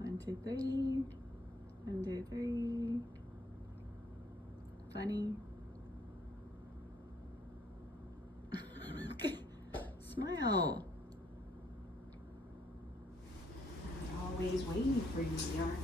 1, 2, 3. 1, 2, 3. Funny. Smile. Always waiting for you, Yarn.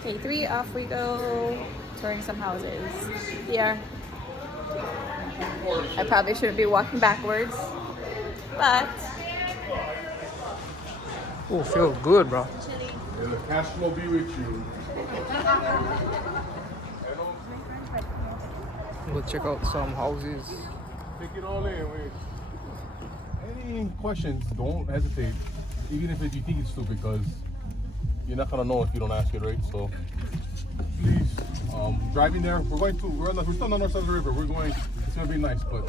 Okay, 3, off we go. Touring some houses. Yeah. I probably shouldn't be walking backwards, but Oh, feels good, bro. May the cash flow be with you. We'll check out some houses. Take it all in. Wait. Any questions, don't hesitate. Even if you think it's stupid, because you're not gonna know if you don't ask it, right? So please, driving there, we're still on the north side of the river. It's gonna be nice, but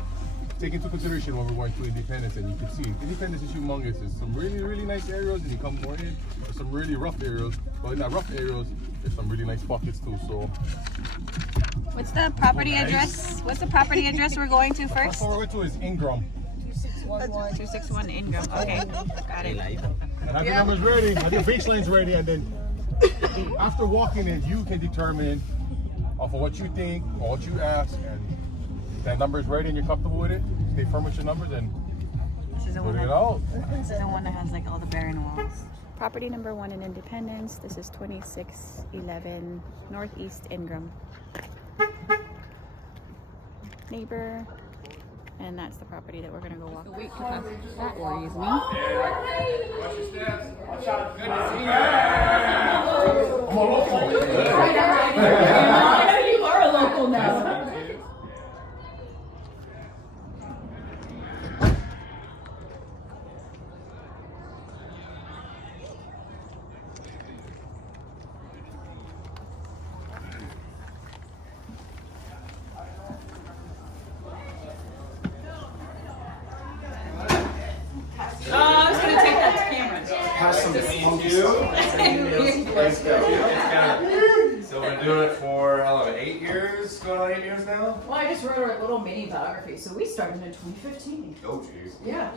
take into consideration when we're going to Independence, and you can see Independence is humongous. There's some really, really nice areas, and you come more in. There's some really rough areas, but in that rough areas, there's some really nice pockets too. So what's the property address? What's the property address we're going to first? what we're going to is Ingram. 261 Ingram. Okay, got it. And have your numbers ready, have your baselines ready, and then after walking it, you can determine off of what you think or what you ask, and if that number is ready and you're comfortable with it, stay firm with your numbers and This is the put one it out. This is the one that has like all the barren walls. Property number 1 in Independence. This is 2611 Northeast Ingram. Neighbor. And that's the property that we're gonna go walk. That worries me. Watch your steps. Good to see you. I know you are a local now. I was gonna take that to Cameron. So we're doing it for how long? 8 years? Going on 8 years now? Well, I just wrote our little mini biography. So we started in 2015. Oh jeez. Yeah.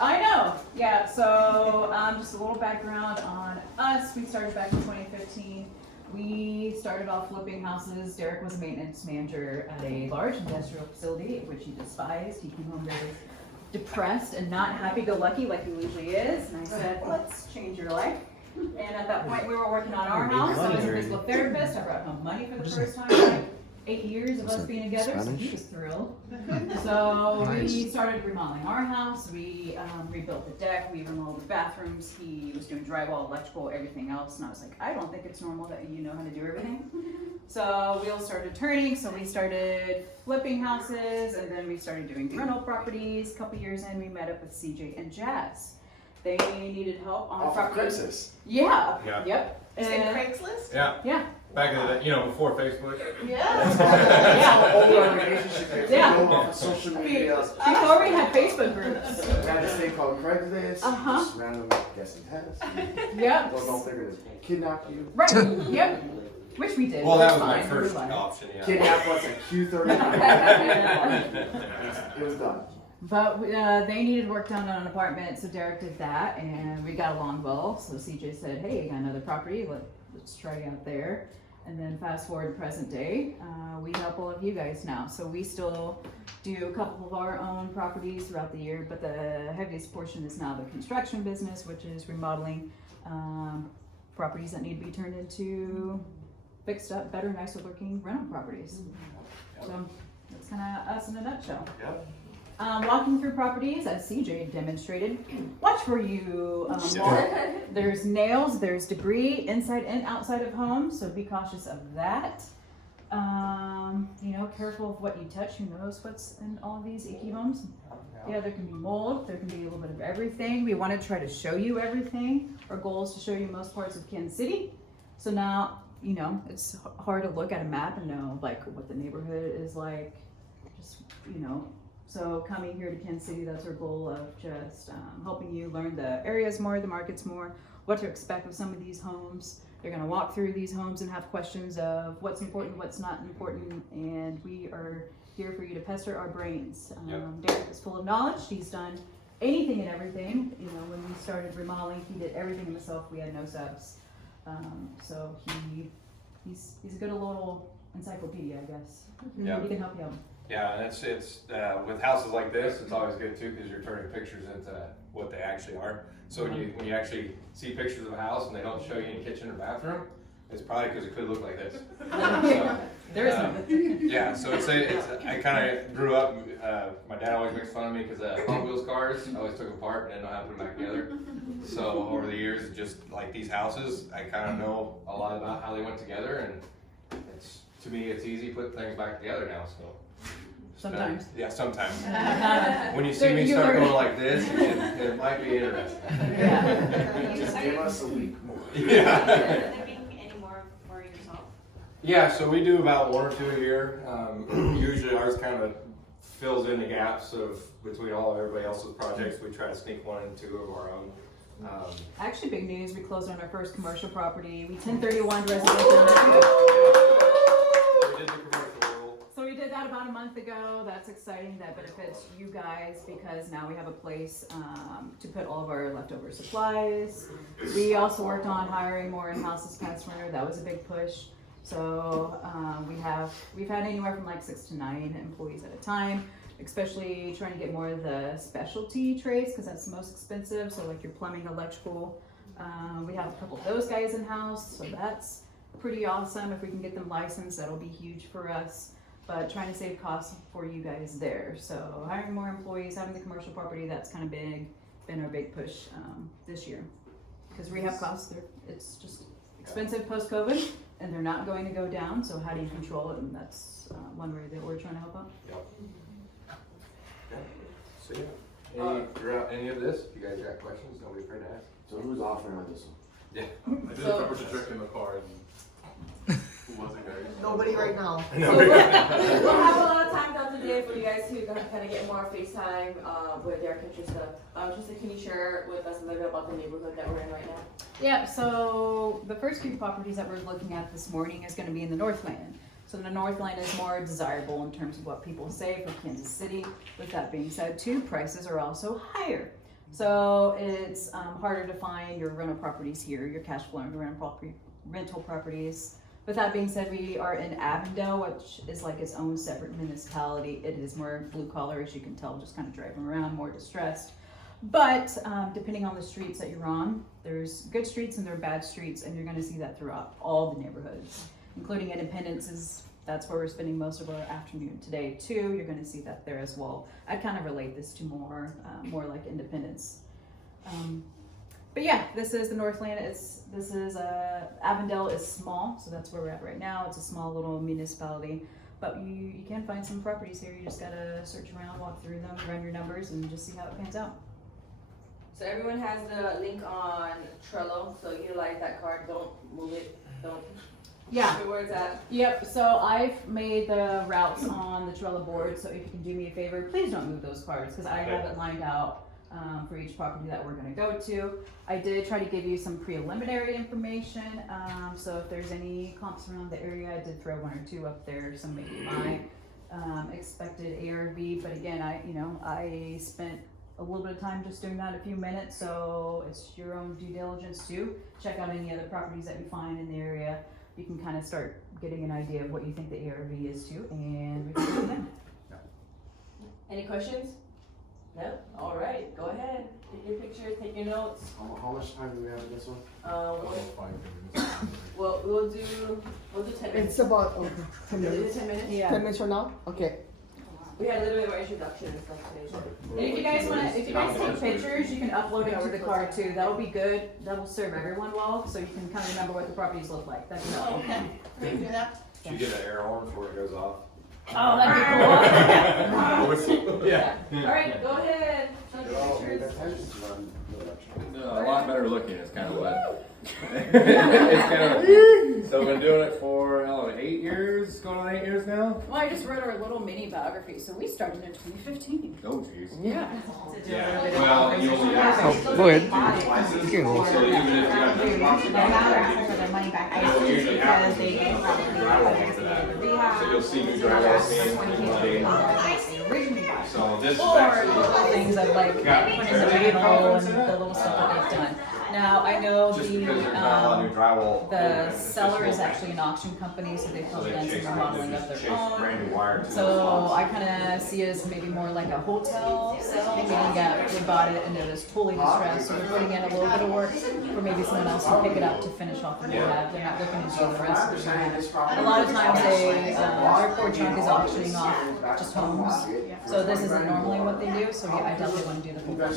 I know. Yeah. So just a little background on us. We started back in 2015. We started off flipping houses. Derek was a maintenance manager at a large industrial facility, which he despised. He came home very depressed and not happy-go-lucky like he usually is. And I said, let's change your life. And at that point, we were working on our house. I was a physical therapist. I brought home money for the first time. Like 8 years of us being together, so he was thrilled. So we started remodeling our house. We rebuilt the deck. We remodeled the bathrooms. He was doing drywall, electrical, everything else. And I was like, I don't think it's normal that you know how to do everything. So wheels started turning. So we started flipping houses, and then we started doing rental properties. A couple years in, we met up with CJ and Jazz. They needed help on properties. Craigslist. Yeah. Yeah. Yep. Craigslist? Yeah. Yeah. Back in the day, you know, before Facebook. Yeah. All our relationship Yeah. go off of social media. Before we had Facebook groups. We had this thing called Craigslist. Uh-huh. Just random guessing tests. Yep. Don't figure this. Kidnap you. Right. Yep. Which we did. Well, that was Fine. my We first were fine. option, yeah. Kidnap us at Q39. It was done. But they needed work done on an apartment, so Derek did that, and we got along well. So CJ said, "Hey, I got another property. Let's try out there." And then fast forward present day, we help all of you guys now. So we still do a couple of our own properties throughout the year, but the heaviest portion is now the construction business, which is remodeling properties that need to be turned into fixed up, better, nicer looking rental properties. So that's kind of us in a nutshell. Yep. Walking through properties, as CJ demonstrated. Watch where you walk. There's nails, there's debris inside and outside of homes, so be cautious of that. You know, careful of what you touch. Who knows what's in all these icky homes? Yeah, there can be mold, there can be a little bit of everything. We want to try to show you everything. Our goal is to show you most parts of Kansas City. So now, you know, it's hard to look at a map and know like what the neighborhood is like, just, you know. So coming here to Kansas City, that's our goal of just helping you learn the areas more, the markets more, what to expect with some of these homes. They're gonna walk through these homes and have questions of what's important, what's not important, and we are here for you to pester our brains. Derek is full of knowledge. He's done anything and everything. You know, when we started remodeling, he did everything himself. We had no subs. So he's a good little encyclopedia, I guess. Yeah. He can help you out. Yeah, and it's with houses like this, it's always good too because you're turning pictures into what they actually are. So when you actually see pictures of a house and they don't show you any kitchen or bathroom, it's probably because it could look like this. So, There is no. yeah, so I kind of grew up. My dad always makes fun of me because Hot Wheels cars, I always took them apart and didn't know how to put them back together. So over the years, just like these houses, I kind of know a lot about how they went together, and to me, it's easy putting things back together now. So. Sometimes. Yeah, sometimes. When you see me start going like this, it might be interesting. Yeah. Just give us a week more. Yeah. Are there being any more for yourself? Yeah, so we do about 1 or 2 a year. Usually ours kind of fills in the gaps of between everybody else's projects. We try to sneak 1 and 2 of our own. Actually, big news. We closed on our first commercial property. We 1031 residential. We did the commercial rule. So we did that about a month ago. That's exciting. That benefits you guys because now we have a place to put all of our leftover supplies. We also worked on hiring more in-house this past winter. That was a big push. So we've had anywhere from like 6 to 9 employees at a time, especially trying to get more of the specialty trades because that's the most expensive. So like your plumbing, electrical. We have a couple of those guys in-house, so that's pretty awesome. If we can get them licensed, that'll be huge for us. But trying to save costs for you guys there. So hiring more employees, having the commercial property, that's kind of been our big push this year. Because rehab costs, it's just expensive post-COVID, and they're not going to go down. So how do you control it? And that's one way that we're trying to help out. Yep. So yeah. Throughout any of this, if you guys got questions, don't be afraid to ask. So who's offering on this one? Yeah. I did a pepper check in the car and who was it, guys? Nobody right now. No. We'll have a lot of time throughout the day for you guys to kind of get more FaceTime with Derek and Trista. Trista, can you share with us a little bit about the neighborhood that we're in right now? Yeah, so the first few properties that we're looking at this morning is going to be in the Northland. So the Northland is more desirable in terms of what people say for Kansas City. With that being said, too, prices are also higher. So it's harder to find your rental properties here, your cash flowing rental properties. With that being said, we are in Avondale, which is like its own separate municipality. It is more blue collar, as you can tell, just kind of driving around, more distressed. But depending on the streets that you're on, there's good streets and there are bad streets, and you're going to see that throughout all the neighborhoods, including Independence. That's where we're spending most of our afternoon today too. You're going to see that there as well. I kind of relate this to more like Independence. But yeah, this is the Northland. Avondale is small, so that's where we're at right now. It's a small little municipality, but you can find some properties here. You just gotta search around, walk through them, run your numbers, and just see how it pans out. So everyone has the link on Trello, so utilize that card. Don't move it. Don't. Yeah. Where it's at. Yep, so I've made the routes on the Trello board, so if you can do me a favor, please don't move those cards, because I have it lined out for each property that we're going to go to. I did try to give you some preliminary information, so if there's any comps around the area, I did throw 1 or 2 up there, some maybe my expected ARV, but again, I spent a little bit of time just doing that, a few minutes, so it's your own due diligence too. Check out any other properties that you find in the area. You can kind of start getting an idea of what you think the ARV is too, and we can go from there. Any questions? No? All right, go ahead. Take your pictures, take your notes. How much time do we have in this one? We'll do 10 minutes. It's about 10 Is it minutes. 10 minutes? Yeah. 10 minutes from now? Okay. We had a little bit more introduction and stuff today. So. And if you guys take pictures, you can upload it to the card too. That'll be good. That'll serve everyone well, so you can kind of remember what the properties look like. That'd be helpful. Okay. Can we do that? Should you get an air horn before it goes off? Oh, that'd be cool. Yeah. All right, go ahead. Show the Oh, pictures. attention to run the election. A lot better looking is kind of what It's kind of, so I've been doing it for, 8 years, going on 8 years now. Well, I just read our little mini biography. So we started in 2015. Oh, jeez. Yeah. Yeah, well, you only have Oh, go ahead. You can go. so even if you have They're not asking for their money back. I It'll think usually because happen they when came you from put the drywall rehab. into that. So you'll see new drywall stands and so this is Or actually. little things I've like put in the panel and the little stuff that they've done. Now I know Just because there's not a lot of new drywall. the seller is actually an auction company, so they've So probably they done chase, some remodeling of they just their chase own. brand new wire to the So spots. I kind of see it as maybe more like a hotel sale, meaning that we bought it and it was totally distressed, so we're putting in a little bit of work for maybe someone else to pick it up to finish off the rehab. They're not looking to do the rest of the rehab. A lot of times their core chunk is auctioning off just homes, so this isn't normally what they do, so I definitely want to do the full thing.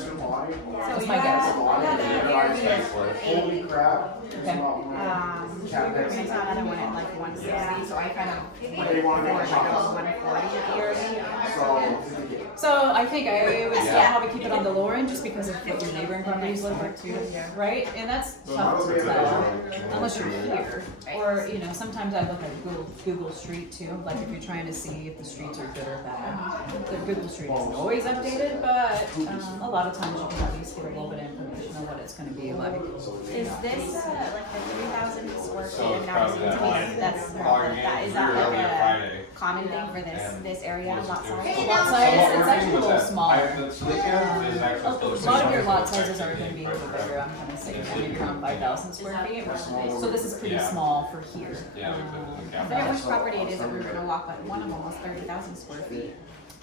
That's my guess. Holy crap. Okay. We were gonna sell another one at like 160, so I kind of went They want to for make like chocolate. 140 yearly. So, So I think I would still probably keep it on the lower end just because of what your neighboring properties look like too, right? And that's tough to tell unless you're here. Or, you know, sometimes I look at Google Street too, like if you're trying to see if the streets are good or bad. The Google Street isn't always updated, but a lot of times you can at least get a little bit of information on what it's gonna be like. Is this like the 3,000 square feet? So And it's now probably it's that line. that's All your that games is that are every like a Friday. common thing for this And this area lot size? Lot So size, what it's we're actually a doing with little that smaller. pipe that's leaking is actually A supposed to lot of be your lot something sizes are that's gonna be a little actually bigger, I'm gonna say maybe around 5,000 square feet. So this is pretty Yeah. small for here. Yeah, we put it in the I camera. forget which property it is that we were gonna walk on. One of them was 30,000 square feet.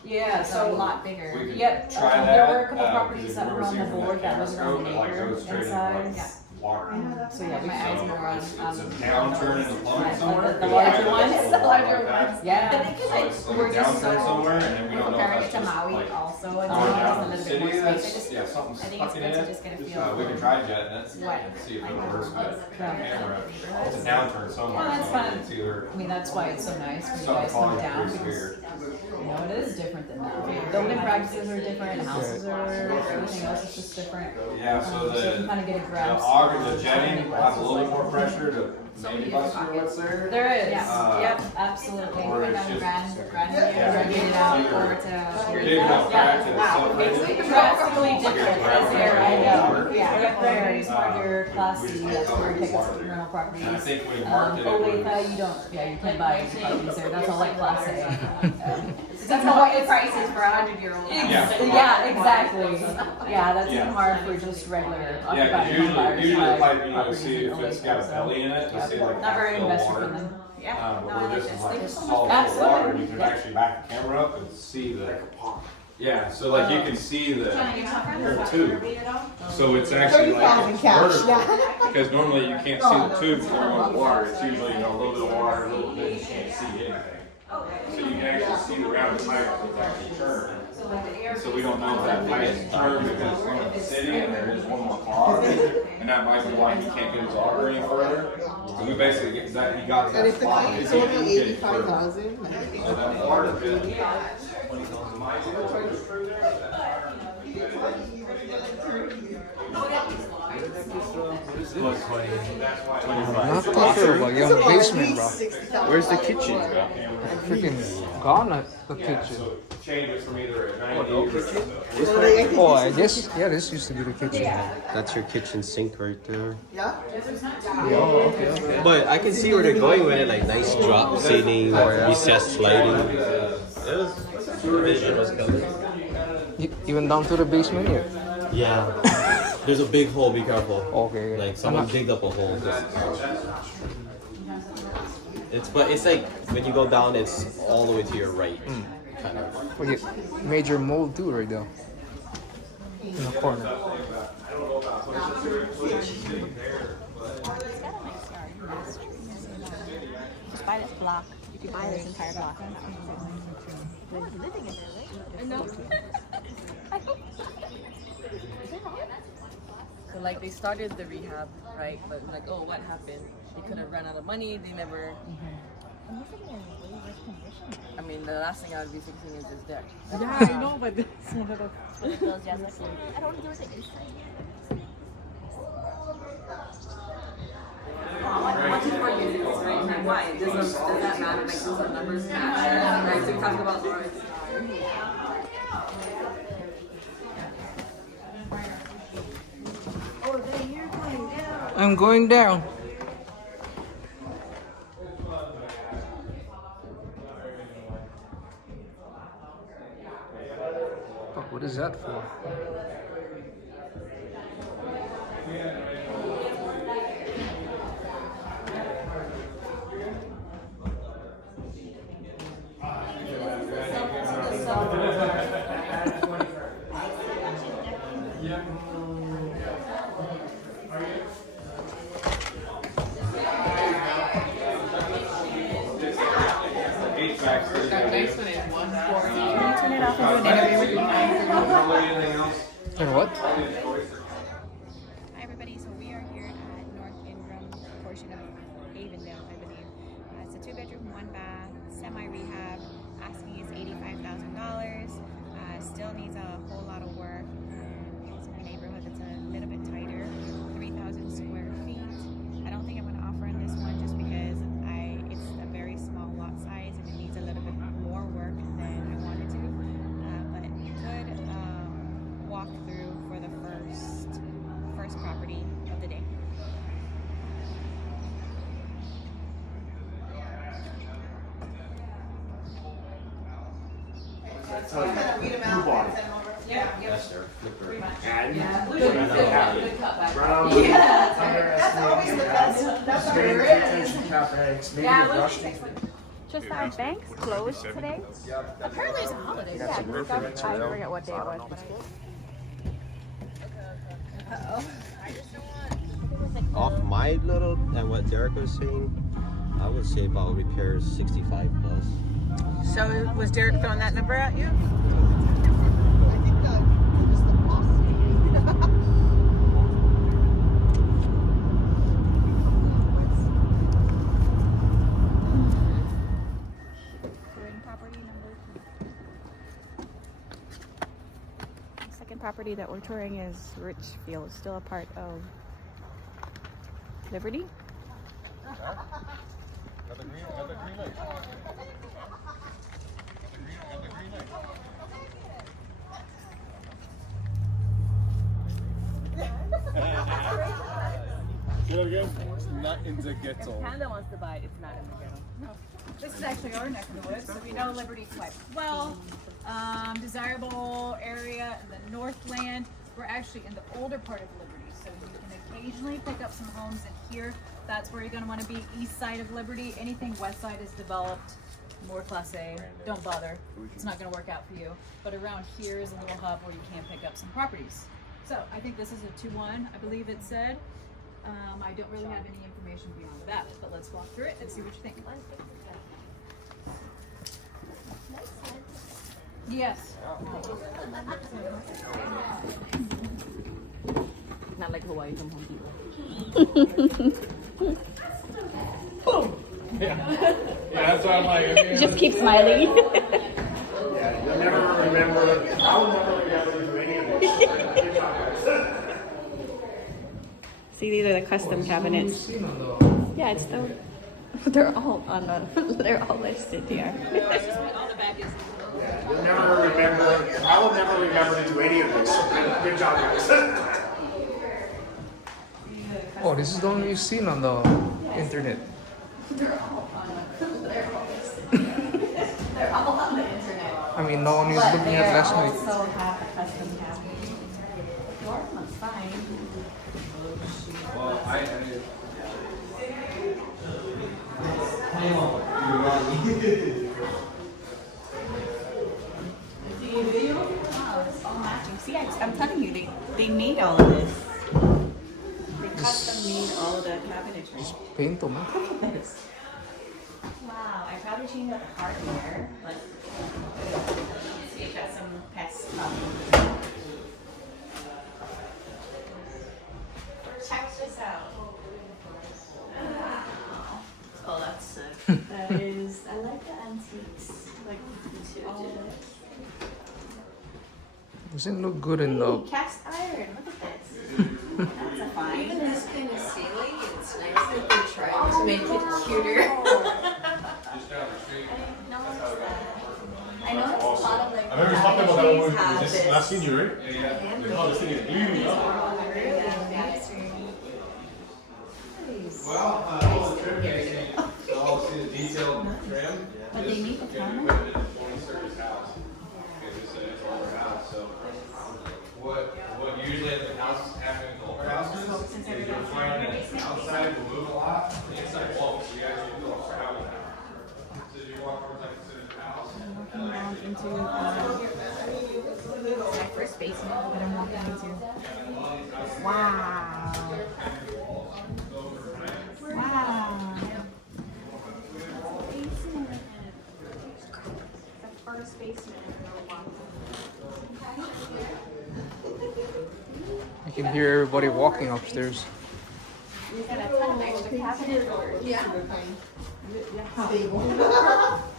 Yeah, So a so lot bigger. We could Yep, try that. there were a couple 'cause properties if that you were ever on see the from board that camera was around scope, an it, like, acre goes straight in in, size. like, water. So yeah, My eyes more on It's a downturn in the plumbing the somewhere. larger ones, the larger ones. yeah. I think So it's it's like like we're a just downturn so somewhere and then we don't know if comparing it that's to just Maui like also. And going it's a down in the little bit city, more space. I that's, just yeah, something's I think stuck it's in good to it. just get a feel We can for try jetting it what and see if it I works, know. but camera, it's a downturn somewhere. Well, that's so fine. It's either I mean, that's why it's so nice when you something guys come falling down pretty because, severe. you know, it is different than that. Building practices are different, houses are, everything else is just different. Yeah, so So you can kind of get a the grasp. auger, the of jetting what has a it's little like. more pressure to maybe bust through what's there. There is, Yeah. yep, absolutely. Or it's Down just, grand Yeah. radiate it out or to you're digging up back to the Wow. submarine. It's drastically different this area, I know. Yeah. Yep, Prairie is harder, Class C, that's where you pick up some rental And I properties. think when you market it, Olathe, was- you don't, yeah, you can't buy any properties there, that's all like Class A. That's what the price is for a 100-year-old. Yeah, exactly. Yeah, that's Yeah. even hard for just regular yeah, occupied because home buyers. usually the buy pipe, you know, properties see in if it's Olathe, got a so- belly in it, to see like. Not very fill investor water. friendly. Yeah. But No, I we're like just this. like Thank you so much. solid Absolutely. water, and you can Yeah. actually back the camera up and see the. Yeah, so like you can see the whole tube. So it's actually like it's vertical. Because normally you can't see the tube when you're on water. It's usually, you know, a little bit of water, a little bit, you can't see anything. So you can actually see the round pipe that's actually turned. So we don't know if that pipe is turned because it's from the city and there is one more clog. And that might be why he can't get his auger any further. So we basically get that, he got And that if the clog. cost He is can't only get it further. 85,000, So that water bill, 20,000 miles. I'm not too sure about your basement, bro. Where's the kitchen? Freaking gone at the kitchen. So change it from either a 90 or. Oh, I guess, yeah, this used to be the kitchen. That's your kitchen sink right there. Yeah? But I can see where they're going with it, like nice drop ceiling, recessed lighting. It was, vision was good. Even down to the basement here. Yeah. There's a big hole, be careful. Okay. Like someone digged up a hole. But it's like when you go down, it's all the way to your right. Kind of. Well, you made your mold too right there. In the corner. It's got a nice yard. Just buy this block. If you buy this entire block. Living in there, right? No. So like they started the rehab, right? But like, oh, what happened? They couldn't run out of money. They never. I mean, the last thing I would be fixing is this deck. Yeah, I know, but it's one of the... I don't want to do it inside. fine. Does that matter? Like, do some numbers match? Right, so we talked about Lawrence. I'm going down. Oh, what is that for? Turn it off and do an interview with me. And what? Hi everybody, so we are here at North Ingram portion of Avondale, I believe. It's a 2-bedroom, 1-bath, semi-rehab. Asking is $85,000. Still needs a whole lot of work. It's in a neighborhood that's a little bit tighter, 3,000 square feet. I don't think I'm going to offer on this one just because it's a very small lot size and it needs a little bit more work than I wanted to. But good walkthrough for the first property of the day. Just our bank's closed today. Apparently it's a holiday. Yeah, I forget what day it was. Off my little and what Derek was saying, I would say about repairs 65 plus. So was Derek throwing that number at you? Second property that we're touring is Richfield, still a part of Liberty. It's not in the ghetto. Panda wants to buy it, it's not in the ghetto. This is actually our neck of the woods, so we know Liberty quite well. Desirable area in the Northland. We're actually in the older part of Liberty, so you can occasionally pick up some homes in here. That's where you're going to want to be, east side of Liberty. Anything west side is developed, more Class A. Don't bother. It's not going to work out for you. But around here is a little hub where you can pick up some properties. So I think this is a 2-1, I believe it said. I don't really have any information beyond that, but let's walk through it and see what you think. Yes. Not like Hawaii from Home Depot. Yeah, that's why I'm like, Just keep smiling. You'll never remember. I'll never remember to do any of this. See, these are the custom cabinets. Yeah, it's the. They're all on the. They're all listed here. You'll never remember. I will never remember to do any of this. Good job, guys. Oh, this is the one you've seen on the internet. They're all on the internet. I mean, no one was looking at last night. Also have a custom cabinet. Your one's fine. Wow, it's all matching. See, I'm telling you, they made all of this. They custom made all of the cabinetry. Paint man. Look at this. Wow, I probably changed up the hardware, but see, it got some pests. Check this out. Wow. Oh, that's sick. That is, I like the antiques. Like, all of it. Doesn't look good in the. Cast iron, look at this. That's a fine. Even this kind of ceiling, it's nice that they tried to make it cuter. not seen you, right? Yeah. They call this thing bleeding up. Well, all the trim casing, so I'll see the detailed trim. But they make the Gonna be phone? put in Sergeant's house. Because it's an older house, so. What usually at the house happens in older houses is you'll find that the outside will move a lot, the inside won't, so you actually do a travel now. So you walk over like the house. Walking down into my first basement that I'm walking into. Wow. Wow. Basement. The first basement I've ever walked I can hear everybody walking upstairs. in. We've got a ton of extra cabinet doors. Yeah.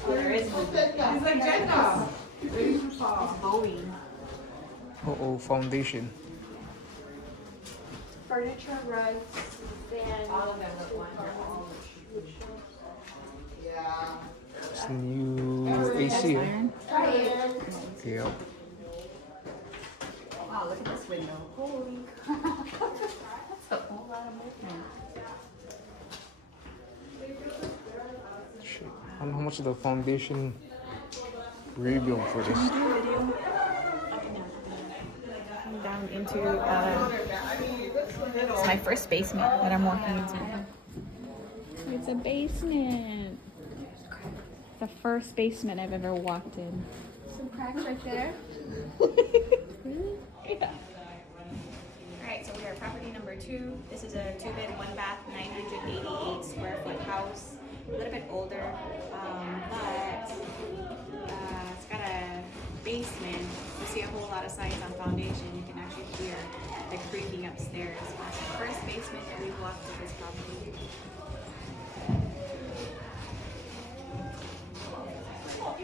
There is one. It's like Jenna. It's Boeing. Uh-oh, foundation. Furniture, rugs, then all of them look one. It's new AC. Yep. Wow, look at this window. Holy crap. That's a whole lot of movement. Shit. I don't know how much of the foundation rebuild for this. Down into it's my first basement that I'm walking into. It's a basement. The first basement I've ever walked in. Some cracks right there. Yeah. Alright, so we are property number 2. This is a 2-bed, 1-bath, 988 square foot house. A little bit older, but it's got a basement. You see a whole lot of signs on foundation. You can actually hear the creaking upstairs. It's the first basement that we've walked to this property.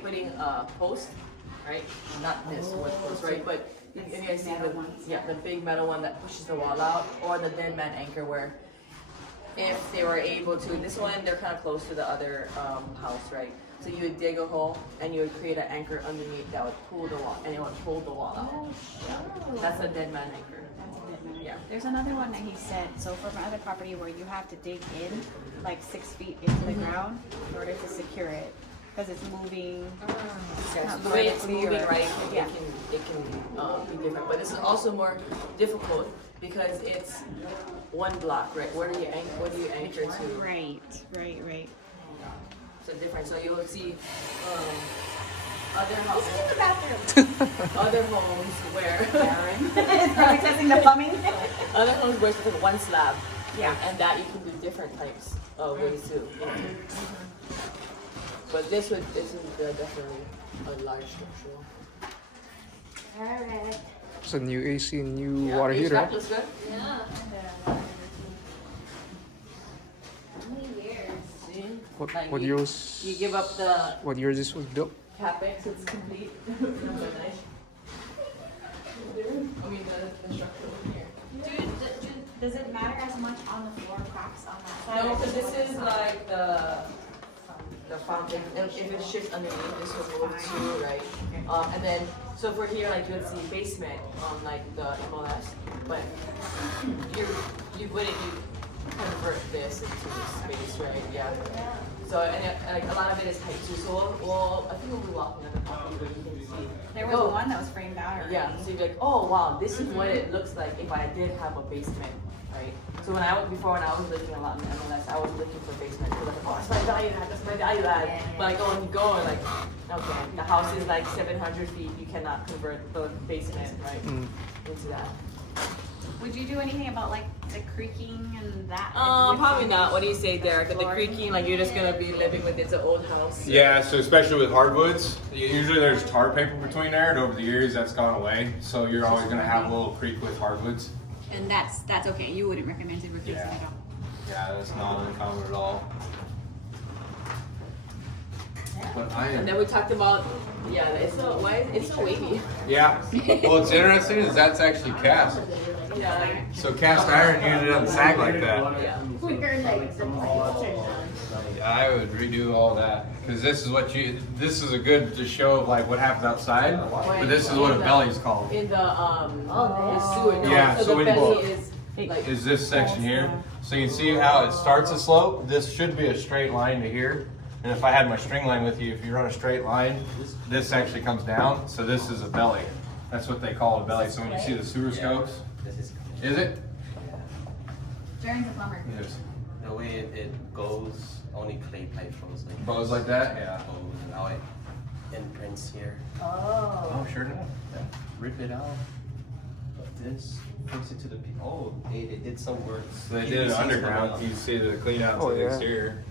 Putting a post, right? Not this wood post, right? But you guys see the big metal one that pushes the wall out, or the dead man anchor where if they were able to, this one they're kind of close to the other house, right? So you would dig a hole and you would create an anchor underneath that would pull the wall, and it would hold the wall out. Yeah. That's a dead man anchor. Yeah. There's another one that he said, so for my other property where you have to dig in like 6 feet into the ground in order to secure it. Because it's moving. Yes, the way it's moving, right? Yeah. It can be different, but this is also more difficult because it's one block, right? Where do you anchor to? Right. So different. So you'll see other houses, This is the bathroom. other homes where It's probably testing the plumbing. other homes where it's just one slab. Yeah. And that you can do different types of ways too. But this is definitely a large structural. Alright. It's a new AC and new water heater. HVAC looks good. Yeah. See? What, Like what year was? You give up the What year this was built? capex, it's complete. I mean the structure here. Does it matter as much on the floor cracks on that side? No, so this is like the fountain. If it shifts underneath, this will move too, right? And then so for here, like you would see basement on like the MLS, but you wouldn't convert this into space, right? Yeah. So like a lot of it is height too. So we'll I think we'll be walking on the property where you can see. There was one that was framed out already. Yeah, so you're like, oh wow, this is what it looks like if I did have a basement, right? So when I was looking a lot in MLS, I was looking for basement. So like, oh, that's my value add, that's my value add. But like, when you go, like, okay, the house is like 700 feet, you cannot convert the basement, right, into that. Would you do anything about like the creaking and that? Probably not. What do you say, Derek? The creaking, like you're just gonna be living with it's an old house. Yeah, so especially with hardwoods, usually there's tar paper between there, and over the years that's gone away. So you're always gonna have a little creak with hardwoods. And that's okay. You wouldn't recommend it replacing Yeah. at all. Yeah, that's not uncommon at all. But I And am. then we talked about, yeah, it's so wavy. Yeah. Well, what's interesting is that's actually cast. Yeah, like, So cast iron usually doesn't sag like that. yeah. I would redo all that because this is what you. This is a good to show of like what happens outside. But this is what a belly is called. In the sewer. No, Yeah, so the when you belly go- is like. Is this section here? So you can see how it starts a slope. This should be a straight line to here. And if I had my string line with you, if you run a straight line, this actually comes down. So this is a belly. That's what they call a belly. So when you see the sewer scopes, is it? Jaren's a plumber. Yes. The way it goes, only clay pipe goes Goes like that? Yeah. Goes and how it imprints here. Oh. Oh, sure enough. Rip it out. This fix it to the they did some work. So they did it underground. You see the clean out Oh, to the yeah. exterior.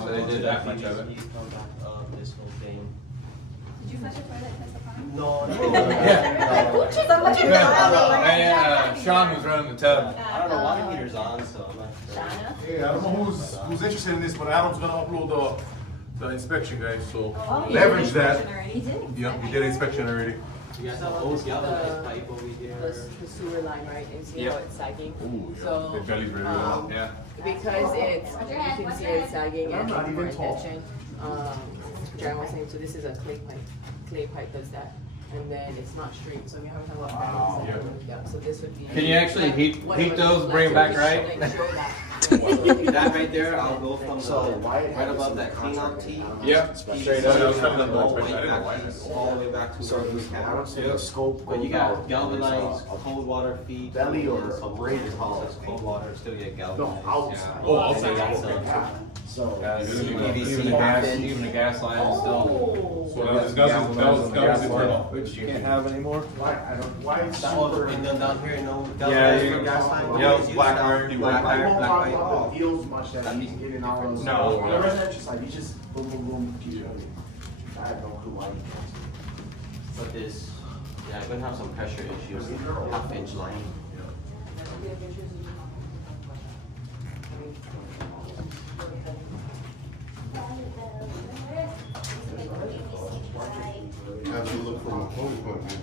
So they did that much of it. He's come back up this whole thing. Did you flush the toilet test the plumbing? No, Somebody And Sean was running the tub. I don't know water heater's on, so I'm not sure. Hey, I don't know who's interested in this, but Adam's gonna upload the inspection, guys. So Oh, you leverage did that. inspection already? He did? Yeah, you did inspection already. You got the old galvanized pipe over here. The sewer line, right? And see Yep. how it's sagging. Ooh, So, the belly's ready to go. Yeah. because it's, you can see it's sagging and not more even tall. attention. Jaren was saying, so this is a clay pipe. Clay pipe does that. And then it's not straight, so we haven't had a lot of panels. Yeah. Yeah, so this would be. Can you actually heat whatever those, the bring them back flat right? like, show that. That right there, I'll go from right above that clean out tee. Yep. Straight I was up. telling them to All the expect way that. I didn't know why. back, all the way back to where we have. Yep. Scope. But you got galvanized cold water feed. Belly or some braided houses, cold water, still get No, galvanized. outside. Oh, outside. Yeah. So. Even the gas line is still. So that was internal. Which you can't have anymore. Why, I don't, why is That was super. and then down here, no Yeah, galvanized you- gas line. Yep, Use black that. iron, Black I iron, won't black talk pipe. about the deals much that he's getting all those. No. The residential side, he just boom, boom, boom, keep going. I have no clue why he can't. But this, yeah, I'm gonna have some pressure issues, half-inch line. Have to look from a photo point of view.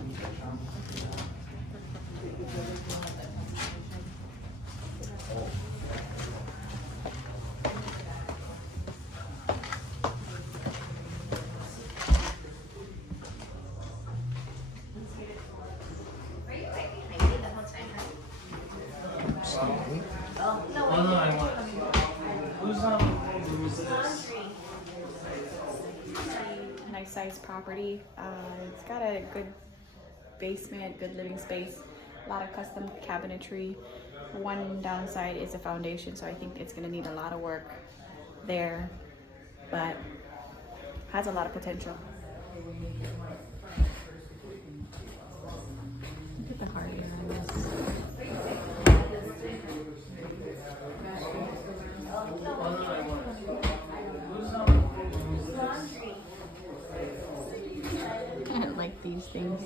Nice sized property. It's got a good basement, good living space, a lot of custom cabinetry. One downside is the foundation, so I think it's gonna need a lot of work there, but has a lot of potential. Look at the hardware on this. I like these things.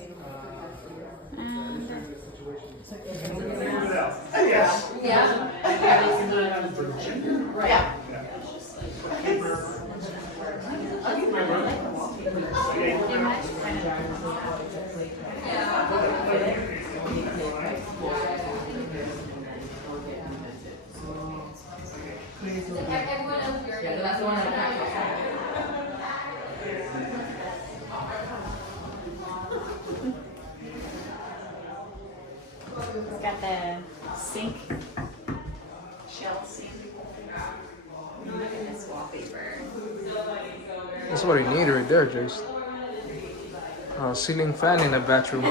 And it's got the sink, shell sink. Look at this wallpaper. That's what you need right there, Jace. Ceiling fan in the bathroom. I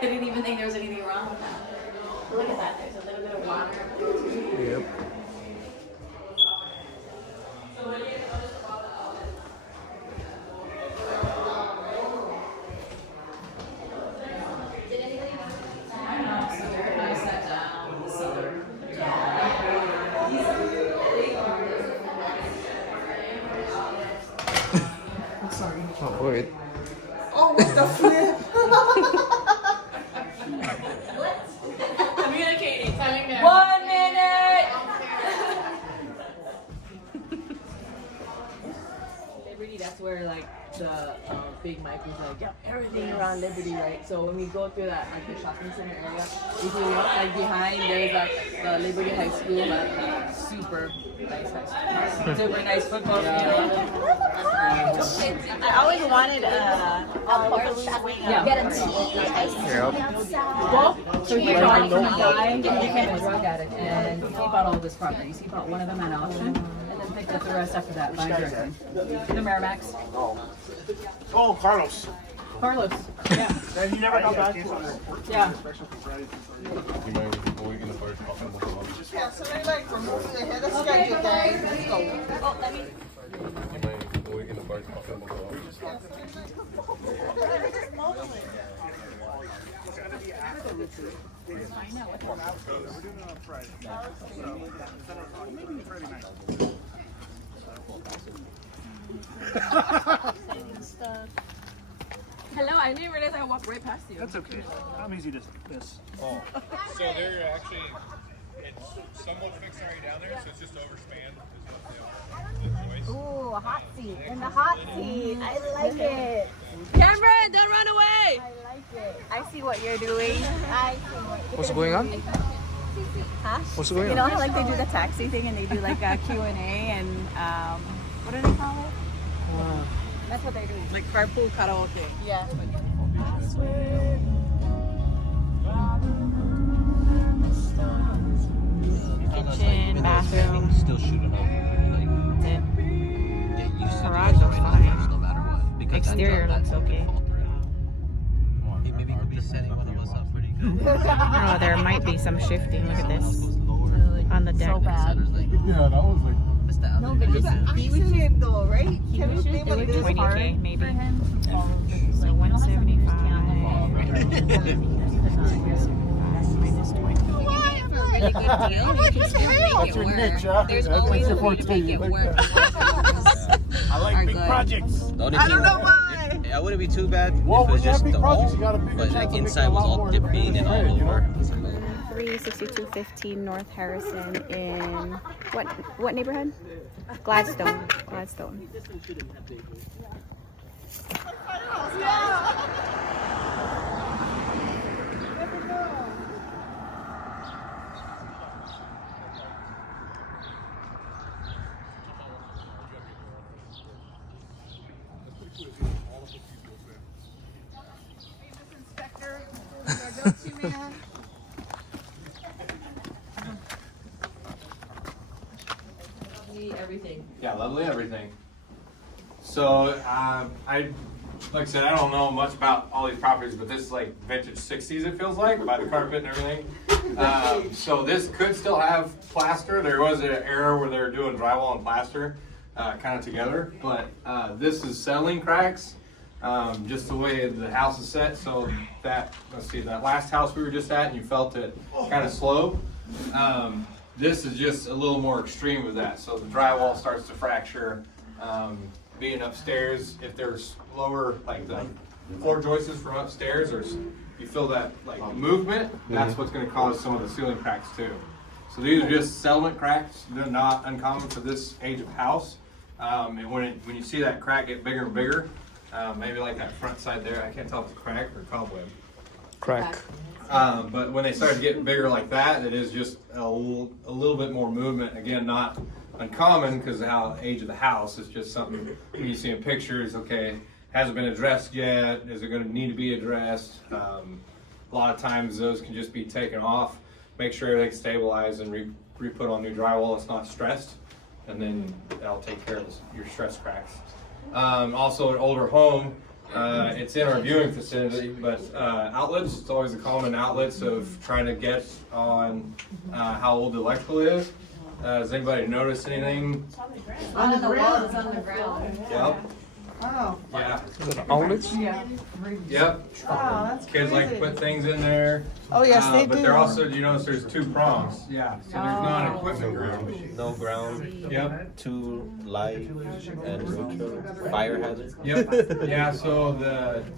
didn't even think there was anything wrong with that. Look at that, there's a little bit of water. Yep. Oh, wait. Oh, what the flip? Communicating, telling them. 1 minute! Liberty, that's where where like the Big Mike was like, yep, everything around Liberty, right? So when we go through that like the shopping center area, if you look like behind, there's like the Liberty High School, like super nice high school, super nice football field. I always wanted Get a tea. Well, so he bought it from a guy, he became a drug addict, and he bought all of his properties. He bought one of them at auction, and then picked up the rest after that, buying directly. The Merrimax. Oh, Carlos. Carlos, yeah. And he never got back to us. Yeah. You might go in the first talking about the Yeah, so they like removing the head of schedule, guys. Let's go. Oh, let me. You might go in the first talking about the Hello, I didn't realize I walked right past you. That's okay. I'm easy to miss. Oh, so they're actually, it's somewhat fixed already down there, so it's just overspanned. Ooh, a hot seat. In the hot seat. I like it. Cameron, don't run away! I like it. I see what you're doing. I see what you're What's going on? Huh? What's going You know on? how like they do the taxi thing and they do like a Q&A and what do they call it? That's what they're doing. Like carpool karaoke. Yeah. Kitchen, bathroom. Still shooting up. Like, That's it. it used to Garage be looks right fine. off, no matter what. Because Exterior looks okay. Hey, maybe could be setting one of us up pretty good. Oh, there might be some shifting. Look at this. On the deck. So bad. Yeah, that was like. No, but you got He was him though, right? He Can was we name doing it this? 20K maybe. So 175. Really good deal. You can still make That's it your work. niche, huh? There's That's always your a way to forte. make You it like work. I like Are big good. projects. The only I thing, don't know why. I wouldn't be too bad Well, if it when was you have just big the projects, wall, you got a bigger but chance like of making inside a was lot all more dipping and all trade, you know? over. 36215 North Harrison in what neighborhood? Gladstone. Gladstone. Everything. Yeah, lovely everything. So, I like I said, I don't know much about all these properties, but this is like vintage 60s, it feels like, by the carpet and everything. So this could still have plaster. There was an era where they were doing drywall and plaster kind of together, but this is settling cracks, just the way the house is set. So that, let's see, that last house we were just at, and you felt it kind of slope. This is just a little more extreme with that. So the drywall starts to fracture. Being upstairs, if there's lower, like the floor joists from upstairs, or you feel that like movement, that's what's going to cause some of the ceiling cracks too. So these are just settlement cracks. They're not uncommon for this age of house. And when you see that crack get bigger and bigger, maybe like that front side there, I can't tell if it's crack or cobweb. Crack. But when they start getting bigger like that, it is just a little bit more movement. Again, not uncommon because of how the age of the house. It's just something when you see in pictures, okay, hasn't been addressed yet. Is it going to need to be addressed? A lot of times those can just be taken off. Make sure everything's stabilized and re-put on new drywall. It's not stressed, and then that'll take care of your stress cracks. Also, an older home. It's in our viewing facility, but outlets, it's always a common outlets of trying to get on how old the electrical is. Has anybody noticed anything? On the wall, it's on the ground. Yep. Oh, Yeah. Is it outlets? yeah. Yep. Oh, that's Kids like to crazy. put things in there. Oh, yes, they But do. they're also, you notice there's two prongs. Yeah. So there's not an equipment ground. No ground, Yep. 2 light, and fire hazard. Yep. Yeah. So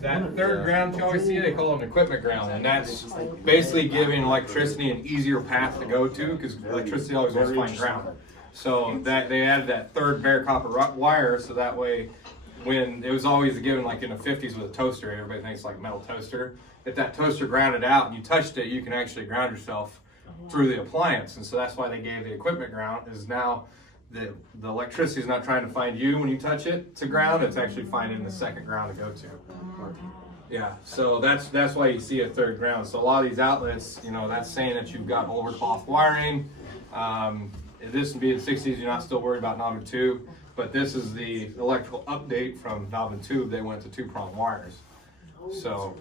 that third ground you always see, they call it an equipment ground, and that's basically giving electricity an easier path to go to because electricity always wants to find ground. So that they added that third bare copper wire, so that way when it was always given like in the 50s with a toaster, everybody thinks like a metal toaster. If that toaster grounded out and you touched it, you can actually ground yourself through the appliance. And so that's why they gave the equipment ground, is now the electricity is not trying to find you when you touch it to ground, it's actually finding the second ground to go to. Yeah, so that's why you see a third ground. So a lot of these outlets, you know, that's saying that you've got older cloth wiring. This would be in the 60s, you're not still worried about knob and tube, but this is the electrical update from knob and tube. They went to 2-prong wires. So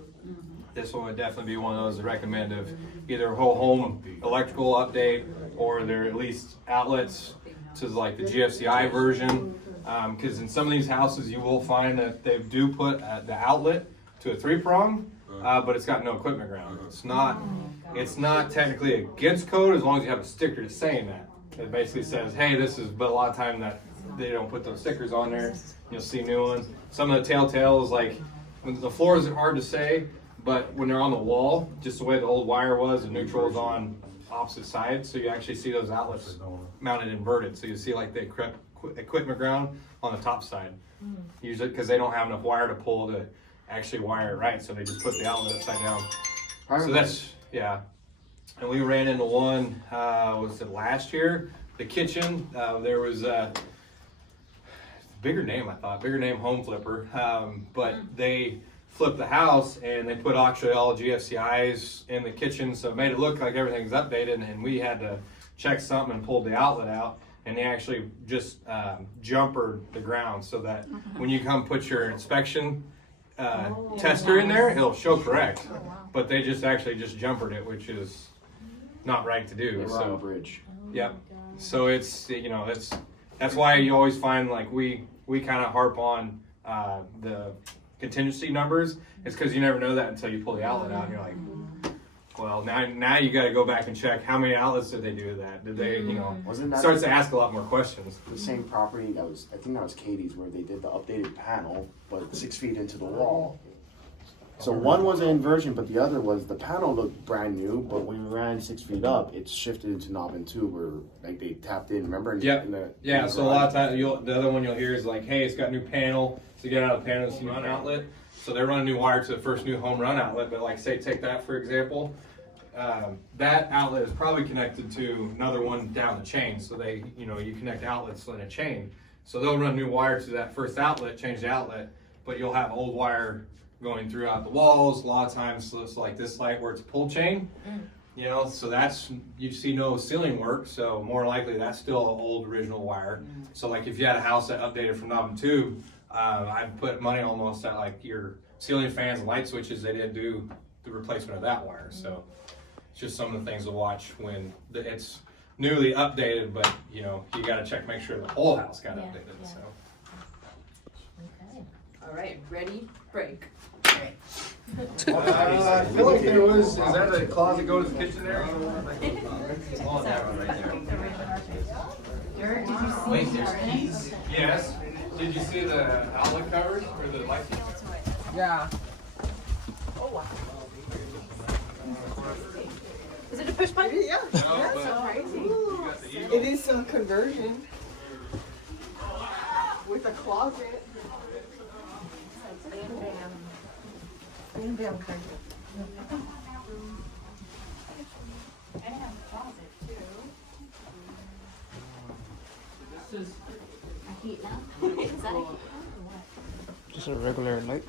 this one would definitely be one of those to recommend of either a whole home electrical update, or they're at least outlets to like the GFCI version. Because in some of these houses you will find that they do put the outlet to a 3-prong, but it's got no equipment ground. It's not technically against code as long as you have a sticker saying that. It basically says, hey, this is, but a lot of time that they don't put those stickers on there. You'll see new ones. Some of the telltales, like when the floors are hard to say, but when they're on the wall, just the way the old wire was, the neutral is on opposite sides, so you actually see those outlets mounted inverted. So you see like the equipment ground on the top side. Usually because they don't have enough wire to pull to actually wire it right, so they just put the outlet upside down. So that's, yeah. And we ran into one, was it last year? The kitchen, there was a bigger name, I thought, bigger name Home Flipper, but they flipped the house and they put actually all GFCIs in the kitchen, so it made it look like everything's updated, and we had to check something and pulled the outlet out, and they actually just jumpered the ground so that when you come put your inspection tester in there, it'll show correct, but they just actually just jumpered it, which is not right to do. So bridge. Yep. So it's, you know, that's why you always find like we kind of harp on the contingency numbers. It's because you never know that until you pull the outlet out and you're like, well, now you got to go back and check how many outlets did they do that? Did they, you know, starts to ask a lot more questions. The same property that was, I think that was Katie's, where they did the updated panel, but 6 feet into the wall. So one was an inversion, but the other was, the panel looked brand new, but when we ran 6 feet up, it shifted into knob and tube, where like they tapped in, remember? Yeah, so a lot of times the other one you'll hear is like, hey, it's got new panel, so get out of the panel, it's a run outlet. So they're running new wire to the first new home run outlet, but like say, take that for example, that outlet is probably connected to another one down the chain. So they, you know, you connect outlets in a chain. So they'll run new wire to that first outlet, change the outlet, but you'll have old wire going throughout the walls. A lot of times, so it's like this light where it's a pull chain, you know, so that's, you see no ceiling work, so more likely that's still old original wire. So like if you had a house that updated from knob and tube, I'd put money almost at like your ceiling fans and light switches, they didn't do the replacement of that wire. So it's just some of the things to watch when it's newly updated, but you know, you got to check, make sure the whole house got updated. So. Okay. All right, ready, break. I feel like there was, is that a closet go to the kitchen there? Oh, that one right there. Derek, did you see? Wait, there's keys? Yes. Did you see the outlet covers or the light? Yeah. Oh wow. Is it a push button? Yeah. No, but Crazy. you got the eagle. It is some conversion with a closet. Bam, bam, crazy. I have a closet too. Just a regular light.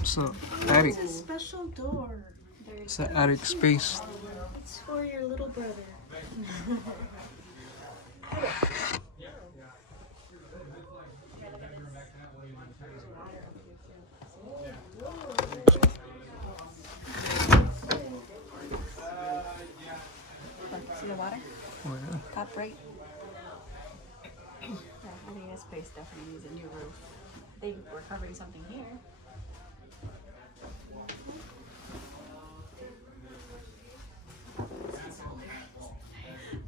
It's an attic. It's a special door. It's an attic space. It's for your little brother. See the water? Oh, yeah. Top right. Yeah, I think this place definitely needs a new roof. I think we're covering something here.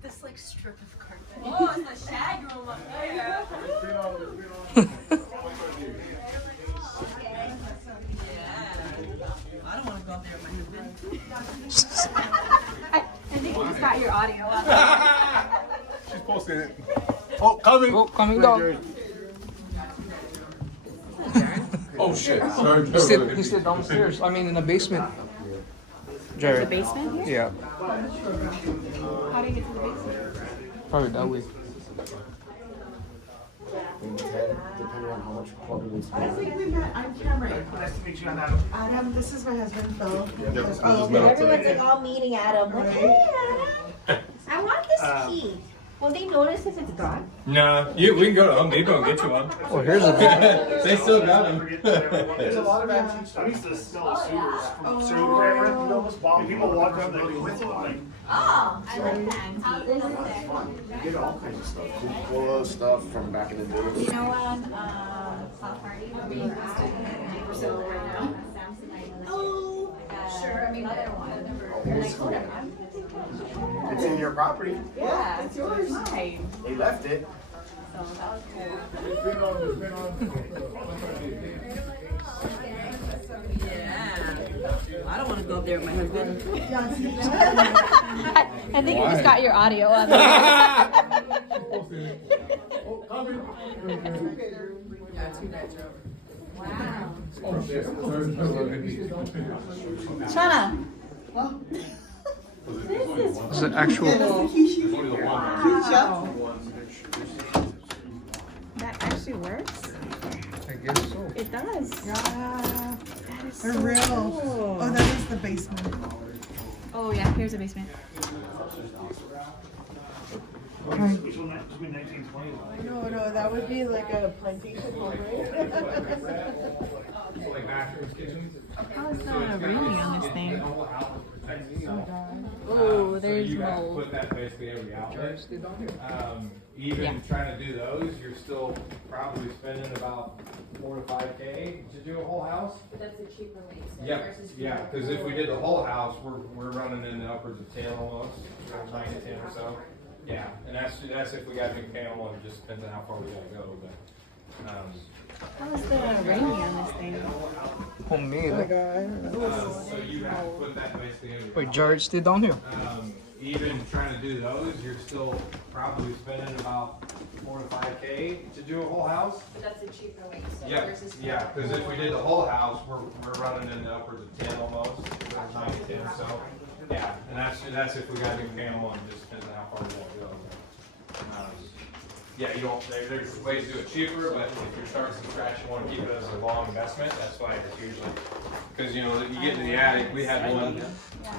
This like strip of carpet. Oh, it's the shag room up there. I don't want to go up there with my husband. I think you just got your audio up. She's posting it. Oh, coming. Oh, coming down. Oh shit. Sorry. He's still downstairs. I mean, in the basement. Jared. The basement here? Yeah, How do you get to the basement? probably that way. Depending on how much quality it's I think we met on camera. Nice to meet you, Adam, this is my husband, Phil. Everyone's like all meeting Adam. Like, hey, Adam. I want this key. Will they notice if it's gone? No, we can go to Home Depot and get you one. Oh, here's a big. They still got them. There's a lot of antique stuff. I used to sell sewers from sewer forever. You know, those bomb people walk around the building with one. Oh, I like that. You get all kinds of stuff. Coca-Cola stuff from back in the day. You know what? South Party. So right now. Oh, Sure. I mean, other one. It's in your property. Yeah, it's yours. Mine. They left it. So that was cool. Yeah. I don't want to go up there with my husband. I think you just got your audio on there. Yeah, 2 bedroom. Wow. Oh shit. Shana. It's an actual. That actually works? I guess so. It does. Yeah. That is They're so real. cool. Oh, that is the basement. Oh yeah, here's the basement. No, that would be like a plantation home, right? Like bathrooms, kitchens. How is the railing on this thing? Oh, there's you have to mold. put that basically every outlet. Even trying to do those, you're still probably spending about 4 to 5K to do a whole house. But that's a cheaper way. Yeah, because if we did the whole house, we're running in the upwards of 10 almost, 9 to 10 or so. Yeah, and that's if we got a new panel, and it just depends on how far we gotta go, but. How is the railing on this thing? Homemade. So you have to put that basically every. Wait, Jared's still down here. Even trying to do those, you're still probably spending about 4 to 5K to do a whole house. But that's a cheaper way. So Yeah, versus yeah, because if we did the whole house, we're running in the upwards of 10 almost, 9 to 10 or so. Yeah, and that's if we got a new panel, and just depends on how far we want to go. Yeah, you don't, there's ways to do it cheaper, but if you're starting from scratch, you want to keep it as a long investment, that's why it's usually, because you know, you get into the attic, we had one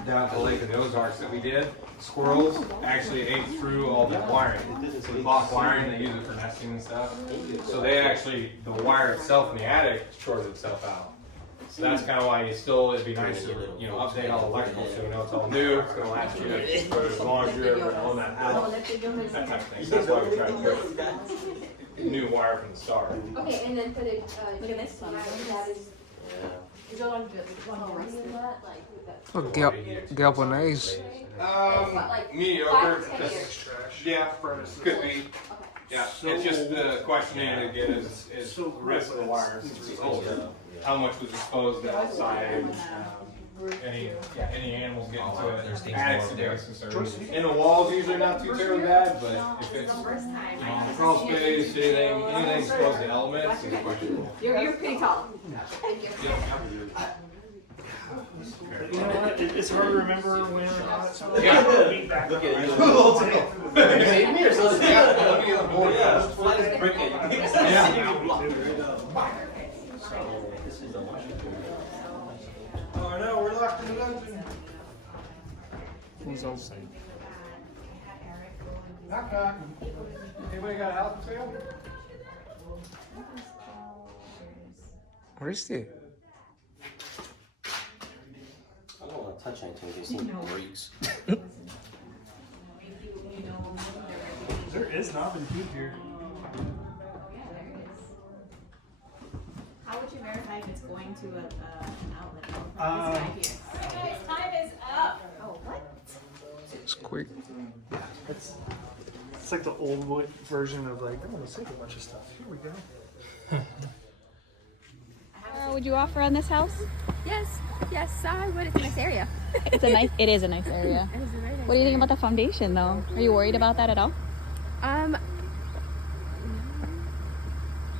down at the Lake of the Ozarks that we did, squirrels actually ate through all the wiring. So the block wiring, they use it for nesting and stuff, so they actually, the wire itself in the attic shorted itself out. So that's kind of why it'd be nice to, update all the electrical so you know it's all new, it's gonna last you for as long as you're ever on that house, that type of thing. So that's why we try to put new wire from the start. Okay, and then for the look at this one. That is. Is there one worse than that? Like with that. Oh, galvanized. Mediocre. Yeah, could be. Yeah, it's just the question again is the rest of the wires as a result of how much was exposed outside. Any animals get into it. Attics and things concerned. In the walls usually not too terribly bad, but if it's crawl space, anything exposed to elements is questionable. You're pretty tall. You know what? It's hard to remember when. Yeah. Look at you. Oh no, we're locked in the dungeon. Who's outside? Knock knock. Anybody got a house for sale? Where is he? I don't want to touch anything in case it breaks. There is nothing here. How would you verify if it's going to an outlet? This guy here. Guys, time is up. Oh, what? It's quick. It's like the old version of like, I'm gonna save a bunch of stuff. Here we go. Would you offer on this house? Yes, I would. It's a nice area. It is a nice area. What do you think about the foundation though? Are you worried about that at all?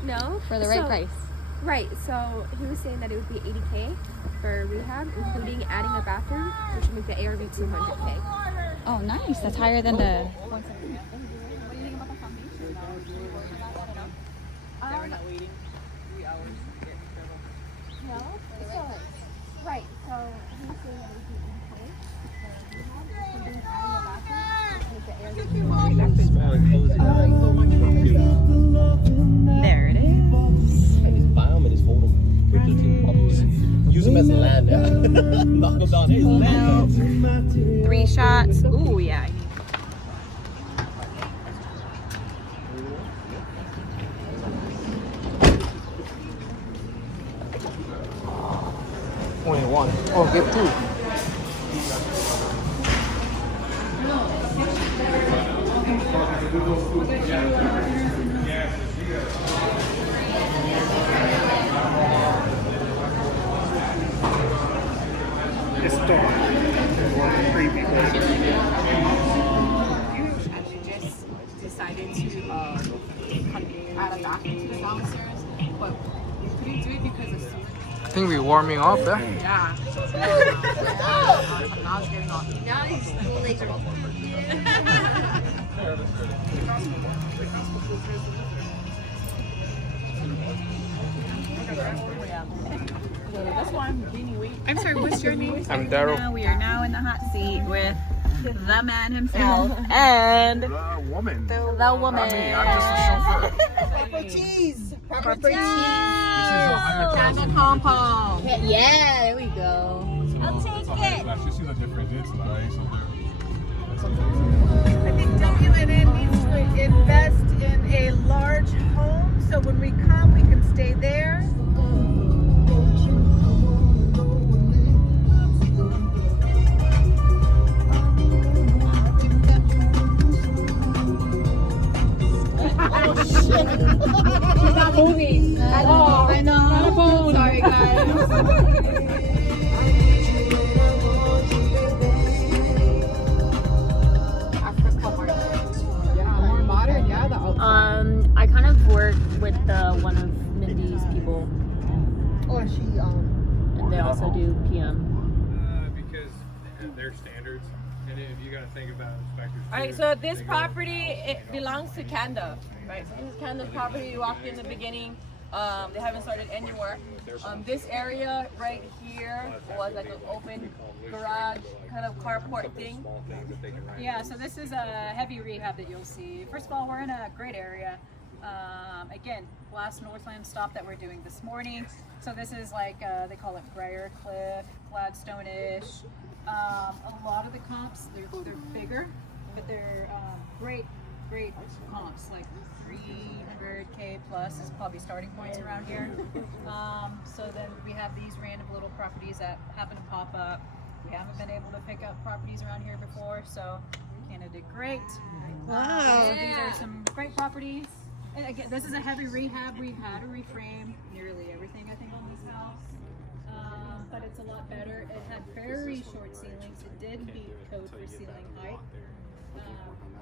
No. for the right price? Right. So he was saying that it would be $80K for rehab, including adding a bathroom, which would make the ARV $200K. Oh, nice. That's higher than the. What do you think about the foundation? We're not waiting 3 hours to get dribble. No. So, right. So he was saying that it would be $80K for rehab, including adding a bathroom, which would make the ARV There it is. Buy them and just hold them. Use them as land. Knock them down. Hey, land. 3 shots. Ooh, yeah. 21. Oh, get 2. It's dark. Creepy. You actually just decided to add a bathroom to the downstairs, but we couldn't do it because of ceiling. I think we're warming up there. Yeah. Now it's getting off. Now he's like That's why I'm gaining weight. I'm sorry, what's your name? I'm Daryl. We are now in the hot seat with the man himself and The woman. the woman. I mean, I'm just a chauffeur. Proper cheese. Proper cheese. Candle compound. Yeah, there we go. I'll take it. You see the difference. It's nice. I think WNN needs to invest in a large home so when we come, we can stay there. She's not moving. I know. Sorry, guys. More modern, yeah. I kind of work with one of Mindy's people, Oh, she and they also do PM. Because their standards, and if you got to think about inspectors. All right, so this property, it belongs to Kanda, right? So this is Kanda's property. You walked in the beginning. They haven't started any work. This area right here was like an open garage kind of carport thing. Yeah, so this is a heavy rehab that you'll see. First of all, we're in a great area. Again, last Northland stop that we're doing this morning. So this is like, they call it Briar Cliff, Gladstone-ish. A lot of the comps, they're bigger, but they're great comps, like 300K plus is probably starting points around here. So then we have these random little properties that happen to pop up. We haven't been able to pick up properties around here before, so Canada did great. Wow. So these are some great properties. And again, this is a heavy rehab. We had to reframe nearly everything, I think, on this house. But it's a lot better. It had very short ceilings. It did meet code for ceiling height.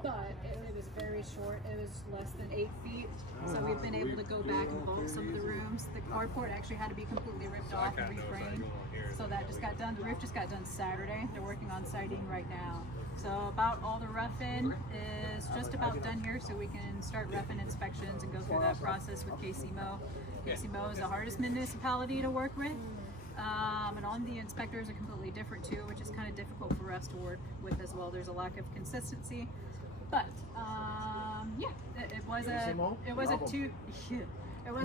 But it was very short. It was less than 8 feet. So we've been able to go back and bulk some of the rooms. The carport actually had to be completely ripped off and reframed. So that just got done. The roof just got done Saturday. They're working on siding right now. So about all the rough-in is just about done here, so we can start rough-in inspections and go through that process with KCMO. KCMO is the hardest municipality to work with. And all the inspectors are completely different too, which is kind of difficult for us to work with as well. There's a lack of consistency. But yeah, it was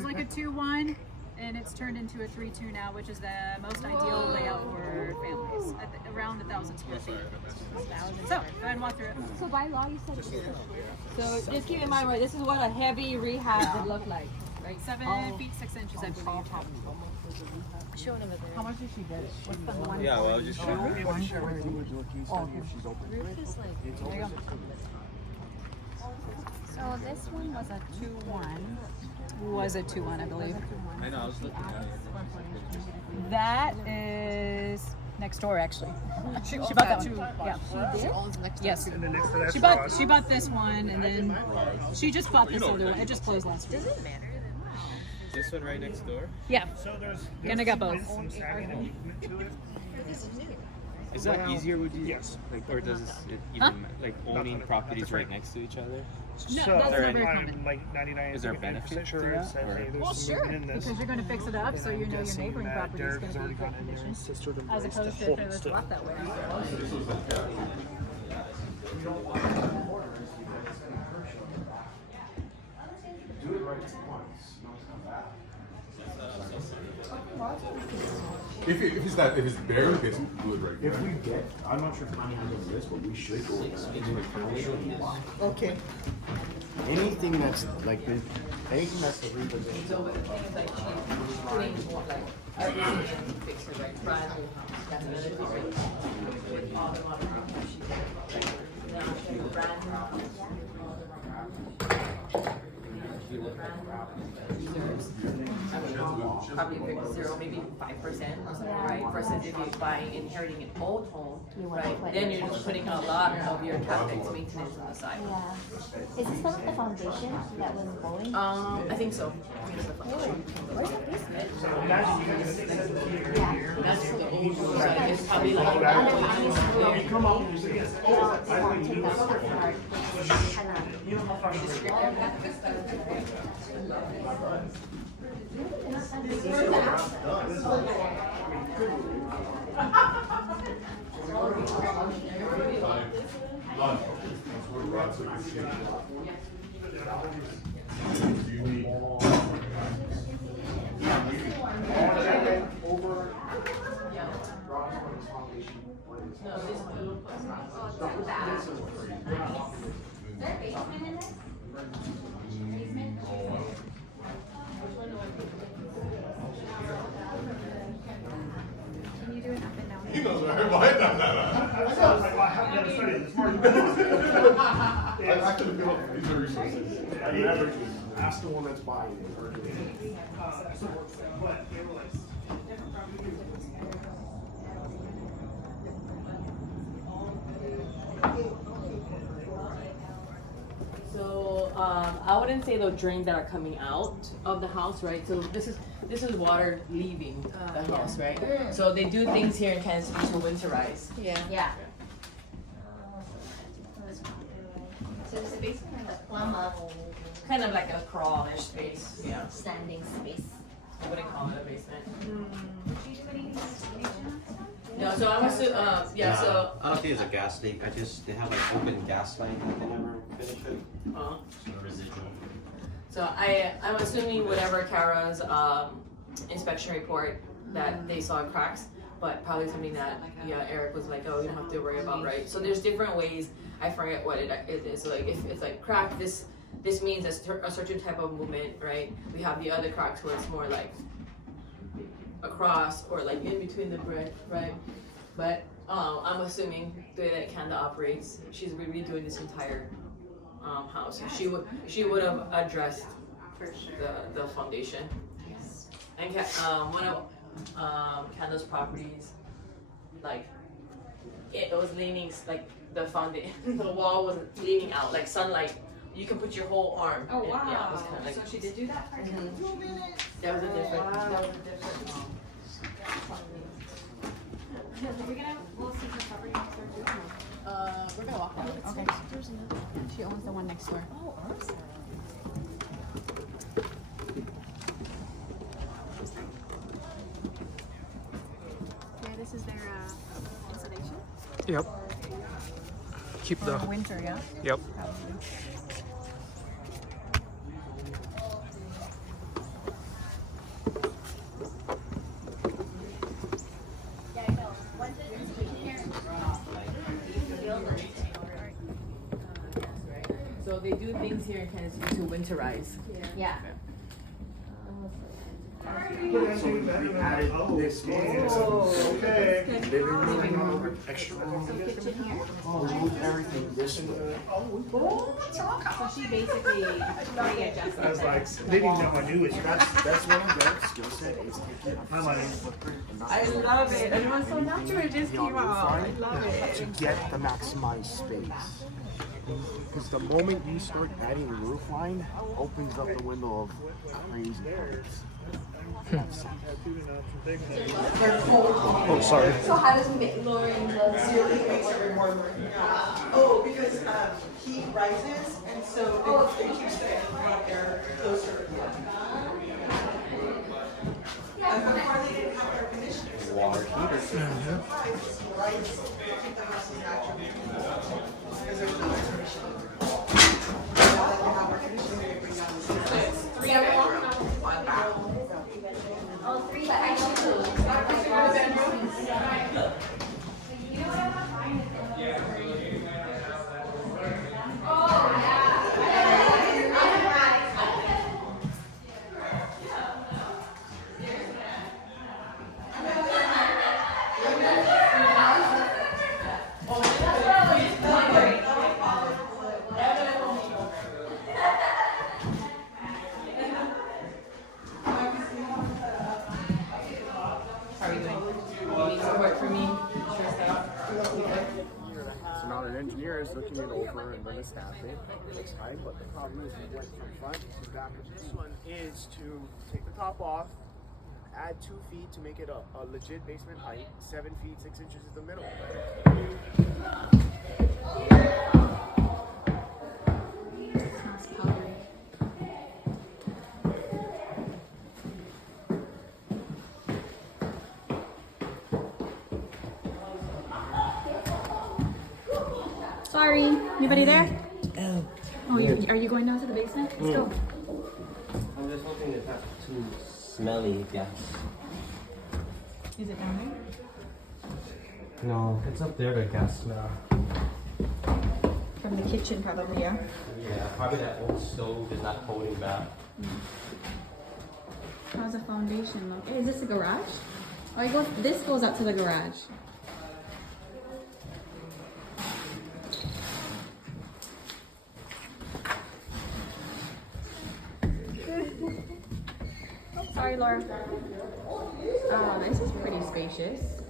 like a 2-1, and it's turned into a 3-2 now, which is the most ideal layout for families at around 1,000 square feet. So go ahead and walk through it. So by law, you said it's So just keep in mind, right, this is what a heavy rehab would look like, right? 7 feet 6 inches, I believe. showing him a How much did she get? What's the one? Yeah, well, just show me. Roof is like, there you go. So this one was a 2-1. Was a 2-1, I believe. I know, I was looking at it. That is next door, actually. She bought that one. Yeah. She owns next to Yes. And then next to that's She bought this one, and then she just bought this other one. It just closed last week. Does it matter? This one right next door? Yeah. So there's Gonna get both. some sagging movement to it. Is that Well, easier, would you? yes. Like, or does it even Huh? like owning properties right next to each other? No, So that's not very I'm common. like 99% Is there a benefit sure to it that, says, or- hey, there's Well, some sure, movement in this. because you're going to fix it up, so And you I'm know your guessing neighboring that property is Derek going has to be already in gone good in there and condition, insisted on as raised to opposed to hold if it was still. left that way. Do it right once, not come back. If it's not, if it's bare, we can do it right. If we get, I'm not sure if Connie handles this, but we should go into the commercial lot. Okay. Anything that's like the, anything that's the reposition. So the thing is like she's putting more like everything in fix it right, brand new house. That's another thing, right? With all the modifications she did, right? Now she has a brand new house. Probably 0, maybe 5% or something, right? Versus if you're buying, inheriting an old home, right? Then you're just putting a lot of your capex maintenance on the side. Yeah. Is this one of the foundation that was going? I think so. Where's the basement? Imagine you guys Yeah. That's the old one, so it's probably like. You come out and you say, yes, They oh, don't, they I won't think take you that know stuff apart. Kinda- You know how far Can you do it up and down? He knows where my I haven't done a study this morning. I could have built these are resources. I never ask the one that's buying it. or doing it. So I wouldn't say the drains that are coming out of the house, right? So this is water leaving the house, right? So they do things here in Kansas City to winterize. Yeah. Yeah. So it's basically like a plum of Kind of like a crawlish space, yeah. standing space. I wouldn't call it a basement. No, so I'm yeah, so. I don't think it's a gas leak. They have like open gas line. They never finish it. So residual. So I'm assuming whatever Kara's inspection report that they saw cracks, but probably something that Eric was like, oh, you don't have to worry about, right? So there's different ways. I forget what it is. So like if it's like crack, this means a certain type of movement, right? We have the other cracks where it's more like across or like in between the brick, right? But I'm assuming the way that Kanda operates, she's redoing this entire house. She would have addressed the foundation. And one of Kanda's properties, like it was leaning, like the foundation, the wall was leaning out, like sunlight. You can put your whole arm. Oh in. wow! Yeah, it was kind of like, So she did do that part. That was a different. That was a different. We'll see her property next door too. We're gonna walk out. Okay. There's another. She owns the one next door. Oh, awesome. Yeah, this is their insulation. Yep. Keep For the. winter, yeah? Yep. Probably. So they do things here in Kansas City to winterize. Yeah. So we added this in. Okay. Living room, extra room. Kitchen here. We moved everything this way. So she basically readjusted. I was like, they didn't know I knew it. That's one of their skill set is taking My money. footprint and not I love it. Everyone's so natural. It just came out. I love it. to get the maximized space. Because the moment you start adding roof line, opens up the window of crazy heights. Oh, sorry. So how does lowering the Oh, because heat rises, and so it keeps the air closer. And before they didn't have air conditioners. Water heaters. Right, keep the houses naturally cool. Because there's no air conditioning. Now that they have air conditioning, they bring down the stairs. 3 bedroom, 1 bath. Oh, 3, but I know two. So now the engineer is looking it over and gonna staff it. It looks fine, but the problem is we went from front to back. This one is to take the top off, add 2 feet to make it a legit basement height, 7 feet 6 inches in the middle. Sorry, anybody there? Oh, are you going down to the basement? Let's go. I'm just hoping it's not too smelly gas. Is it down there? No, it's up there, the gas smell. From the kitchen, probably, yeah. Yeah, probably that old stove is not holding back. How's the foundation look? Hey, is this a garage? Oh, it goes, this goes up to the garage. Oh, sorry, Laura. Oh, this is pretty spacious.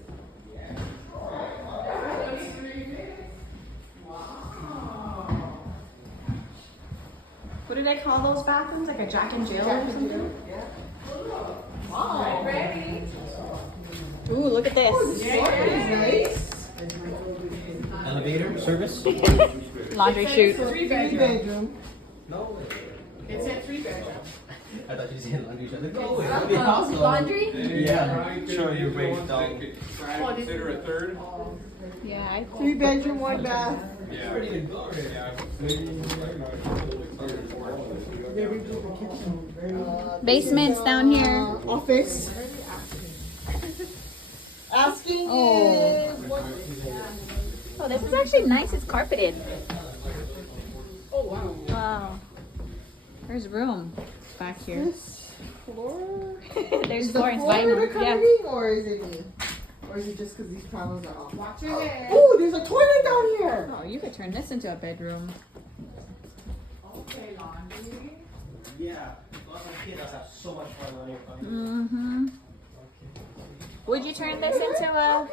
What do they call those bathrooms? Like a Jack and Jill or something? Wow. Ooh, look at this. Elevator service? Laundry chute. 3 bedroom. No way. It said 3 bedroom. I thought you said laundry service. No way. It'll be a house Laundry? Yeah, sure you break down. Consider a third. Yeah, I 3 bedroom, 1 bath. Yeah. Ready to go already. Basement's down here. Office. Asking Oh. is what? Oh, this is actually nice. It's carpeted. Oh wow. Wow. There's room back here. This floor. There's Is the floor and floor vinyl. Yeah. recovering, or is it me? Or is it just because these panels are off? Watch your head. Oh, there's a toilet down here. Oh, you could turn this into a bedroom. Okay, laundry. Yeah, lots of kids have so much fun on it. Mm-hmm. Would you turn this into a?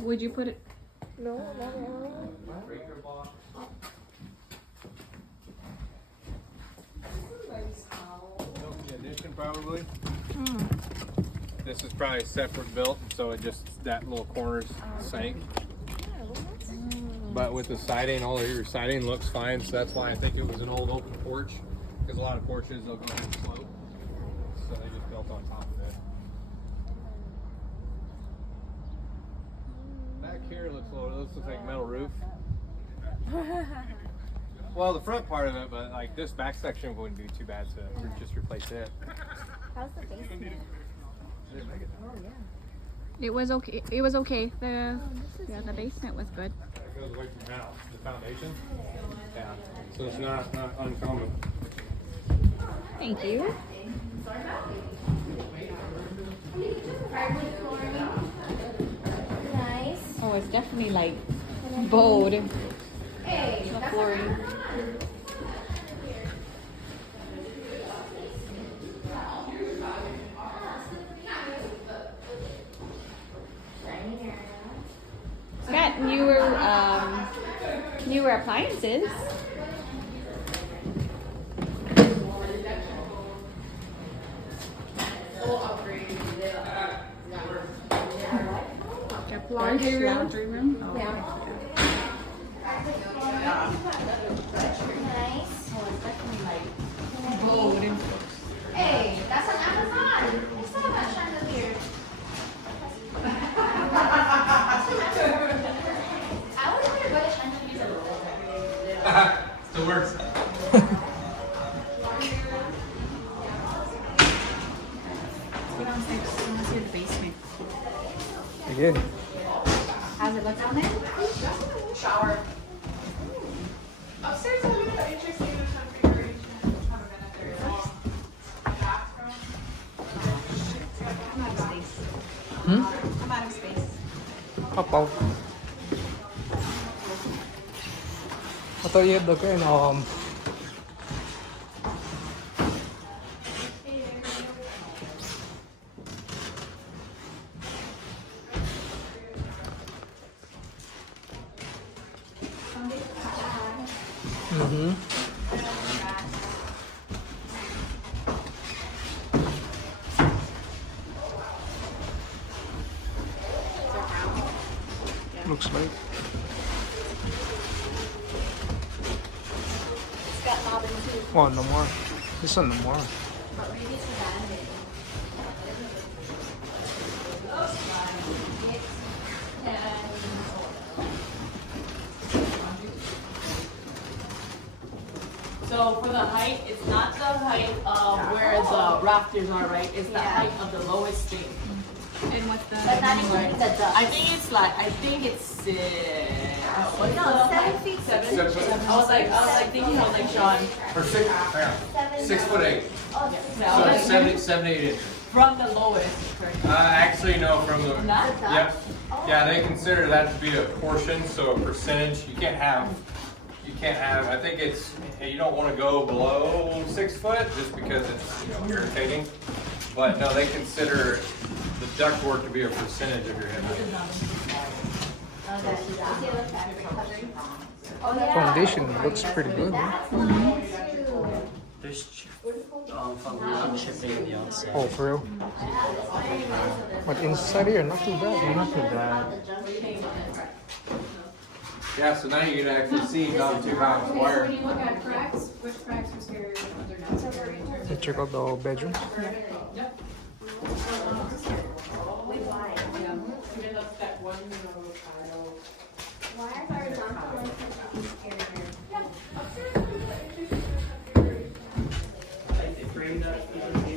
Would you put it? No, no. Breaker box. The addition probably. This is probably separate built, so it just that little corner's sank. But with the siding, all of your siding looks fine, so that's why I think it was an old open porch. Because a lot of porches they'll go and slope, so they just built on top of it. Back here looks a little. This looks like metal roof. Well, the front part of it, but like this back section wouldn't be too bad to just replace it. How's the basement? Oh yeah. It was okay. It was okay. The basement was good. It goes away from the house, the foundation. Yeah, so it's not uncommon. Thank you. Nice. Oh, it's definitely like bold. Hey, The that's flooring. Scott, you were Newer appliances. Laundry room. Oh, Yeah. Hey, that's on Amazon. It's not about chandelier. I was gonna buy a chandelier. Still works. Let's go downstairs. I want to see the basement. Again. How's it look down there? Shower. Upstairs, a little bit interesting in configuration. Haven't been up there at all. Bathroom. I'm out of space. Hmm? I'm out of space. Hop out. I thought you had the kind Mm-hmm. Looks like. It's got Robin too. Oh, no more. This one, no more. But maybe it's abandoned. So for the height, it's not the height of where the rafters are, right? It's the height of the lowest thing. And what's the? But not including the dust. I think it's what's No, the 7 height? feet. 7? I was like thinking, Sean. For 6'8". Oh, No, So like, 7, 8 inches. from the lowest. Actually, no, from the. Not? Yep. Yeah, they consider that to be a portion, so a percentage. You can't have. I think it's. You don't want to go below 6 foot just because it's irritating. But no, they consider the ductwork to be a percentage of your head. Foundation looks pretty good. There's foundation chipping the outside. Oh, for real? But inside here, not too bad. Not too bad. Yeah, so now you can actually see down 2 pounds wire. When you look at cracks, which cracks are scarier, which ones are not scary in terms Let's check out the bedroom. Yep. Even that one, tile. Why are horizontal ones scarier?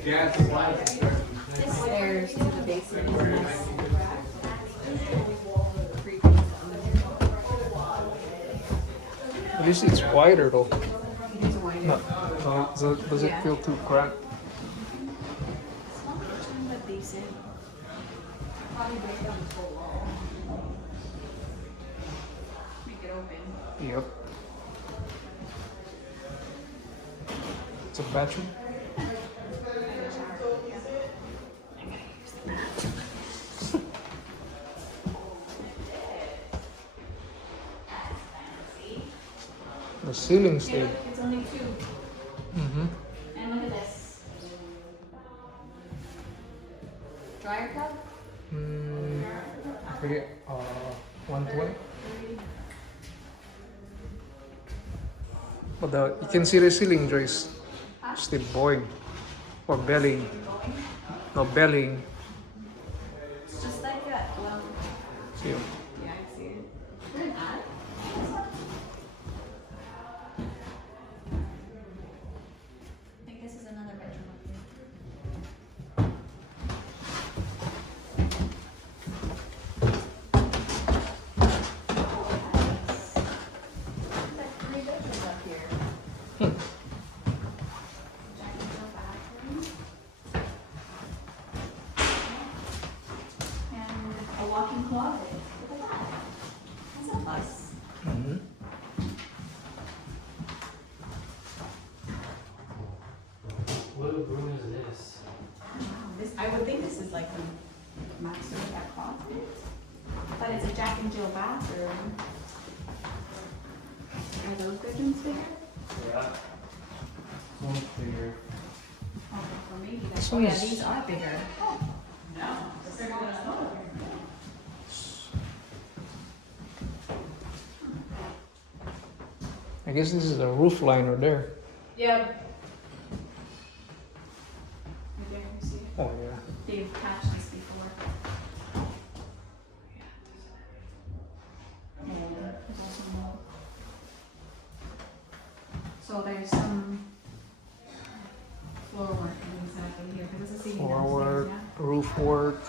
Yeah, The stairs to the basement. At least it's wider though. No, does it feel too cramped? Make it open. Yep. It's a bathroom. The ceiling stayed. It's only 2. Mm-hmm. And look at this. Dryer cup? I forget. 120. But you can see the ceiling joist still bowing or bellying. No, bellying. It's just like that. Well, See? yeah, I see it. I think this is another bedroom up here. There's 3 bedrooms up here. And a walk-in closet. Look at that. That's a plus. Mm-hmm. What room is this? I would think this is like the master of that closet. But it's a Jack and Jill bathroom. Are those bedrooms bigger? Yeah. Much bigger. Oh, well, maybe that's. This Oh one yeah, is- these are bigger. No, it's bigger than a little. I guess this is a roof liner there. Yep. Right there, you see it? Oh yeah. They've patched this before. And there's also more. So there's some floor work exactly here, because it's a ceiling Floor work, downstairs, roof work.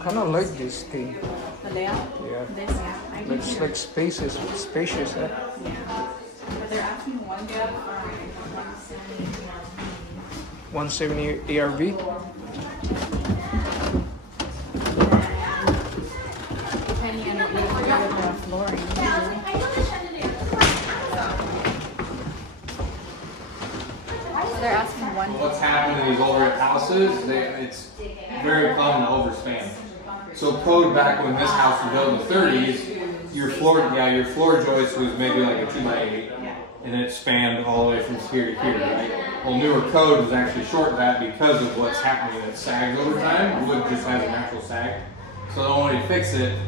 Kind of like this thing. The layout? Yeah. This, yeah. I do Looks here. like spacious. Spacious. Yeah. But they're asking one gap for 170 ARV. depending on what you do with the flooring. So they're asking one. What's happened in these older houses, it's very common to overspan. So code back when this house was built in the 30s, your floor joist was maybe like a 2x8, and it spanned all the way from here to here, right? Well, newer code was actually short that because of what's happening. It sags over time. Wood just has a natural sag. So the only way to fix it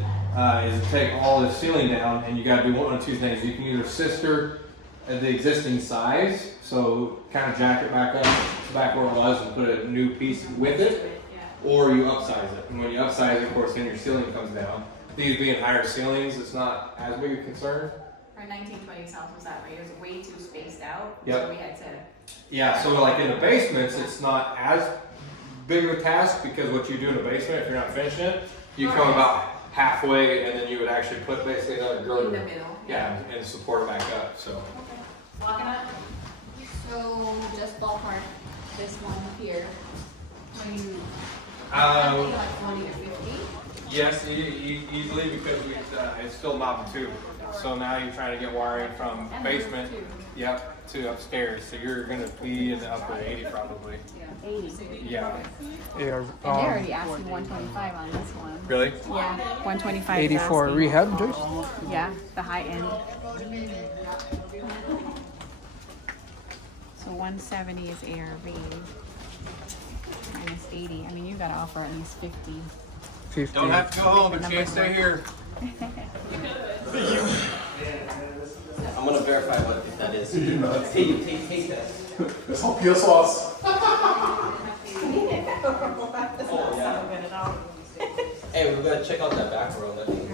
is to take all the ceiling down, and you got to do one of two things. You can either sister the existing size, so kind of jack it back up to back where it was and put a new piece with it, or you upsize it. And when you upsize it, of course, then your ceiling comes down. These being higher ceilings, it's not as big a concern. Our 1920s house was that way. It was way too spaced out. Yep. So we had to. Yeah, so like in the basements, it's not as big of a task because what you do in the basement, if you're not finishing it, you come about halfway and then you would actually put basically another girder. In the middle. Yeah, and support it back up, so. Walking up. So just ballpark this one here. What do you? Uh, I think like 20 to 50. Yes, easily because it's still knob tube. So now you're trying to get wiring from basement, yep, to upstairs. So you're gonna be in the upper 80 probably. 80. Yeah. ARV. And they're already asking 125 on this one. Really? Yeah, 125. 80 for rehab, Joyce? Yeah, the high end. So 170 is ARV. Minus 80. I mean, you gotta offer at least 50. 50. Don't have to go home, but you can't stay here. I'm gonna verify what that is. Take that. It's all pure sauce. Hey, we're gonna check out that back room. I think.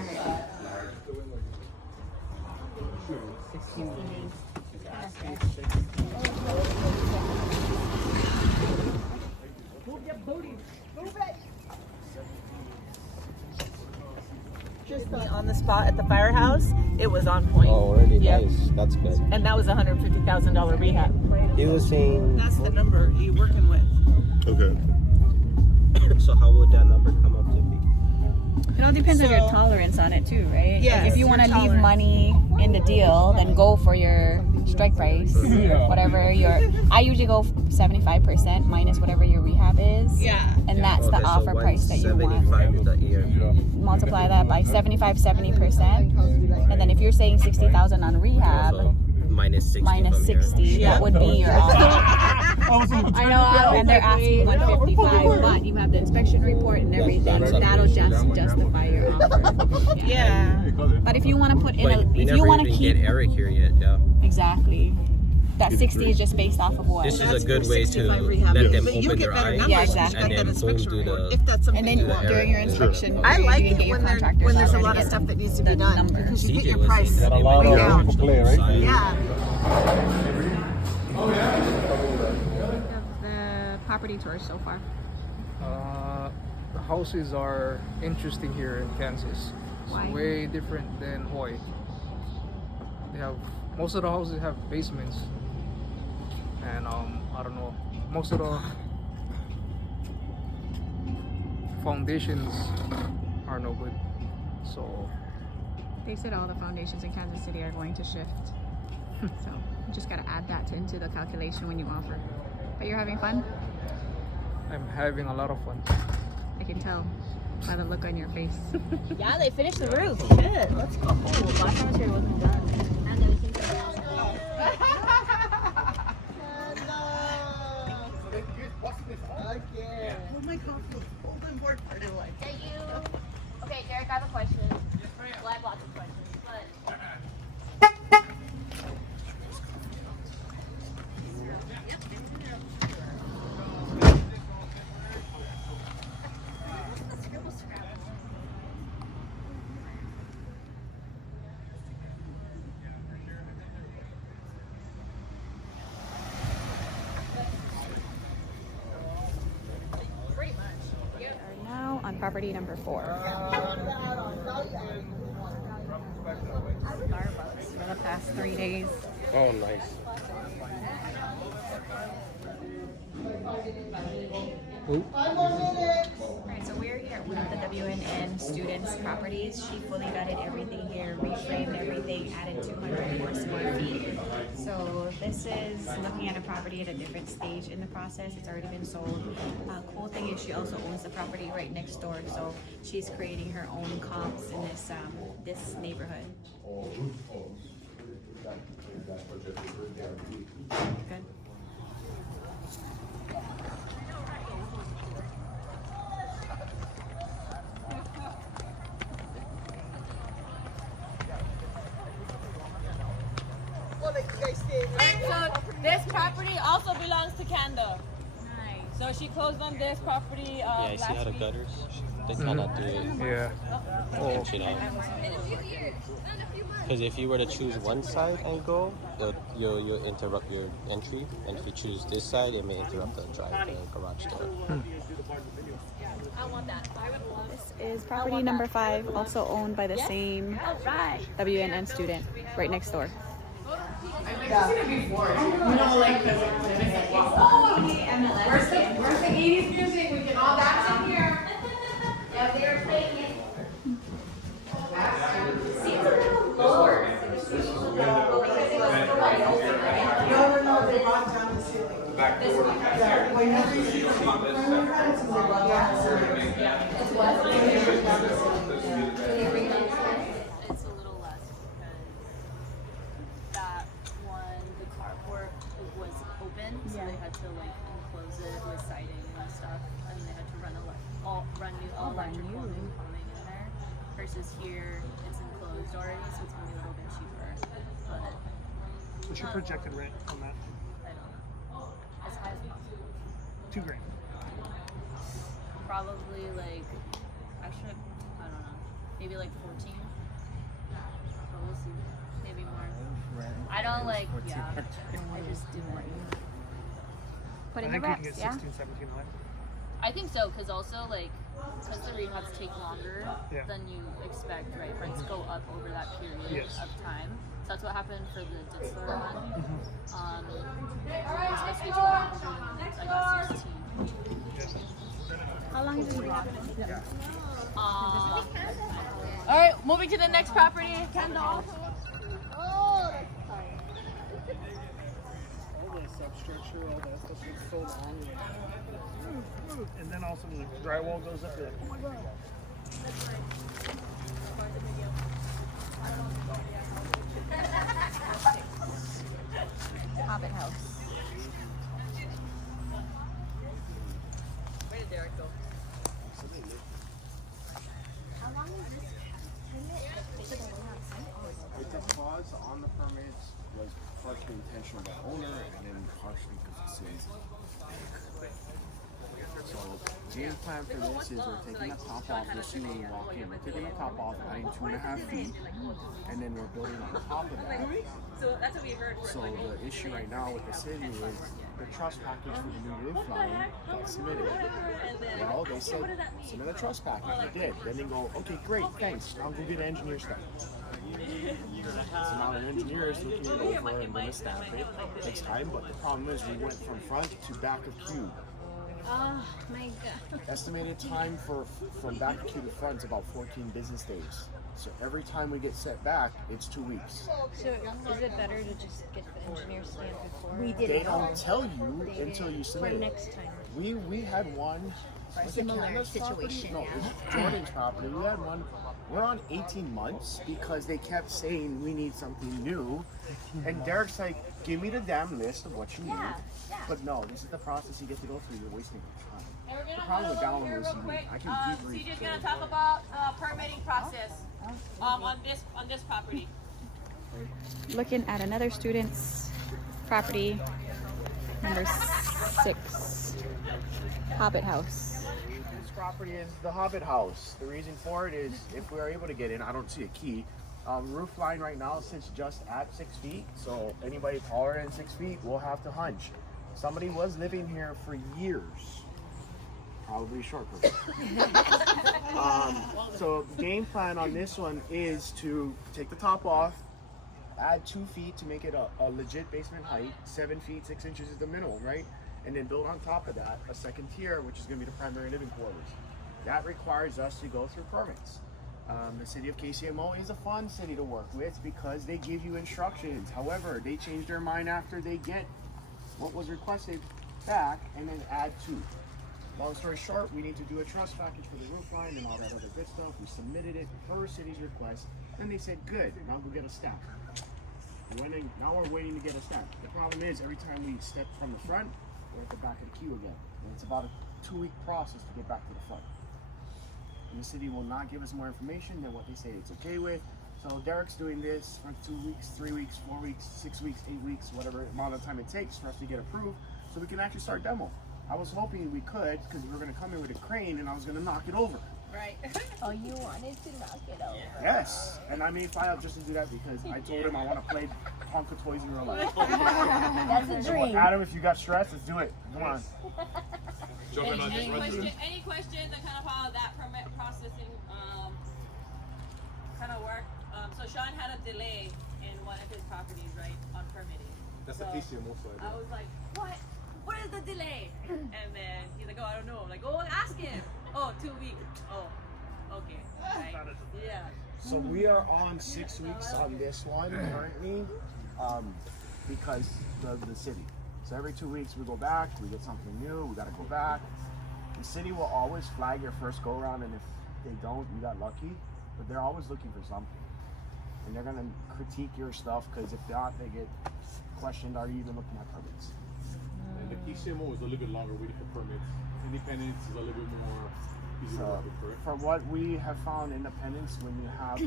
Just me on the spot at the firehouse, it was on point. Oh, already Yep. nice. That's good. And that was $150,000 rehab. He was saying. That's the number you're working with. Okay. So how would that number come up to be? It all depends on your tolerance on it too, right? Yes, If you your want to leave tolerance. money in the deal, then go for your strike price. Whatever your, I usually go 75% minus whatever your rehab is. Yeah. And that's the Okay, so offer price that you want. 175 is the year. Multiply that by 70%. And then if you're saying 60,000 on rehab, So minus 60. minus from here. 60, that would be your offer. I know, and they're asking 155, but you have the inspection report and everything. That'll just justify your offer. Yeah. But if you want to put in But a, we if never you want to even keep get Eric here yet, yeah. exactly, that 60 is just based off of what. This is a good way to 65 rehab. let them But you open get their better eyes numbers Yeah, if you exactly. got and that then boom, inspection do report, the. if that's something And then you want. during your inspection, I you like can it get your when contractors when there's a already lot of get stuff that needs to the be done number. because you get CJ your was price saying that way they down. might play, right? Yeah. The property tours so far. The houses are interesting here in Kansas. It's Why? way different than Hawaii. They have most of the houses have basements, and I don't know, most of the foundations are no good. So They said all the foundations in Kansas City are going to shift. So you just gotta add that into the calculation when you offer. But you're having fun? I'm having a lot of fun. I can tell by the look on your face. Yeah, they finished the roof. Good. Let's go. Last time I was here, it wasn't done. And everything's Okay. Oh my God, hold on board part of life. Okay, okay, Derek, I have a question. Well, I have lots of questions, but. We are now on property number 4. Starbucks for the past 3 days. Oh, nice. Alright, so we're here at one of the WNN students' properties. She fully gutted everything here, reframed everything, added 200 more square feet. So this is looking at a property at a different stage in the process. It's already been sold. Cool thing is she also owns the property right next door, so she's creating her own comps in this this neighborhood. Good. So this property also belongs to Kanda. Nice. So she closed on this property Yeah, I see how last the week. gutters. They cannot do it. yeah. Oh, Pinch it out. Because if you were to choose one side and go, you'll interrupt your entry. And if you choose this side, it may interrupt the garage door. I want that. This is property number 5, also owned by the same WNN student right next door. Where's the 80s music? We can all dance in here. Yeah, they're playing it. No, they brought down the ceiling. Yeah, whenever you see the front it's above that ceiling. It's a little less because that one, the carport was open, so they had to like enclose it with siding and stuff, and they had to run new electrical and plumbing in there. Versus here, it's enclosed already, so it's gonna be a little bit cheaper. But What's your projected rent on that? I don't know, as high as possible. $2,000. Probably like, actually, I don't know, maybe like 14. But we'll see. Maybe more. I don't like, yeah. I just didn't want you. Put I in the think you can reps, get yeah? 16, 17 on it. I think so, because also like, because the rehabs take longer Yeah. than you expect, right? Rents go up over that period Yes. of time. So that's what happened for the Ditzler one. It was supposed to be 1200 and I got 16. How long is the rehab? All right, moving to the next property. Kendall. Oh, that's All the substructure, all that stuff gets sold on. And then also the drywall goes up there. Oh my God. Hobbit House. Where did Derek go? How long is this? The pause on the permits was partially intentional by owner and then partially because of cities. So game plan for this is we're taking the top off, you'll see when you walk in, we're taking the top off, adding 2.5 feet, and then we're building on top of that. So that's what we heard. So the issue right now with the city is the trust package for the new roof line got submitted. Well, they said, submit a trust package, I did. Then they go, okay, great, thanks, I'll go get engineer stuff. So now the engineer is looking it over and gonna stamp it next time, but the problem is we went from front to back of cube. Oh my god. Estimated time from back to the front is about 14 business days. So every time we get set back, it's 2 weeks. So is it better to just get the engineer stamp before? We They don't tell you until you For submit it. next time. We had one. Was it Similar Canada's property? situation, No, it was Jordan's property. We had one. We're on 18 months because they kept saying we need something new. And Derek's like, give me the damn list of what you need. But no, this is the process you get to go through. You're wasting your time. And we're The gonna problem hold with over Dallin here is real quick. I can debrief. CJ's gonna talk about the permitting process on this property. Looking at another student's property, number 6, Hobbit House. This property is the Hobbit House. The reason for it is if we are able to get in, I don't see a key. Roof line right now sits just at 6 feet, so anybody taller than 6 feet will have to hunch. Somebody was living here for years. Probably a short person. So game plan on this one is to take the top off, add 2 feet to make it a legit basement height. 7 feet 6 inches is the minimum, right? And then build on top of that a second tier, which is going to be the primary living quarters. That requires us to go through permits. The city of KCMO is a fun city to work with because they give you instructions. However, they change their mind after they get what was requested back and then add to. Long story short, we need to do a trust package for the roof line and all that other good stuff. We submitted it per city's request, and they said, good, now we'll get a stamp. Now we're waiting to get a stamp. The problem is, every time we step from the front, we're at the back of the queue again. And it's about a 2-week process to get back to the front. And the city will not give us more information than what they say it's okay with. So Derek's doing this for 2 weeks, 3 weeks, 4 weeks, 6 weeks, 8 weeks, whatever amount of time it takes for us to get approved, so we can actually start demo. I was hoping we could, because we were going to come in with a crane and I was going to knock it over. Right. Oh, you wanted to knock it over. Yes, and I may fly out just to do that because I told him I want to play Tonka toys in real life. That's a So, dream. Adam, if you got stress, let's do it. Come on. Any questions on kind of how that permit processing kind of worked? So Sean had a delay in one of his properties, right, on permitting. That's so the KCMO side. I was like, what? What is the delay? And then he's like, oh, I don't know. I'm like, oh, ask him. Oh, 2 weeks. Oh, okay. Right. Yeah. So we are on 6 weeks on this one currently because of the city. So every 2 weeks we go back, we get something new, we got to go back. The city will always flag your first go around, and if they don't, you got lucky. But they're always looking for something. And they're going to critique your stuff because if not, they get questioned, are you even looking at permits? And the KCMO is a little bit longer waiting for permits. Independence is a little bit more easy to work with, correct? From what we have found, Independence, when you have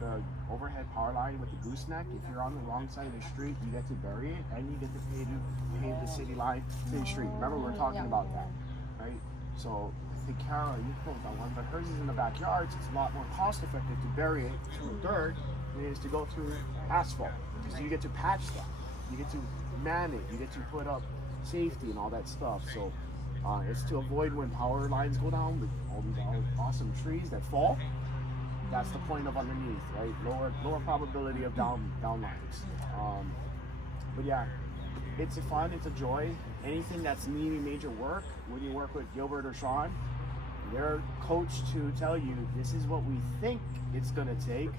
the overhead power line with the gooseneck, if you're on the wrong side of the street, you get to bury it and you get to pave the city line to the street. Remember, we're talking about that, right? So I think Carol, you closed that one, but hers is in the backyard, so it's a lot more cost effective to bury it through dirt than it is to go through asphalt. Because you get to patch stuff, you get to man it, you get to put up safety and all that stuff. So it's to avoid when power lines go down with all these awesome trees that fall. That's the point of underneath, right? Lower probability of down lines. But yeah, it's a fun, it's a joy. Anything that's needing major work, when you work with Gilbert or Sean, they're coached to tell you this is what we think it's gonna take.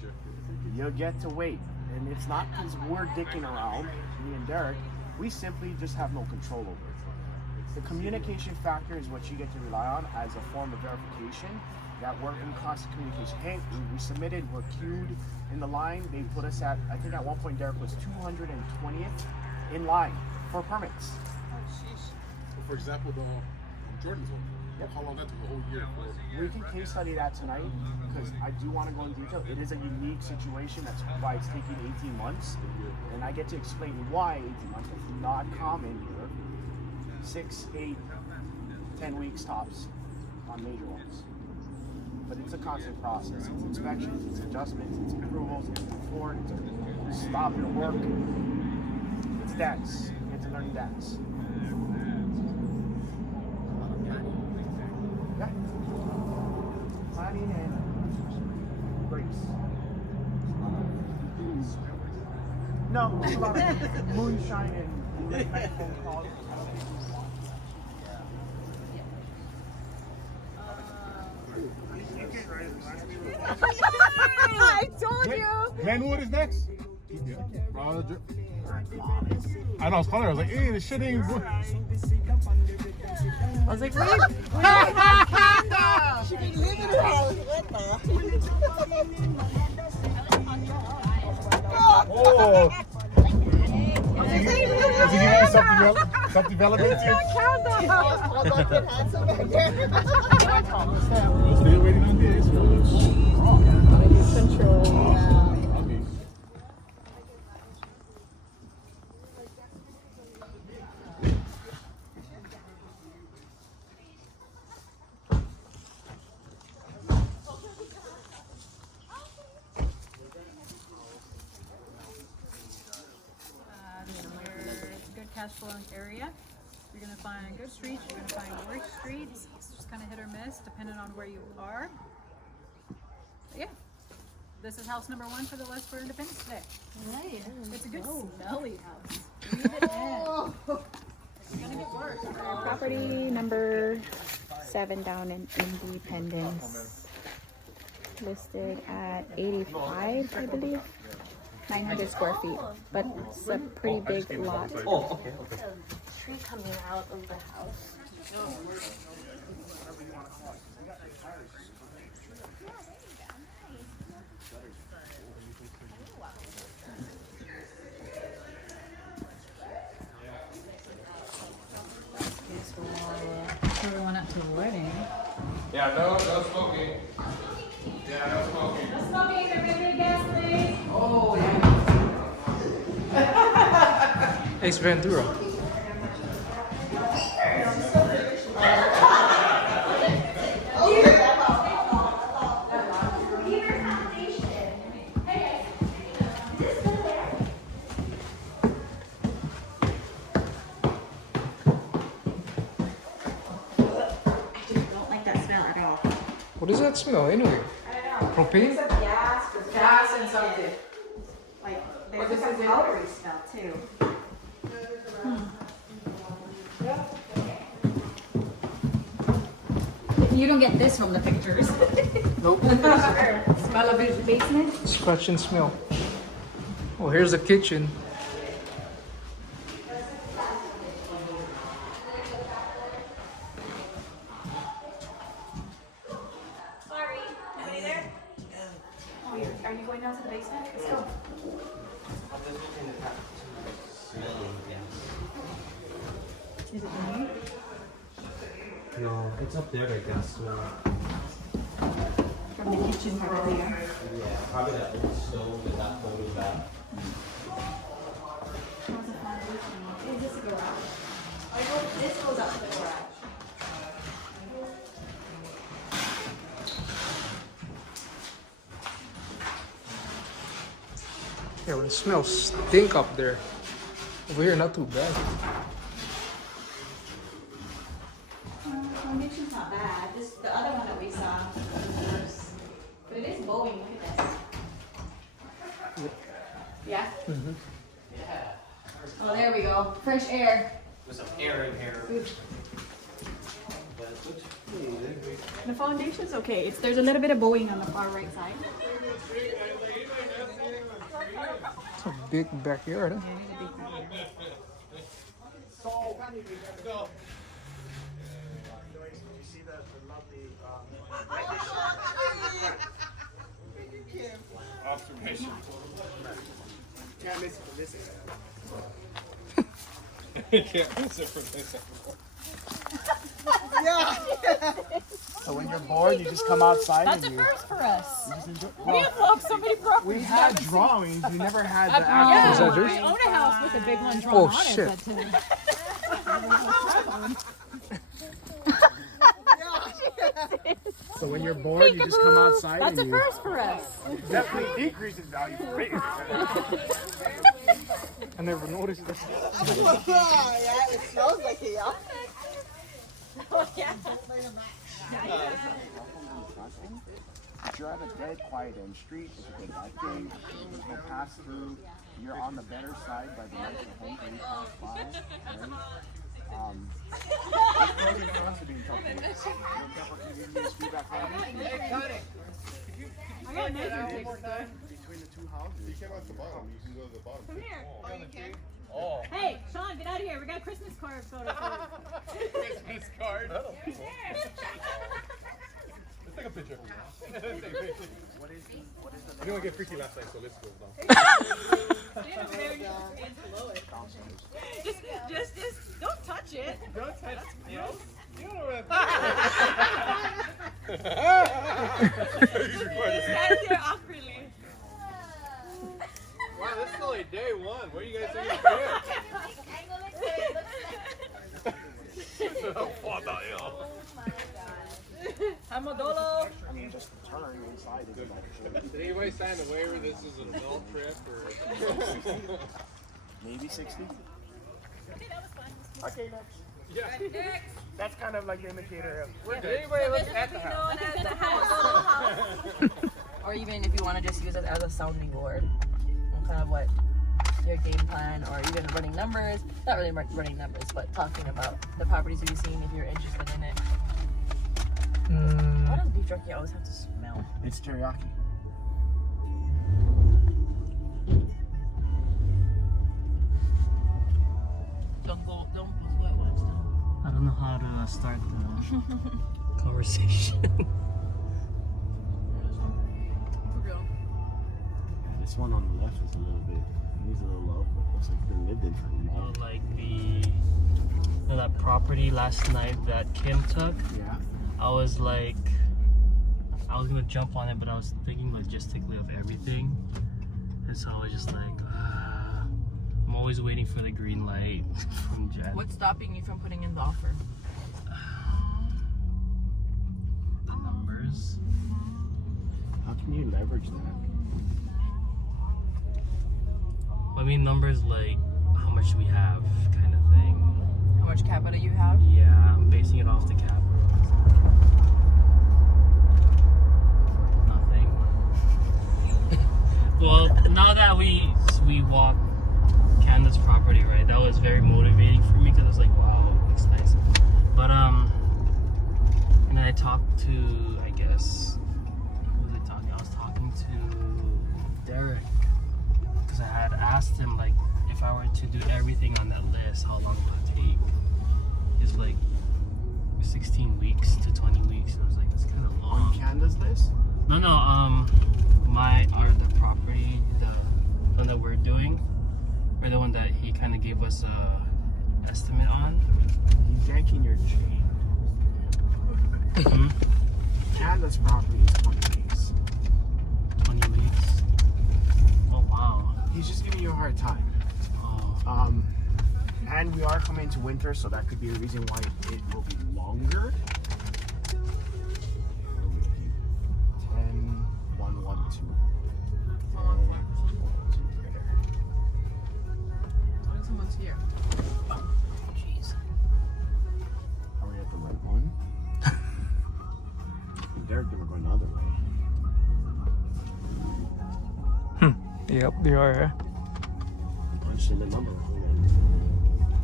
You'll get to wait. And it's not because we're dicking around, me and Derek, we simply just have no control over it. The communication factor is what you get to rely on as a form of verification, that we're in constant communication. Hey, we submitted, we're queued in the line. They put us at, I think at one point Derek was 220th in line for permits. For example, the Jordan's one. How long that took? A whole year? We can case study that tonight because I do want to go into detail. It is a unique situation. That's why it's taking 18 months. And I get to explain why 18 months. It's not common here. 6, 8, 10 weeks tops on major ones. But it's a constant process. It's inspections, it's adjustments, it's approvals, it's report, it's stop your work. It's dance. It's a learning dance. Yeah. Planning and breaks. No, it's a lot of moonshine and late night phone calls. I told you. Glenwood is next. I know, I was calling her. I was like, hey, this shit ain't good. I was like, wait. She been living her house. What Oh. Is he giving you self-development? It's not countdown. We're still waiting on this. Control. Cash flowing area. You're gonna find good streets, you're gonna find worse streets. It's just kind of hit or miss depending on where you are. But yeah, this is house number 1 for the West for Independence Day. Nice. It's a good smelly house. Leave it in. It's gonna get worse. Property number 7 down in Independence. Listed at 85, I believe. 900 square feet, but it's a pretty big lot. Oh, okay, okay. Tree coming out of the house. Everyone up to the wedding. Yeah, no smoking. Yeah, no smoking. No smoking, everybody gas, please. Oh, yeah. Ace Ventura. What does that smell anyway? Propane? Gas and something. Like, there's a powdery smell too. You don't get this from the pictures. Nope. Smell of his basement. Scratch and smell. Oh, here's the kitchen. Sorry, nobody there? Oh, are you going down to the basement? Let's go. Is it in here? No, it's up there, I guess. From the kitchen probably. Yeah, probably that old stove with that folding back. How's the foundation? Is this a garage? I hope this goes up to the garage. Yeah, but it smells stink up there. Over here, not too bad. Foundation's not bad. This, the other one that we saw was worse. But it is bowing, look at this. Yeah? Mm-hmm. Oh, there we go. Fresh air. With some air in here. The foundation's okay. There's a little bit of bowing on the far right side. It's a big backyard, huh? Observation. Can't miss it for this Can't miss it for this Yeah. So when you're bored, you just come outside That's a and you first for us. just enjoy. We unlocked so many properties. We had drawings. We never had the Yeah, Is that yours? I own a house with a big one drawn Oh, on shit. it. But, So when you're bored, you just come outside That's a and you first for us. definitely decreases value for me. I never noticed this. Yeah, it smells like it, y'all. Oh, yeah. If you're at a dead, quiet end street, it's a good lighting. There's no pass through. You're on the better side by the nice home when you pass by. Right? There's pros and cons to being tough. You'll definitely give me feedback on it. can't measure six. Between the two houses. You came out the bottom. You can go to the bottom. Come here. Oh, you can? Oh. Hey, Sean, get out of here. We got a Christmas card photo for you. Christmas card. Right there. Let's take a picture. What is the I didn't want to get freaky last night, so let's go now. Stand over there and just blow it. Just, don't touch it. Don't touch it. You know what? He stands here awkwardly. Wow, this is only day one. What are you guys doing? Hamadolo. I mean, just the turn inside is about Did anybody sign the waiver? This is an adult trip, or maybe 60. Okay, that was fun. Okay, next. yeah? Next. That's kind of like the indicator of. Did anybody look at the house? I think that's a Hamadolo house. Or even if you want to just use it as a sounding board, and kind of what your game plan, or even running numbers. Not really running numbers, but talking about the properties you've seen if you're interested in it. Why does beef jerky always have to smell? It's teriyaki. Don't sweat watch them. I don't know how to start the conversation. For real. This one on the left is a little bit. Needs a little love, but looks like they lived in for a while. Like that property last night that Kim took. Yeah. I was like, I was gonna jump on it, but I was thinking logistically of everything, and so I was just like, I'm always waiting for the green light from Jen. What's stopping you from putting in the offer? The numbers. How can you leverage that? I mean, numbers like how much we have, kind of thing. How much capital you have? Yeah, I'm basing it off the capital. Nothing. Well, now that we walked Candace's property, right? That was very motivating for me because I was like, wow, looks nice. But and then I talked to, I guess, who was I talking? I was talking to Derek because I had asked him like if I were to do everything on that list, how long would it take? It's like 16 weeks to 20 weeks. I was like, that's kind of long. On Canada's list? No, the property, the one that we're doing, or the one that he kind of gave us a estimate on. He's yanking your chain. Hmm? Canada's property is 20 weeks. 20 weeks. Oh wow. He's just giving you a hard time. Oh. And we are coming to winter, so that could be a reason why it will be longer. 10, 1, 1, 2. 10, 1, 2, right there. What if someone's here? Jeez. Are we at the right one? Derek, they were going the other way. Yep, they are. Punch in the number.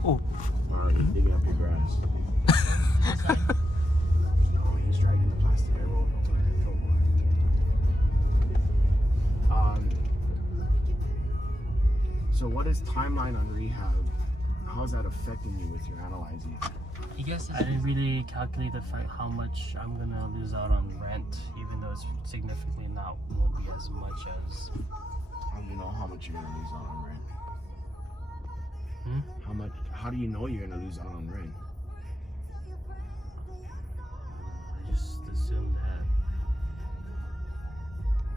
Oh. Already digging up your grass. No, he's dragging the plastic. I rolled over. So what is timeline on rehab? How is that affecting you with your analyzing? I guess I didn't really calculate how much I'm gonna lose out on rent, even though it's significantly not won't be as much as. How do you know how much you're gonna lose out on rent? Hmm? How do you know you're gonna lose out on rent? I just assumed that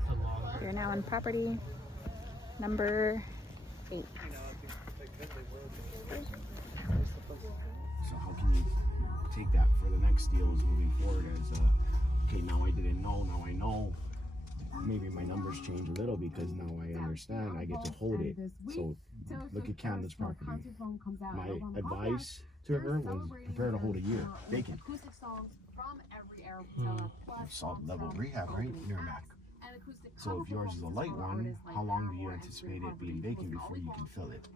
the longer. We're now on property number 8. So how can you take that for the next deals moving forward as okay, now I didn't know, now I know. Maybe my numbers change a little because now I understand, I get to hold it. So look at Canada's property. My advice to her was prepare to hold a year, vacant. Solid level rehab, right? You're back. So if yours is a light one, how long do you anticipate it being vacant before you can fill it?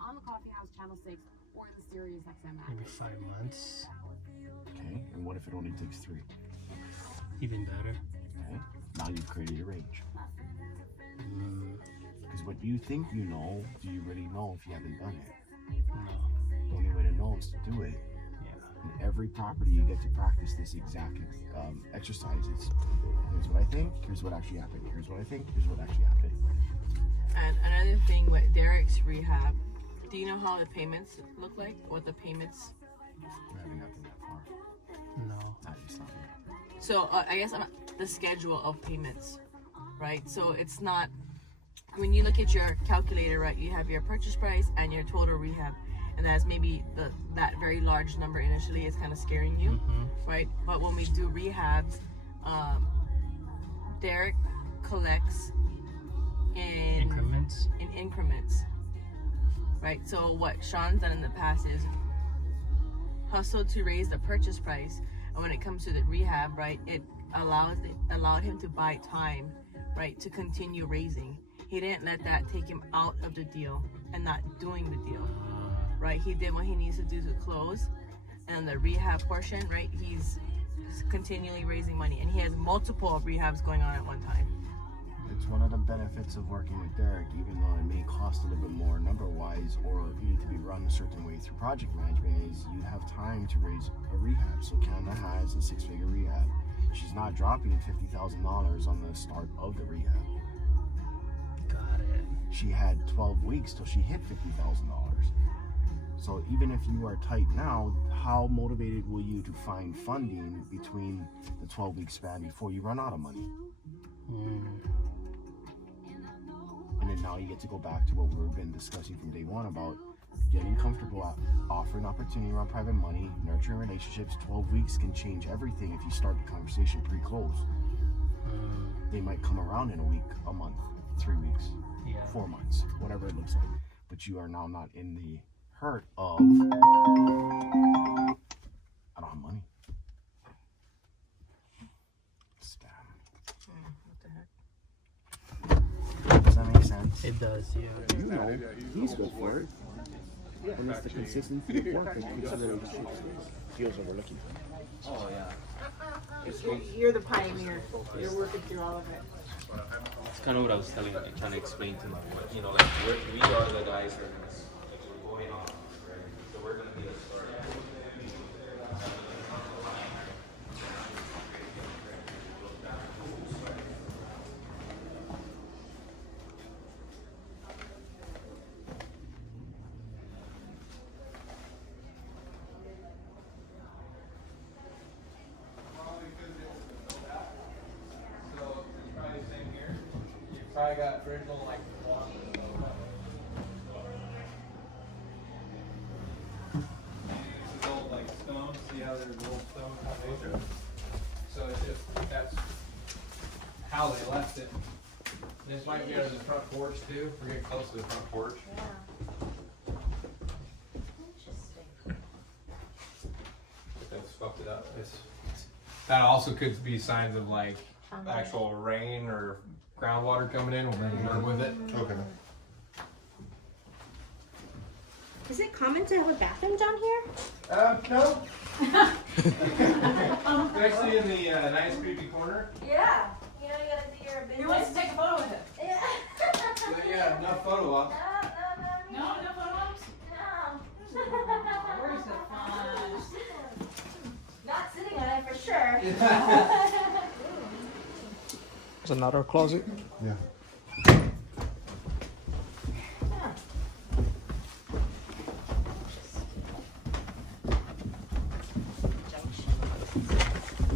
Maybe 5 months. Okay, and what if it only takes 3? Even better. Okay, now you've created a range. what you think you know, do you really know if you haven't done it? The only way to know is to do it. In every property, you get to practice this exact exercise. It's here's what I think, here's what actually happened. Here's what I think, here's what actually happened. And another thing with Derek's rehab, do you know how the payments look like? What the payments? I haven't gotten that far. No. Not just not yet. So I guess the schedule of payments, right? So it's not, when you look at your calculator, right, you have your purchase price and your total rehab, and that's maybe that very large number initially is kind of scaring you, right? But when we do rehabs, Derek collects in increments, right? So what Sean's done in the past is hustle to raise the purchase price, and when it comes to the rehab, right, it allowed him to buy time, right, to continue raising. He didn't let that take him out of the deal and not doing the deal, right? He did what he needs to do to close, and the rehab portion, right, he's continually raising money, and he has multiple rehabs going on at one time. It's one of the benefits of working with Derek, even though it may cost a little bit more number-wise, or you need to be run a certain way through project management, is you have time to raise a rehab. So Canada has a 6-figure rehab. She's not dropping $50,000 on the start of the rehab. Got it. She had 12 weeks till she hit $50,000. So even if you are tight now, how motivated will you to find funding between the 12-week span before you run out of money? And then now you get to go back to what we've been discussing from day one about getting comfortable at offering opportunity around private money, nurturing relationships. 12 weeks can change everything if you start the conversation pre-close. They might come around in a week, a month, 3 weeks, 4 months, whatever it looks like. But you are now not in the hurt of, I don't have money. Does that make sense? It does, yeah. You know, he's good for it. And it's the consistency of work that keeps the relationship feels what we're looking for. Oh, yeah. You're the pioneer. You're working through all of it. It's kind of what I was trying to explain to them. You know, like we are the guys that are going on, right? So we're gonna be the start. Probably got original like one. This is old like stone. See how there's old stone foundation? So it's just that's how they left it. And this might be under the front porch too. We're getting close to the front porch. But that's fucked it up. That also could be signs of like actual rain or groundwater coming in. We'll bring dirt with it. Okay. Is it common to have a bathroom down here? No. Especially in the nice creepy corner. Yeah. You know, you gotta do your business. He wants to take a photo with it. Yeah. Yeah, enough photo ops. No, no photo ops? No. Where's the fun? Not sitting on it for sure. Is another closet? Yeah. It's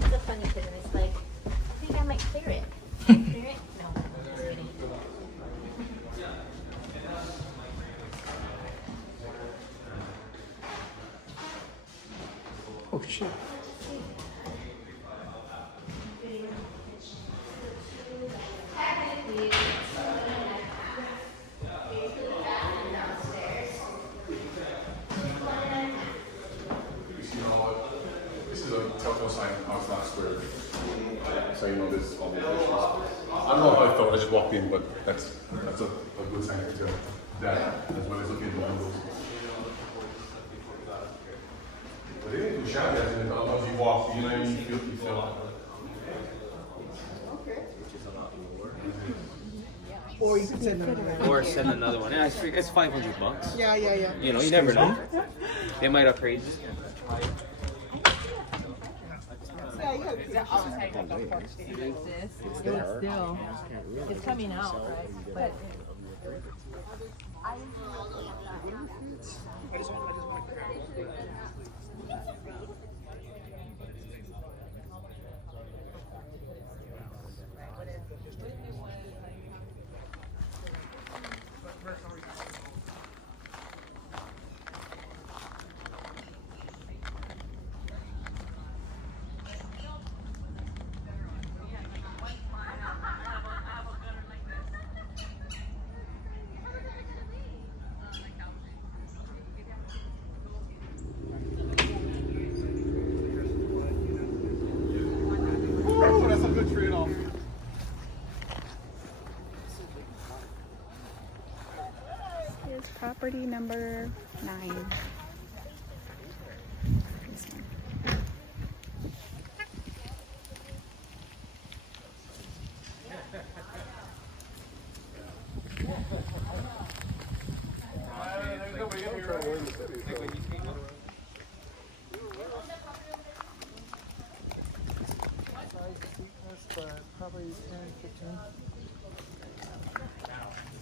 so funny because it's like, I think I might clear it. Clear it? No. Just kidding. Oh shit. This is a telltale sign how it's not square. So you know there's all the issues. I don't know how I thought. I just walked in, but that's a good sign to tell that as well as looking at the windows. But it ain't too shabby as you walk. You know, you feel. Or you could send another one. or send another one. Yeah, it's $500. Yeah, yeah, yeah. You know, you never know. They might upgrade. Yeah, you have It's coming out, right? But Oh, that's a good trade-off. Here's property number 9. This one. probably 10, 15.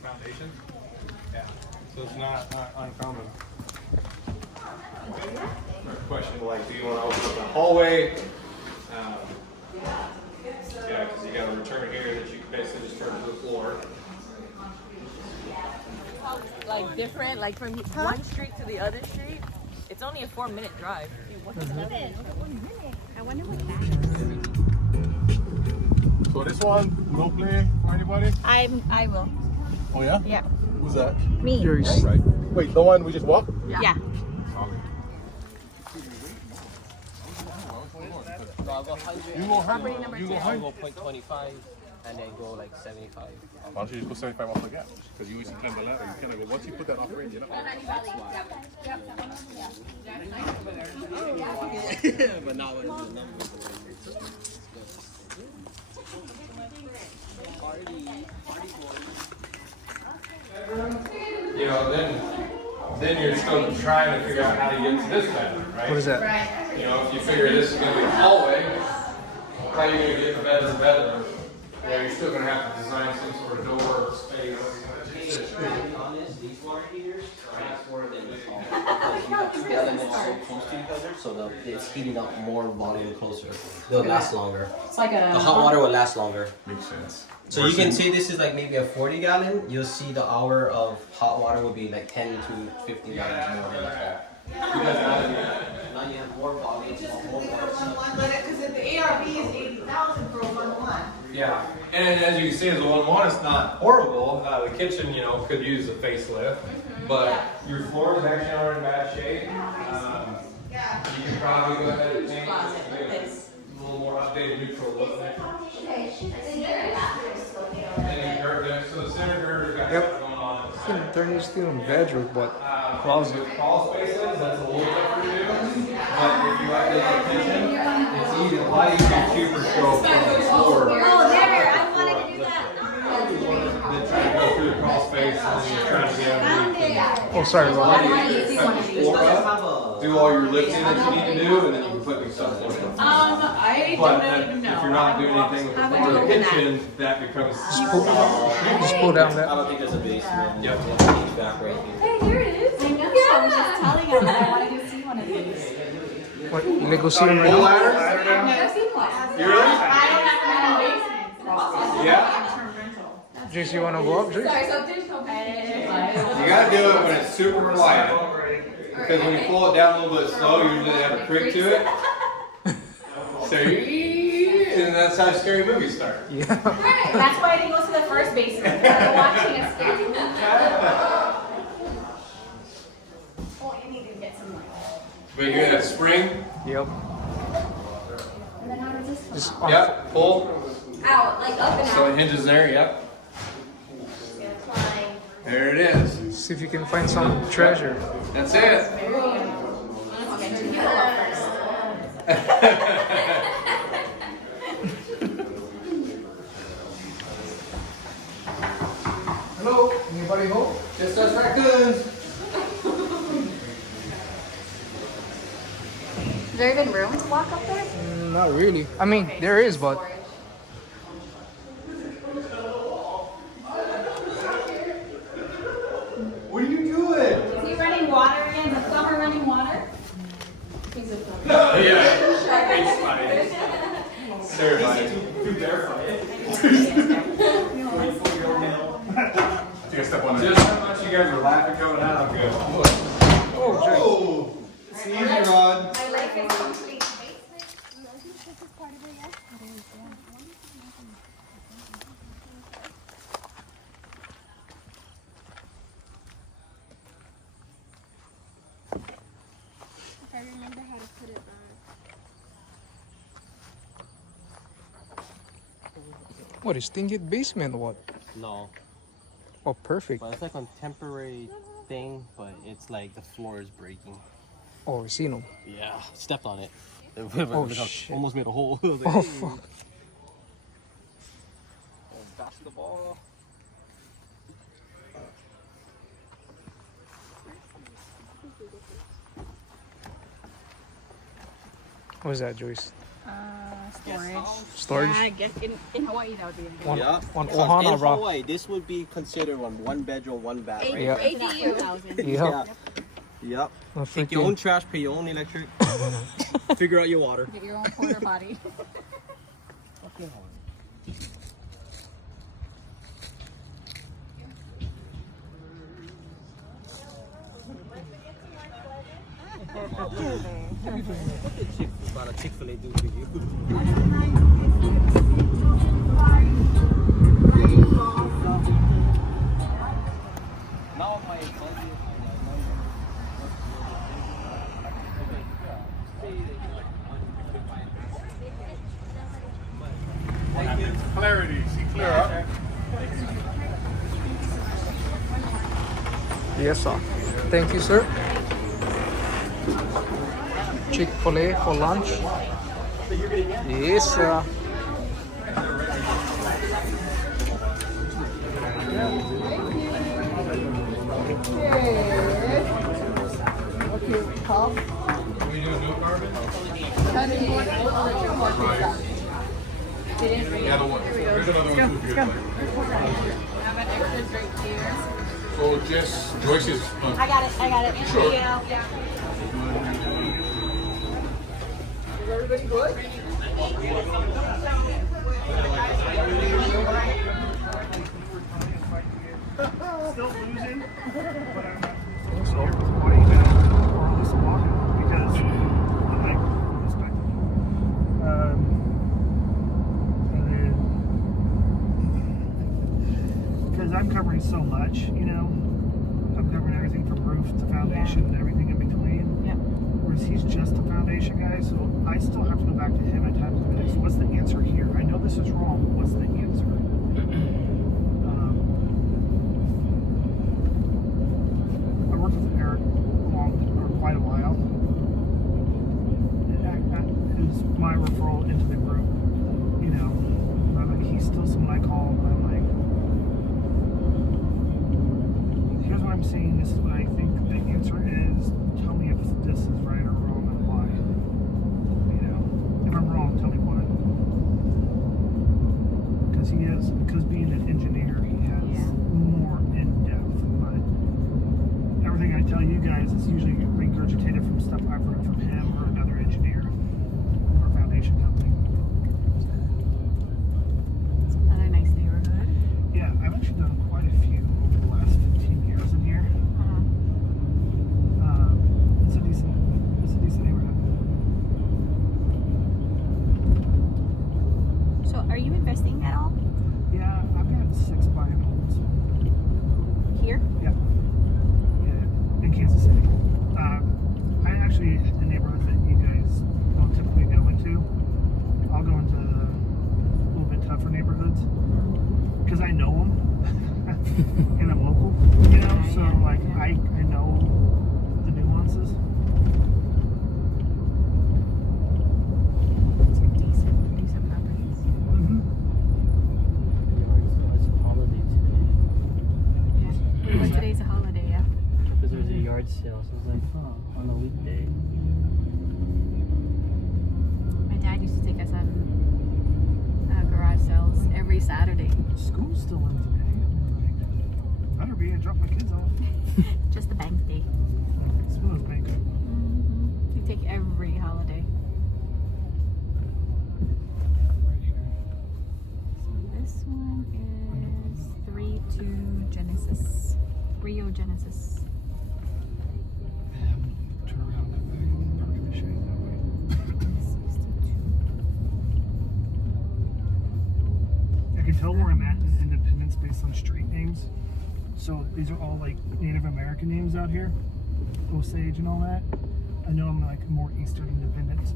Foundation? Yeah. So it's not uncommon. Question like, do you want to open up the hallway? Yeah, because you got a return here that you can basically just turn to the floor. like different, like from one street to the other street, it's only a 4-minute drive. I wonder what that is. So this one, no play for anybody? I will. Oh yeah? Yeah. Who's that? Me. Right. Wait, the one we just walked? Yeah. No, I'll go 100. You go 100. You go I'll 100. go 0.25 and then go like 75. Why don't you just put 75 off the gap? Because you always climb the ladder. You kind of go, once you put that off range, you're not But now with the numbers. You know, then you're still trying to figure out how to get to this bedroom, right? What is that? You know, if you figure this is going to be a hallway, how are you going to get the bed to the bedroom? You know, you're still going to have to design some sort of door space. These water heaters, that's where they because you have two elements so close to each other, so it's heating up more volume closer. They'll last longer. It's like The hot water will last longer. Makes sense. So you can say this is like maybe a 40 gallon. You'll see the hour of hot water will be like 10 to 15 gallons more than that. Now you have more volume. Because the ARV is 80,000 for a 1-1. Yeah, and as you can see, as a 1-1, it's not horrible. The kitchen, you know, could use a facelift, but your floor is actually not in bad shape. You can probably go ahead and paint a little more updated neutral look. So the center girders got stuff going on. They're just doing bedroom, but closet. Crawl spaces, that's a little tougher to do. But if you update the kitchen, it's easy, a lot easier to for show from the floor. Oh, there! I wanted to do that. Then try to go through the crawl space and then you're trying to get underneath. Oh, sorry, Ron. Do all your lifting that you need to do, and then you can put new stuff on. I But don't even know. if you're not doing anything with the floor of the kitchen, that becomes. Just pull down I that. don't think there's a basement. Yep. Back right here. Hey, here it is. I know. I was just telling him that I wanted to see one of these. What? You gonna go see them right Full now? ladder? I've never seen one. You really? I don't have my own basement. Yeah. Jace, you wanna go up, Jace? Sorry, so there's no You gotta do it when it's super quiet. Because when you pull it down a little bit slow, usually they have a crick to it. So and that's how scary movies start. Yeah. That's why I didn't go to the first basement. I'm watching a scary movie. Oh, you need to get some light. But you hear that spring? Yep. And then how does this Just Yep, pull. out? Like up and So out. it hinges there, yep. There it is. see if you can find some treasure. That's it. Okay, you go up first. Hello? Anybody home? Just us raccoons. Is there even room to walk up there? Not really. I mean, there is, but What are you doing? Is he running water again? The plumber running water? He's a plumber. Yeah. It's funny. Terrifying. Too terrifying. Take a step on Just how much you guys were laughing going out, I'm good. Oh, it's easy, Rod. My life is complete. If I remember how to put it back. what is Stingit basement? What? No, Oh, perfect. but it's like a temporary thing, but it's like the floor is breaking. Oh, I see no. Yeah, stepped on it. Oh, shit. Almost made a hole. I was like, Oh, "Hey." fuck. Basketball. What is that, Joyce? Storage. Storage? Yeah, I guess in Hawaii that would be a good One, Yeah. one Because ohana, in bro. Hawaii, this would be considered one bedroom, one bath. Right? Yeah. ADU. Yeah. Yep. A Take your own freaking- trash, pay your own electric. Figure out your water. Get your own porta potty. What a Chick-fil-A do for you? Now my Clarity, see clear up. Yes, sir. Thank you, sir. Chick-fil-A for lunch. Yes, sir. Can we do a new carbon? Yeah, the one. There's another one too. So just Joyce's. I got it. I got it. Sure. Yeah. Is everybody good? Still losing, but I'm also or this walking because I like this guy. And then because I'm covering so much, you know, I'm covering everything from roof to foundation and everything in between. Yeah. Whereas he's just a foundation guy, so I still have to go back to him at times and be like, so what's the answer here? I know this is wrong, but what's the answer? I worked with Eric quite a while. It was my referral into the group. You know, he's still someone I call and I'm like, here's what I'm seeing, this is what I think the answer is. Tell me if this is right or wrong and why. You know, if I'm wrong, tell me why. Because being an engineer, he has more in depth. But everything I tell you guys is usually regurgitated from stuff I've heard from him or another engineer or foundation company. It's another nice neighborhood. Yeah, I've actually done quite a few over the last 15 years in here. It's a decent neighborhood. So, are you investing at all Yeah, I've got 6 buying homes. here? Yeah. Yeah, in Kansas City. I actually, the neighborhoods that you guys don't typically go into, I'll go into a little bit tougher neighborhoods because I know them and I'm local, you know. So like I know the nuances. Some decent properties. Mm-hmm. sales. I was like, huh, on a weekday. My dad used to take us on garage sales every Saturday. School's still in today. Like, better be. I dropped my kids off. Just the bank day. School is bank. We take every holiday. So this one is 3-2 Genesis. Rio Genesis. Turn around and come back. I'm not gonna show you that way. I can tell where I'm at in Independence based on street names. So these are all like Native American names out here. Osage and all that. I know I'm like more Eastern Independence.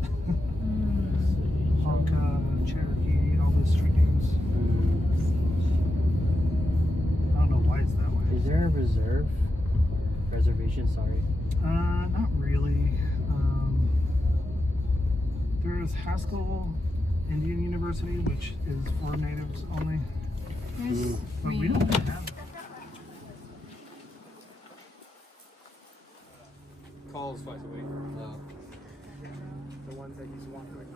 Ponca, Cherokee, all those street names. I don't know why it's that way. Is there a reservation? Sorry. Not really. There's Haskell Indian University, which is for natives only. Yes. But we don't have. Calls twice a week. The ones that he's walking with.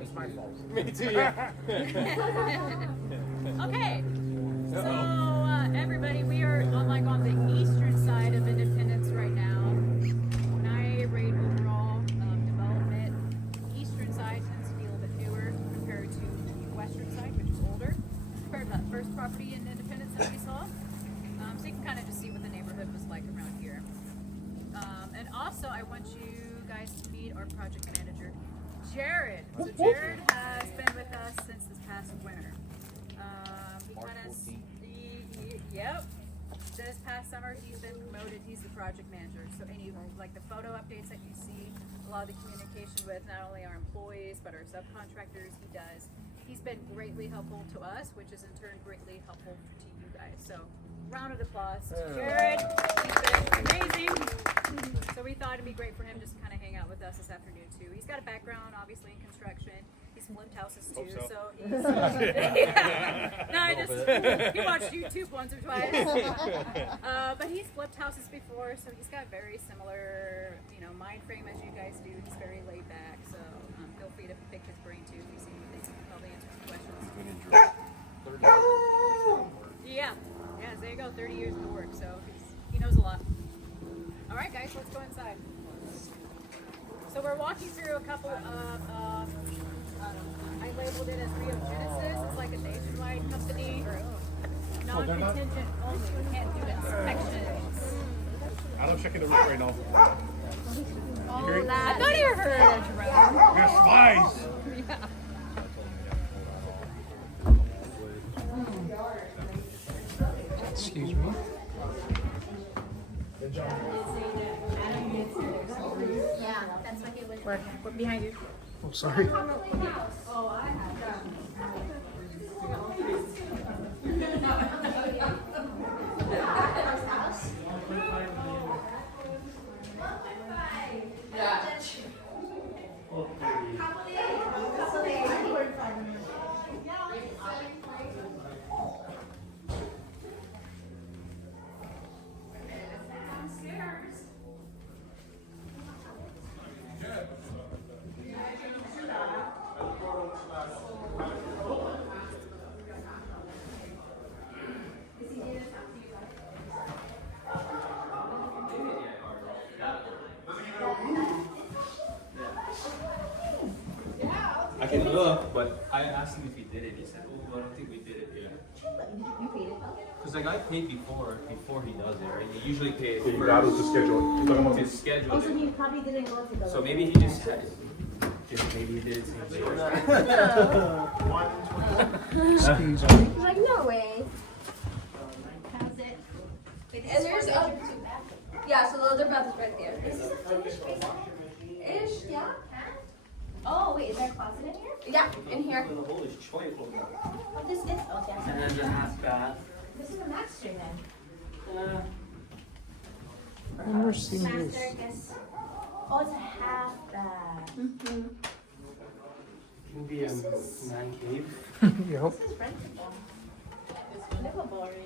It's my fault. Me too, yeah. Okay. So everybody, we are on the eastern side of Independence right now. When I rate overall development, the eastern side tends to be a little bit newer compared to the western side, which is older. Compared to that first property in Independence that we saw. So you can kind of just see what the neighborhood was like around here. And also, I want you guys to meet our project manager, Jared. So Jared has been with us since this past winter. Yep. This past summer, he's been promoted. He's the project manager. So any like the photo updates that you see, a lot of the communication with not only our employees but our subcontractors, he does. He's been greatly helpful to us, which is in turn greatly helpful to you guys. So round of applause to Jared. He's been amazing. So we thought it'd be great for him just to kind of hang out with us this afternoon too. He's got a background, obviously, in construction. He's flipped houses too, so he's no, he watched YouTube once or twice. But he's flipped houses before, so he's got very similar, mind frame as you guys do. He's very laid back, so feel free to pick his brain too if you see anything. He'll probably answer some questions. Yeah, there you go. 30 years of work, so he knows a lot. All right, guys, let's go inside. So we're walking through a couple of, I labeled it as Rio Genesis. It's like a nationwide company. Non-contingent only. We can't do inspections. I'm checking the roof right now. I thought you heard it, Jerome. You're spies! Excuse me. Yeah, that's what he was. What behind you? Oh, sorry. Oh, I have that. I can look, but I asked him if he did it. He said, "Oh, I don't think we did it yet." You paid it? Because the guy paid before he does it, right? He usually pays You got to schedule it. You're talking about to schedule Also, it. he probably didn't go to the. So maybe he just had it. Maybe he did it same day. Excuse me. He's like, no way. How's it? And there's yeah, so the other bath is right there. Is this a finished basement? Ish, yeah. Oh, wait, is there a closet in here? Yeah, in here. The whole is choice. Oh, this is, oh, that's And then the half bath. This is a master then. I've never seen Master, this. I guess. Oh, it's a half bath. Mm-hmm. Can be a man cave. Yep. This is rentable. livable already.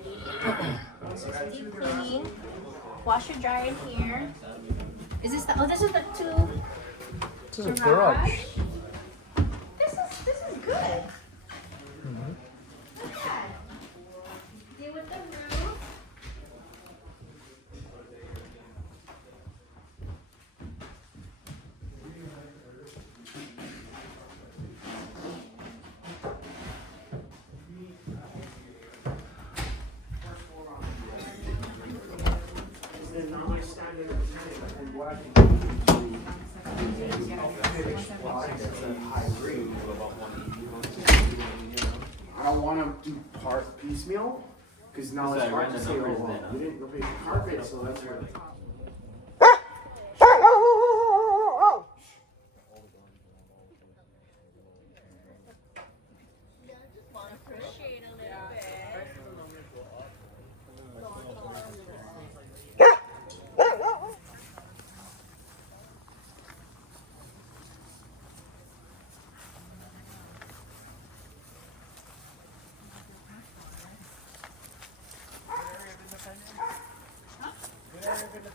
This is deep cleaning. Washer dryer in here. Is this the? Oh, this is the two. This is a garage. This is good. Look at that. Deal with the roof. I don't want to do part piecemeal because now it's hard to say, oh, well, you didn't go pay for carpet, so that's where.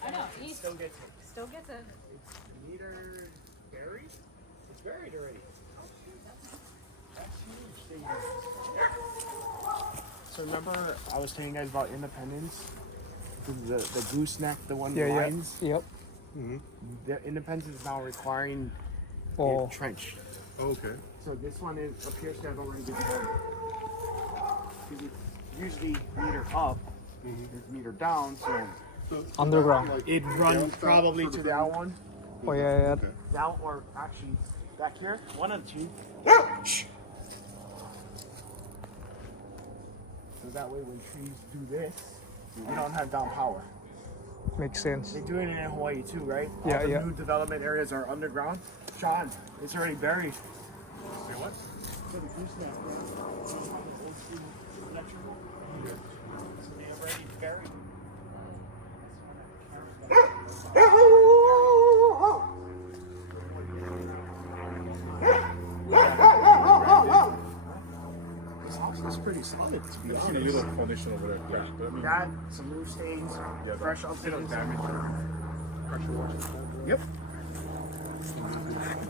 I know, East still gets it. Meter buried? It's buried already. So remember I was telling you guys about Independence? The gooseneck, the one with lines? Yep. The Independence is now requiring Oh. a trench. Okay. So this one appears to have already been done. Because it's usually meter up, it's meter down, so Underground. it runs probably to that one. Oh yeah, yeah. Down or actually back here, one of the two. So that way when trees do this, you don't have down power. Makes sense. They're doing it in Hawaii too, right? Yeah, All the yeah. new development areas are underground. Sean, it's already buried. Say what? So the gooseneck, old school electrical. So they already buried. This house is pretty solid, to be honest. A little foundation over there cracked, but I mean, That, some roof stains, fresh updated damage. Pressure washer. Yep.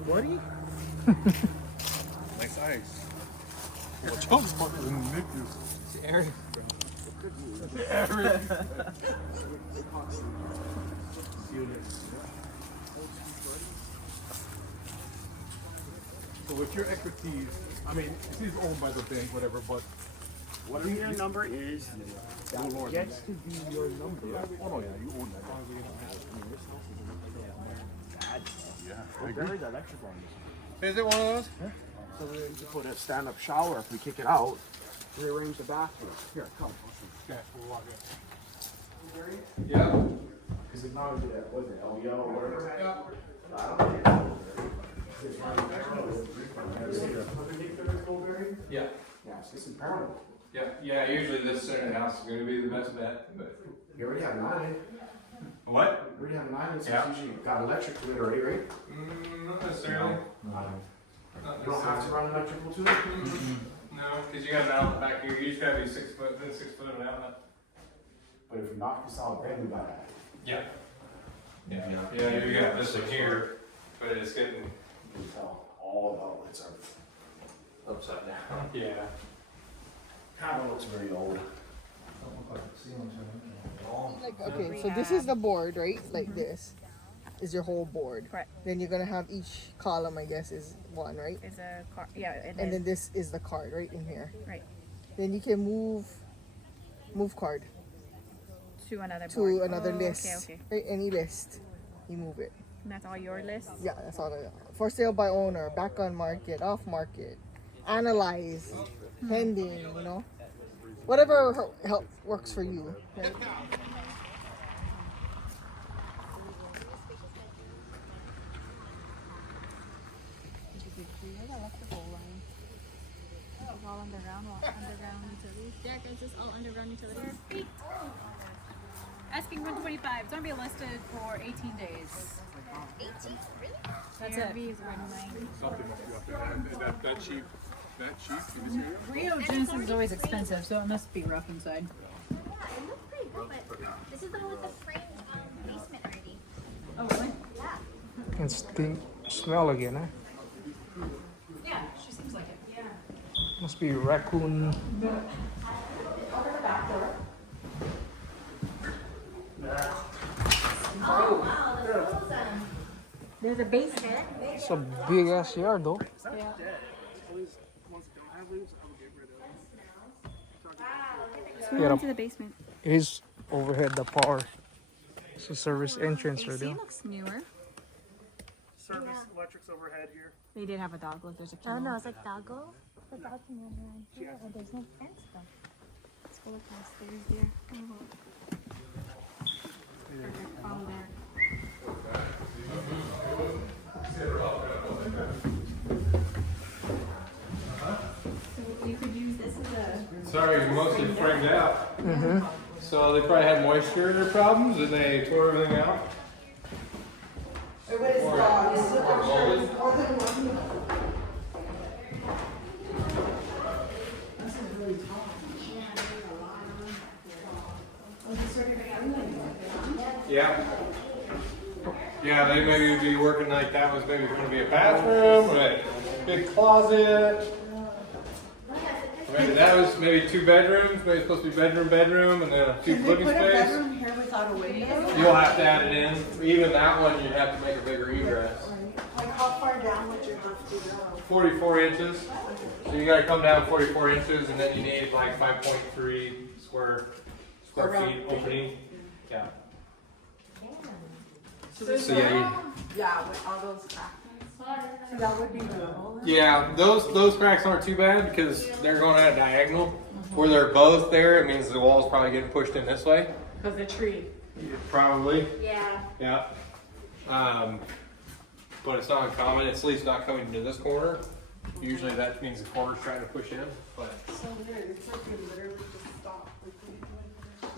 Buddy? Nice ice. Watch out, fucking Nick is. It's Eric. Eric. So with your expertise, I mean, it is owned by the bank, whatever, but Whatever your number is, that gets to be your number. oh no, yeah, you own that. Yeah, I agree. Buried electrical on this. Is it one of those? Yeah. So we need to put a stand-up shower. If we kick it out, rearrange the bathroom. Here, come. Yeah, we'll walk it. Yeah. Because if not, was it LVO or whatever? Yeah. I don't think Yeah. Yeah, it's in parallel. Yeah, usually this center house is gonna be the best bet, but. You already have 9. What? You already have 9, so Yeah. it's usually got electric to it already, right? Not necessarily. Not You don't have to run electrical to it? No, because you got an outlet back here, you just gotta be 6 foot, then 6 foot of an outlet. But if you knock this out, then we got that. Yeah. Yeah, you got this one here, but it's getting You can tell all the outlets are. upside down. Yeah. Kind of looks very old. Like, okay, so this is the board, right? Like this is your whole board. Correct. Then you're gonna have each column, I guess, is one, right? Is a car. Yeah. And then this is the card right in here. Right. Then you can move card To another to board. another Oh, list. Okay. Right? Any list, you move it. And that's all your lists? Yeah, that's all. For sale by owner, back on market, off market, analyze, pending. You know, whatever help works for you. Right? All underground utilities. Derek, is this all underground utilities? Asking 125. It's gonna be listed for 18 days. 18? Really? That's it. ARV is 190. Something must be up there. And that cheap. that cheap in this area? Rio Genesis is always expensive, so it must be rough inside. Yeah, it looks pretty good, but this is the one with the framed basement already. Oh, really? Yeah. Can smell again, eh? Yeah, she seems like it. Yeah. Must be raccoon. Over the back door. Oh, wow, the frozen. There's a basement. It's a big ass yard though. Yeah. Let's move on to the basement. It is overhead the power. It's a service entrance right AC there. looks newer. Service electrics overhead here. They did have a dog. Look, there's a Oh kennel. no, it's like doggo. The dog can run around here. Oh, there's no fence though. Let's go look downstairs there. Oh, there. So you could use this as a... Sorry, it's mostly framed out. So they probably had moisture in their problems and they tore everything out. What is molded? More than one. This is really tall. Yeah. Yeah, they maybe be working like that was maybe going to be a bathroom, or a big closet. Maybe that was maybe 2 bedrooms, maybe supposed to be bedroom, and then a 2 Can they living put a space. bedroom here without a window? You'll have to add it in. Even that one, you'd have to make a bigger egress. Like how far down would you have to go? 44 inches. So you got to come down 44 inches, and then you need like 5.3 square feet opening. Yeah. So yeah, Yeah, with all those cracks. So that would be normal. yeah. Those cracks aren't too bad because they're going at a diagonal. Where they're both there, it means the wall's probably getting pushed in this way. Because the tree. Probably. Yeah. Yeah. But it's not uncommon. It's at least not coming into this corner. Usually that means the corner's trying to push in. But So weird. It's like you literally just stop.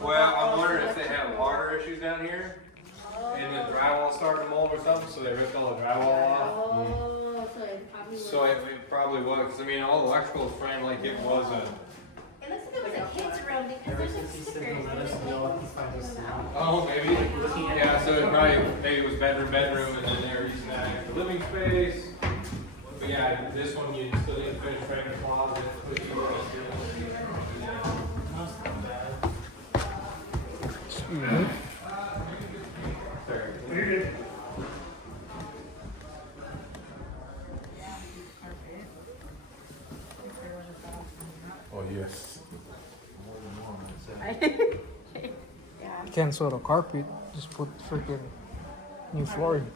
well, I'm wondering if they have water issues down here, and the drywall starting to mold or something, so they ripped all the drywall off. Oh, so it probably was. So it probably was. Because I mean, all the electrical is framed like it was a. It looks like it was a kid's room because there's like stickers. Oh, maybe. Yeah, so it probably maybe it was bedroom, and then they were using that as the living space. But yeah, this one you still need to finish framing the closet. You're good. Oh, yes. Cancel the carpet. Just put freaking new flooring.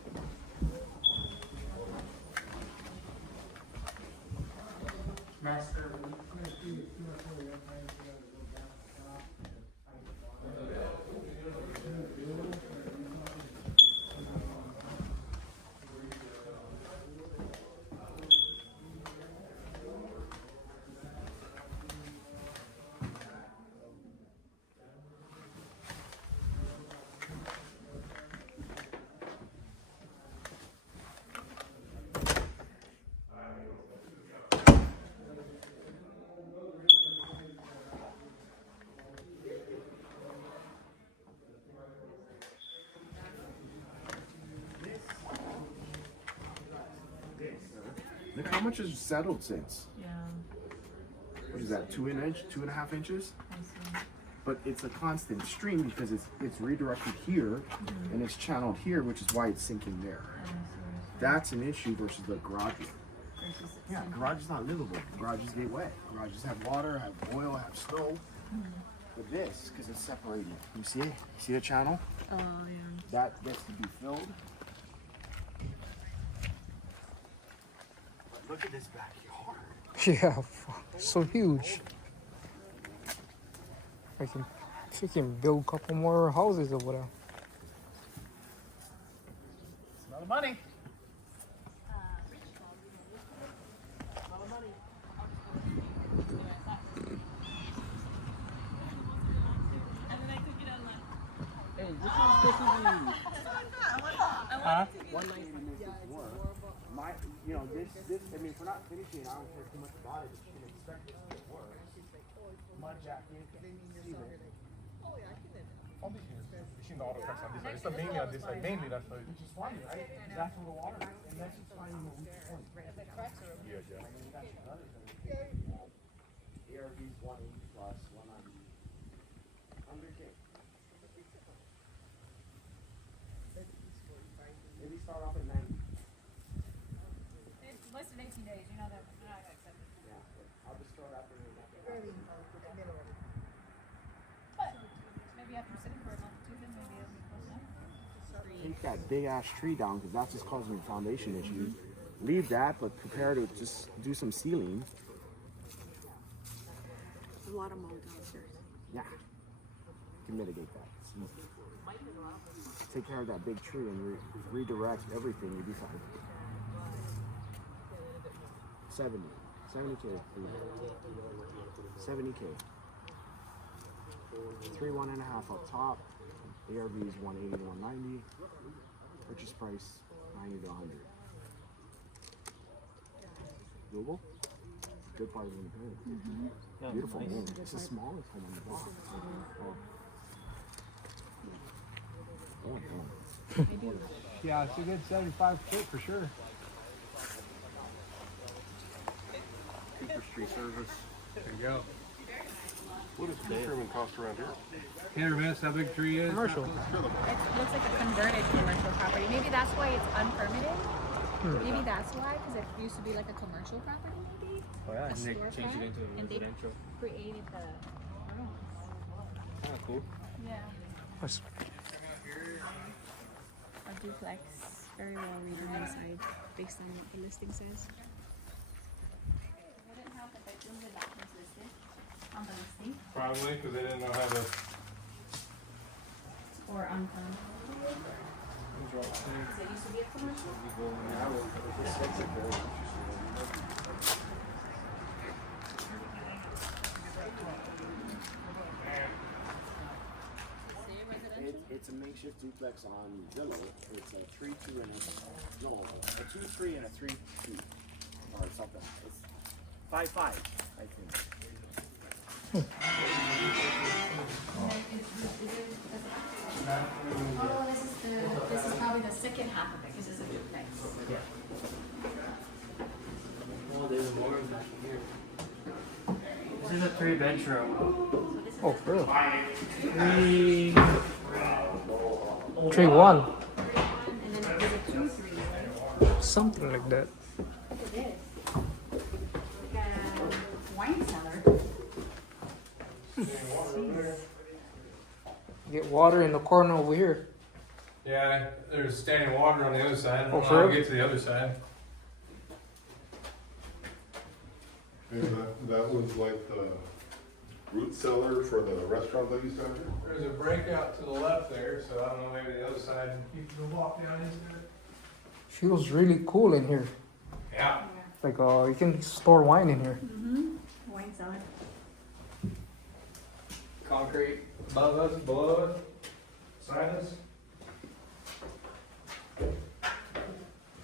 Look how much has settled since. Yeah. What is that? 2.5 inches? I see. But it's a constant stream because it's redirected here and it's channeled here, which is why it's sinking there. That's an issue versus the garage. Yeah, garage is not livable. Garages get wet. Garages have water, have oil, have snow. But this, because it's separated. You see it? See the channel? Oh, yeah. That gets to be filled. But look at this backyard. Yeah, so huge. I can freaking build a couple more houses over there. It's a lot of money. Huh? this, I mean, if we're not finishing it, I don't care too much about it, but you can expect this to work. Mud jacket, Foundation is machine the auto cracks on this side. It's the mainly on this side. Mainly that's why. which is fine, right? That's where the water is, and that's just fine, you know, weak point. Yeah, yeah. I mean, that's another thing. ARV's 180 plus, 190. 100K. Maybe start off at 90. It's less than 18 days, you know that. Yeah, but I'll just throw it out there and nothing. But maybe after sitting for a month or two, then maybe it'll be close enough. Take that big ass tree down because that's just causing foundation issues. Leave that, but prepare to just do some sealing. There's a lot of mold downstairs. Yeah, you can mitigate that. It's easy. Take care of that big tree and redirect everything. You'll be fine. 70K. 70K. 3 1.5 up top. ARV is 180 to 190. Purchase price 90 to 100. Doable? Good part of Independence. Beautiful home. It's the smallest home on the block. Yeah, it's a good 75 foot for sure. Cooper Street Service. There you go. What does tree trimming cost around here? Hit or miss, how big a tree is? Commercial. It looks like a converted commercial property. Maybe that's why it's unpermitted. Maybe that's why, because it used to be like a commercial property, maybe. Oh yeah, A and they storefront, changed it into and they residential. created the rooms. Kind of cool. Yeah. That's A duplex, very well rated inside, based on what the listing says. They didn't have the bedrooms and bathrooms listed on the listing. Probably, because they didn't know how to. Or uncommon. Because it used to be a commercial. It's a makeshift duplex on Zillow. It's a 3-2 and a 2-3 and a 3-2 or something. It's 5-5, I think. Oh, this is probably the second half of it, because it's a duplex. Oh, there's more of that here. This is a 3-bedroom. oh, for real. 3. 3-1. And then there's a 2-3. Something like that. Look at this. Like a wine cellar. Jeez. Get water in the corner over here. Yeah, there's standing water on the other side. I Oh, don't know for how to real? get to the other side. Yeah, that was like the root cellar for the restaurant that you said? There's a breakout to the left there, so I don't know, maybe the other side, you can walk down into it. Feels really cool in here. Yeah. Like you can store wine in here. Wine cellar. Concrete above us, below us, beside us.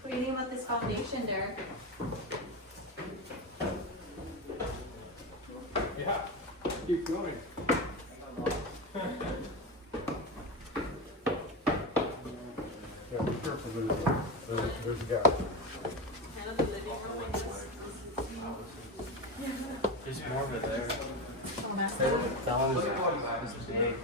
What do you think about this foundation, Derek? Yeah, keep going. Yeah, be careful, there's a gap. There's more of it there. Oh, that's That one is big.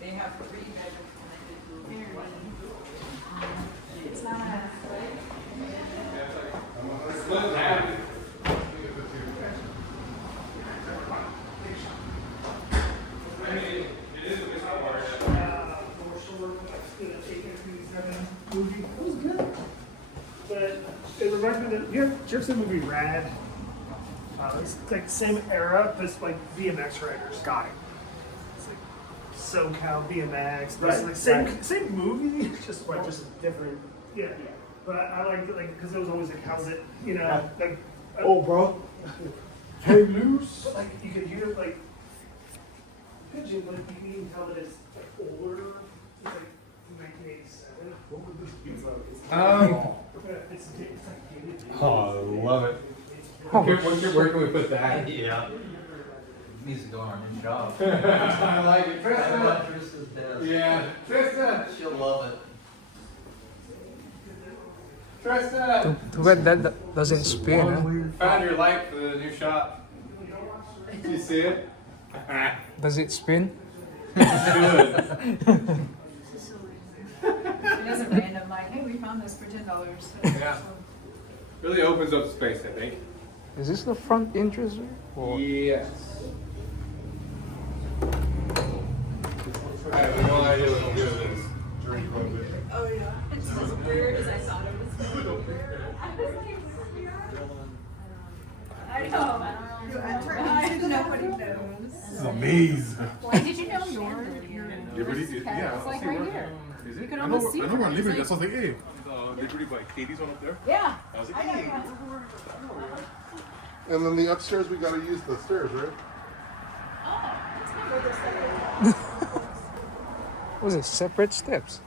They have 3 bedrooms. It's not a. Movie. It was good. But it reminds me that you have the movie Rad. It's like same era, but it's like BMX riders. Got it. It's like SoCal BMX. But it's like same movie, just different. Yeah. But I liked it because it was always like how's it, like Oh, bro. hey loose. But like you could hear like Could you, but you can tell that it's like older, it's like 1987. What would this be? It's like dated. Oh, I love it. Where can we put that? Yeah. Needs to go on a new job. I like it. I Trista. want Trista's desk. Yeah, Trista. She'll love it. Trista. Too bad that doesn't spin, Found your light for the new shop. Did you see it? huh? Does it spin? It It isn't random, like, hey, we found this for $10. Yeah. Really opens up space, I think. Is this the front entrance? Or? Yes. I have no idea what to do with this drink over there. Oh, yeah. It's as weird as I thought it was. I know. You enter and nobody knows. This is amazing. Why did you know your Liberty, yeah. It's like see right where- here. Is You it? can I know, almost see I know from we're on it. Liberty. It's That's why I was like, hey, Liberty by Katie's one up there. Yeah. I was like, hey. And then the upstairs, we gotta use the stairs, right? Was it separate steps?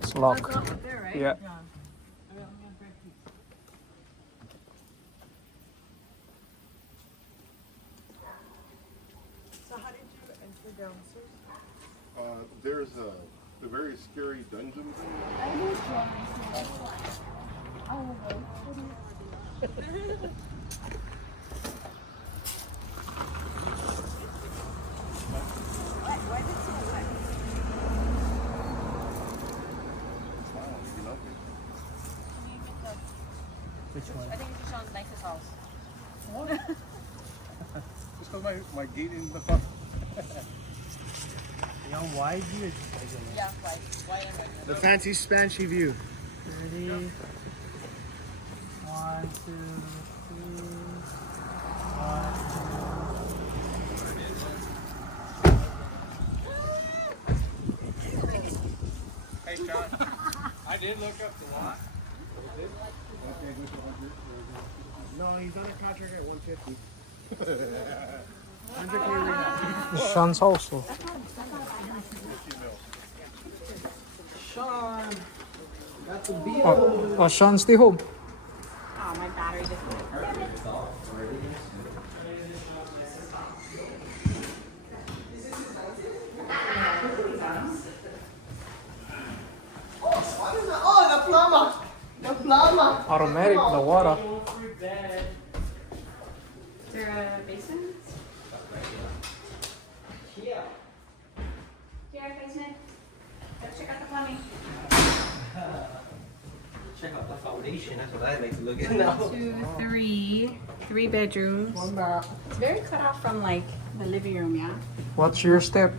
It's locked. Yeah. So how did you enter downstairs? There's a very scary dungeon thing. Why did it so wet? Which one? I think it's Sean's nicest house. Just cause my gate in the front. You know, wide view. Yeah, like, why am I The fancy Spanchy view. Ready? 1, 2, 3. 1, 2. Hey, Sean. I did look up the lot. No, he's under contract at 150. Sean's also. Sean, got the beer. Oh, Sean, stay home. Oh, my battery just went. Oh, the plumber. The plumber. Automatic, the water. Is there a basement? Yeah. Here, basement. Let's check out the plumbing. Check out the foundation. That's what I like to look at now. 1, 2, 3. 3 bedrooms. One bath. It's very cut off from like the living room, yeah? What's your step?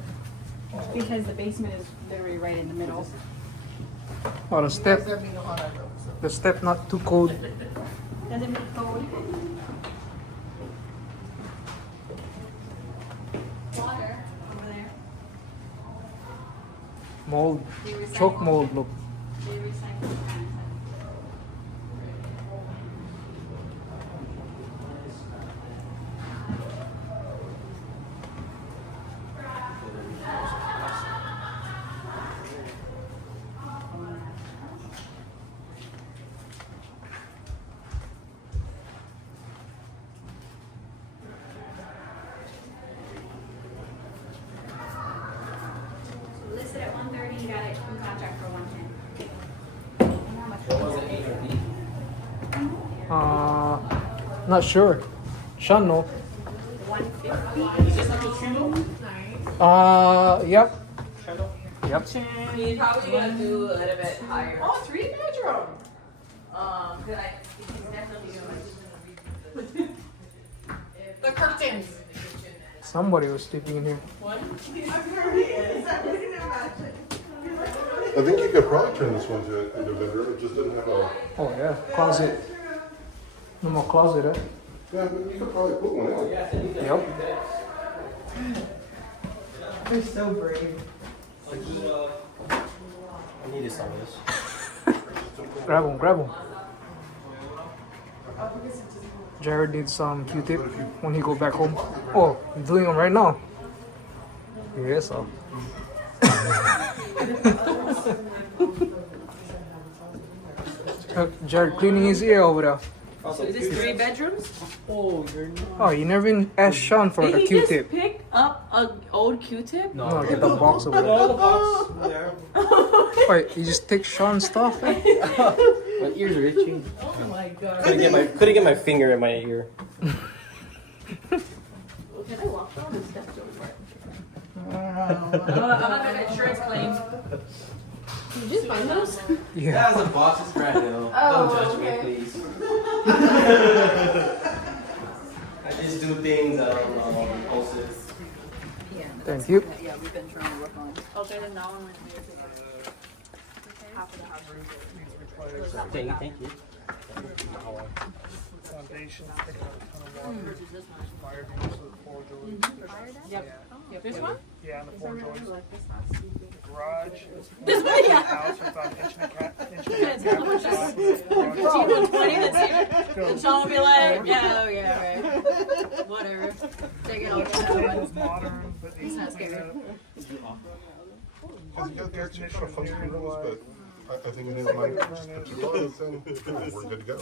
Because the basement is literally right in the middle. Or the step? Let me know how that goes. The step not too cold. Doesn't meet code. Water over there. Mold. They recycle. Choke mold look. They recycle cans. Listed at 130, you got it in contract for 110. Not sure. Sean no. 150. Just like a tremble. Yep. Yep. You probably gonna do a little bit higher. Oh, 3 bedroom. Cause he's definitely gonna. The curtains. Somebody was sleeping in here. What? I'm very is. I wouldn't imagine. I think you could probably turn this one into a bedroom. It just doesn't have a. Oh yeah, closet. No more closet, eh? Yeah, but you could probably put one in. Yep. You're so brave. I needed some of this. Grab him, grab him. Jared needs some Q-tip when he goes back home. Oh, he's doing them right now. Yes, sir. Jared cleaning his ear over there. So is this 3 bedrooms? Oh, you're not. Oh, you never even asked Sean for Did a he Q-tip. just pick up an old Q-tip? No, get the box over there. No, the box there. Wait, you just take Sean's stuff? Eh? My ears are itchy. Oh my god. Couldn't get my finger in my ear. Can I walk down the steps over? I'm not gonna insurance claim. Did you just find those? Yeah. That was a box. It's brand new. Oh, Don't judge okay. me, please. I just do things impulsive. Thank you. Yeah, we've been trying to work on. Okay, then that one went there. Half of the house. Thank you. Foundation, taking out a ton of water. Fire doors for the 4 doors. Yep. This one? Yeah, and the 4 doors. The garage. This one, yeah. House with about an inch and a half. It's G120 that's here. And Sean will be like, yeah, oh yeah, right. Whatever. Take it off. It's modern, but It's not scary. Because you got air conditioner function rules, but I think it is like we're good to go.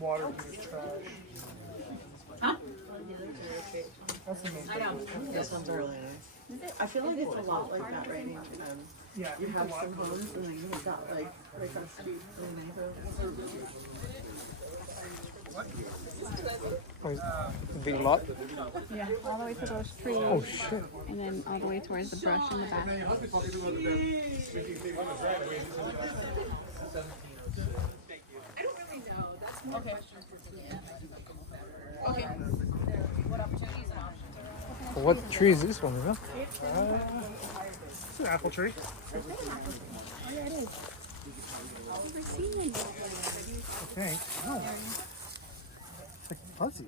Water heaters, trash. Huh? That's amazing. I know. This one's really nice. I feel like it's a lot like that right now. Yeah, You it's a have lot some homes and then you've got like right across the street from the neighborhood. Big lot. Yeah, all the way to those trees. Oh shit. And then all the way towards the brush in the back. Okay. Okay. What opportunities and options? What tree is this one, huh? It's an apple tree. Oh yeah, it is. I've never seen it. I think. Oh. It's like fuzzy. I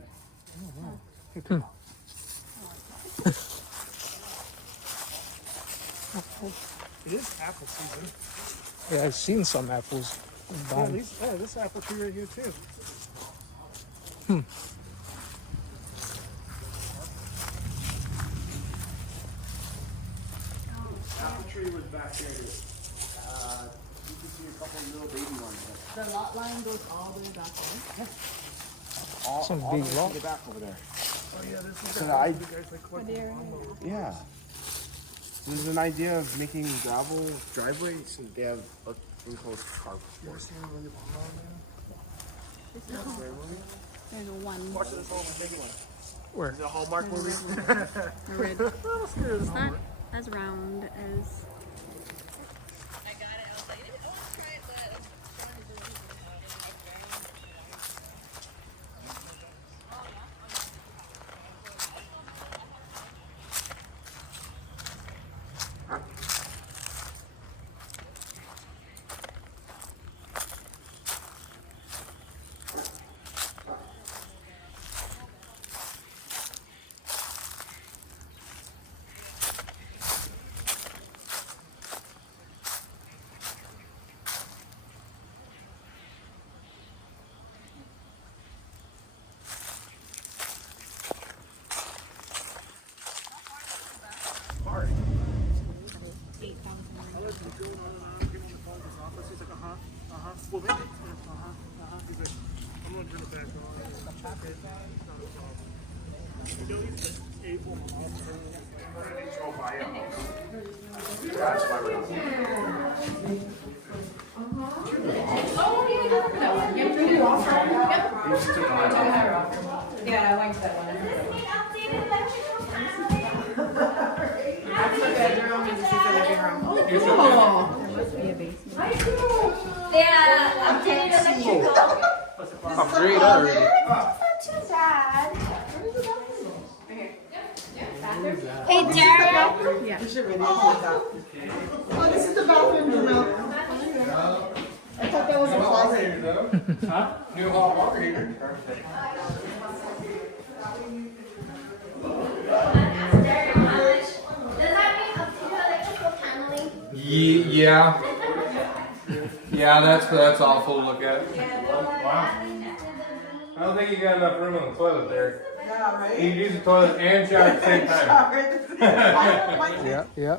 don't know. It is apple season. Yeah, I've seen some apples. Yeah, this apple tree right here too. Apple tree was back there. You can see a couple of little baby ones. The lot line goes all the way back there. Some all big the way rock. to the back over there. Oh yeah, this is So the I- you guys like collecting. Yeah. There's an idea of making gravel driveways, and they have a thing called carport. There's one. Watch this whole big one. Where? Is it a Hallmark movie? A red. It's not as round as. Well, maybe. He's like, I'm gonna turn it back on. It's not a problem. You know, he's able to also. Yeah, I liked that one. That's the bedroom and this is the living room. Oh, there must be a basement. Yeah, updated electrical. Upgrade already. It's not too bad. Hey, Daryl. Yeah. We should really include that. Oh, this is the bathroom, Jamel. I thought that was a closet. Huh? New hot water heater. Does that mean updated electrical paneling? Yeah. Yeah, Yeah, that's awful to look at. Wow. I don't think you got enough room on the toilet there. Yeah, right? You can use the toilet and shower at the same time. Shower at the same time. I don't like Yeah, yeah.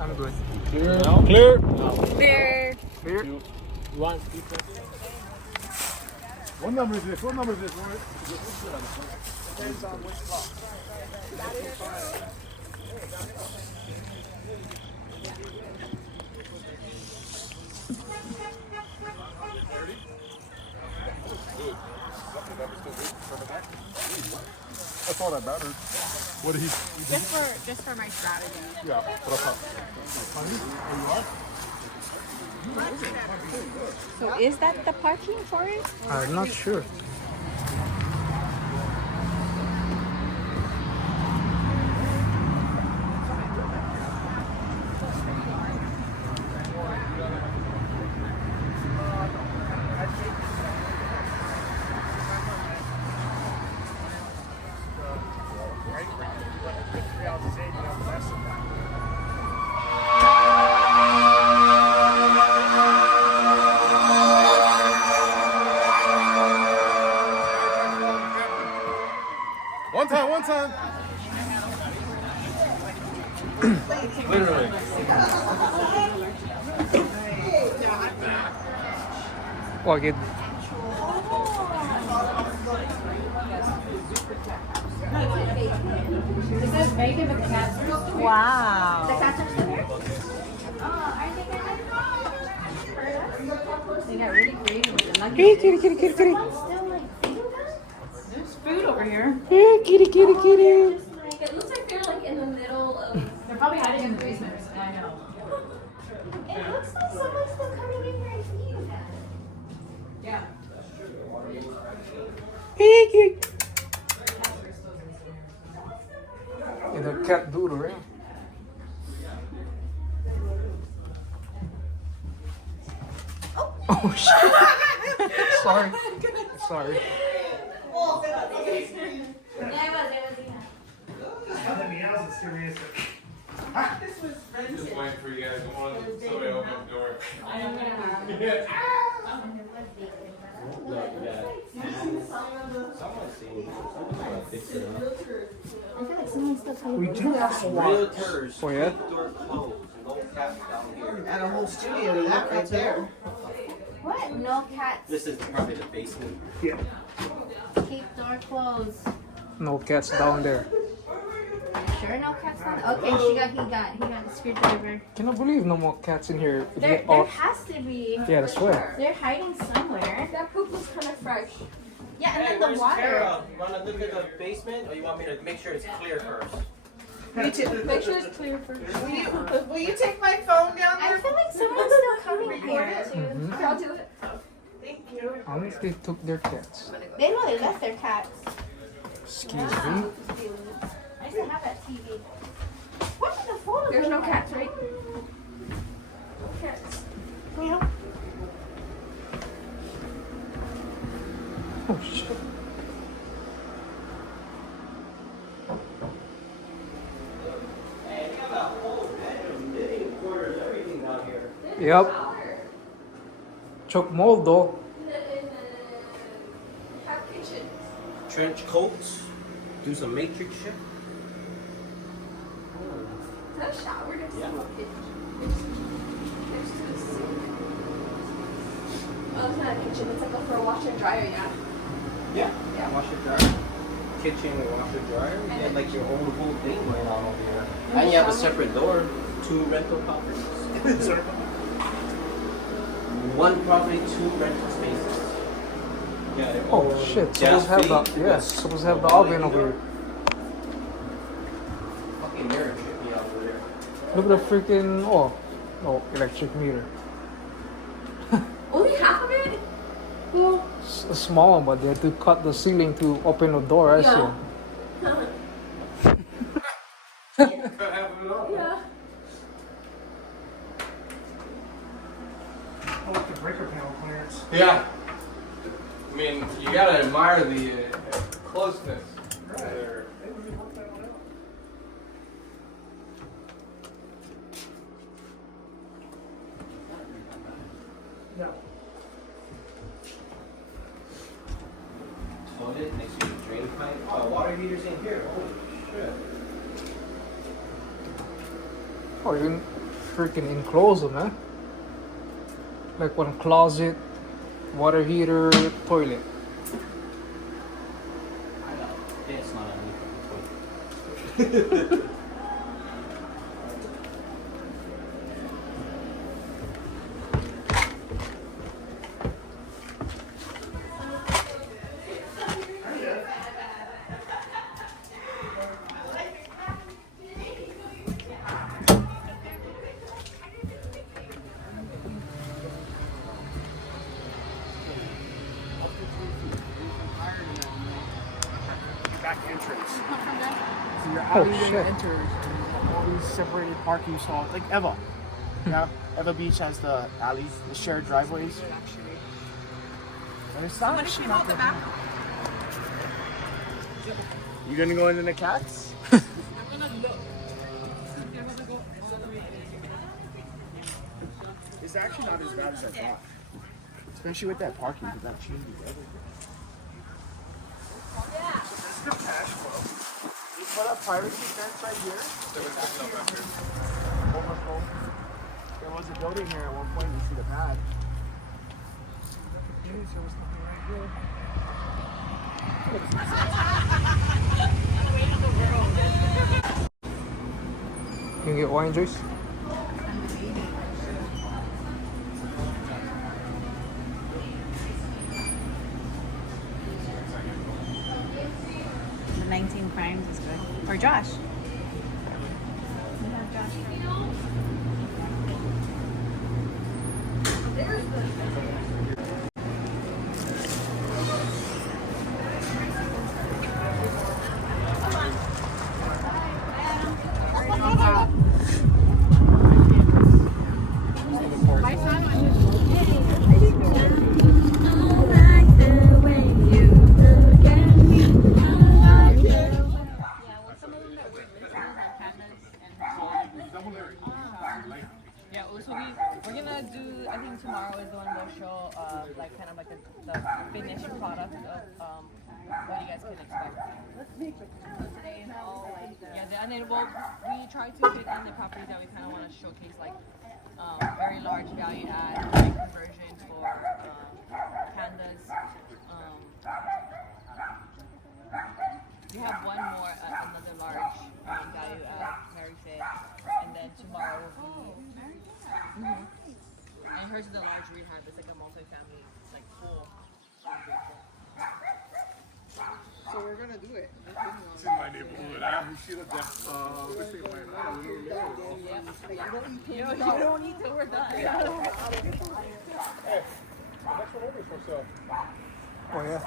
I'm good. Clear. No? Clear. Clear. Clear. You want What number is this? What number is this? Depends on which block. That's all that matters. What did he? Just for my strategy. Yeah. So is that the parking for it? I'm not sure. One time. Literally. Okay. Is this bacon with the cats? Wow. The cats are still here? Oh, aren't they gonna? They got really creative with the nuggets. Kitty. Still like feeding them? There's food over here. Hey, kitty. Like, it looks like they're like in the middle of. They're probably hiding in the basement. I know. It looks like someone's still coming in here and feeding them. Yeah. Hey, kitty. Yeah, the cat doodle, right? Oh shit. Sorry. Now that meows is serious. This was ready. Just waiting for you guys. Somebody open the door. Someone's seen fix it up. I feel like someone's still coming We in. do. Realtors. Oh, yeah? Door closed. No cats down here. Got a whole studio to that right there. What? No cats. This is probably the basement. Yeah. Keep door closed. No cats down there. Sure, no cats on. Okay, he got the screwdriver. Cannot believe no more cats in here. There Oh, has to be. yeah, that's why. They're hiding somewhere. That poop was kind of fresh. Yeah, and then the where's water. Kara? You want to look at the basement, or you want me to make sure it's clear first? Me too. Make sure it's clear first. Will you take my phone down I there? feel like someone's still coming Record here it? too. Mhm. Here, I'll do it. Thank you. Unless they took their cats. They know they left their cats. Excuse me. I used to have that TV. What the phone? There's no cats, right? No cats. Meow. Oh shit. Hey, you got a whole bedroom, living quarters, everything down here. Yep. Choke mold though. Kitchen. Trench coats. Do some matrix shit. Is that a shower? There's Yeah. no kitchen. There's two sinks. Oh, it's not a kitchen. It's like for a washer and dryer, yeah. Yeah. Yeah. Wash it dry. kitchen, washer, dryer. You get like your own whole thing going on over here. And you have a separate door, 2 rental properties. One property, 2 rental spaces. Yeah, they're all Oh shit! gas Supposed to have feed. the supposed to have the oven over here. Fucking mirror tripped me out over there. Look at the freaking electric meter. Only half of it? Well, It's a small one, but they had to cut the ceiling to open the door. I yeah. assume. Yeah. I like the breaker panel clearance. Yeah. I mean, you gotta admire the closeness. There. Yeah. Toilet next to the drain pipe. Oh, water heater's in here. Holy shit. Oh, you can freaking enclose them, man. Like one closet, water heater, toilet. It's not on me. Back entrance. So your Oh, alley when you shit. enter, all these separated parking stalls, like Eva. Yeah, Eva Beach has the alleys, the shared driveways. And it's not actually not that You gonna go into the cats? It's actually not as bad as I thought. Especially with that parking, because that changes everything. This is the cash flow. You put up privacy fence right here. Overflow. There was a building here at one point, you see the pad. Okay, so it's nothing right here. You can get orange juice. The 19 crimes is good. Or Josh. We have Josh. Yeah, so we're gonna do, I think tomorrow is the one we'll show, like kind of like the finished product of what you guys can expect. So today is all like, and then we try to hit on the properties that we kind of want to showcase, like very large value add, like conversion for pandas. We have one more, another large value add, very fit, and then tomorrow will be. And hers is a large rehab. It's like a multi-family, like full. So we're gonna do it. It's in my neighborhood. I see the depth. You don't need to. We're done. Hey, next one over is for sale. Oh yeah.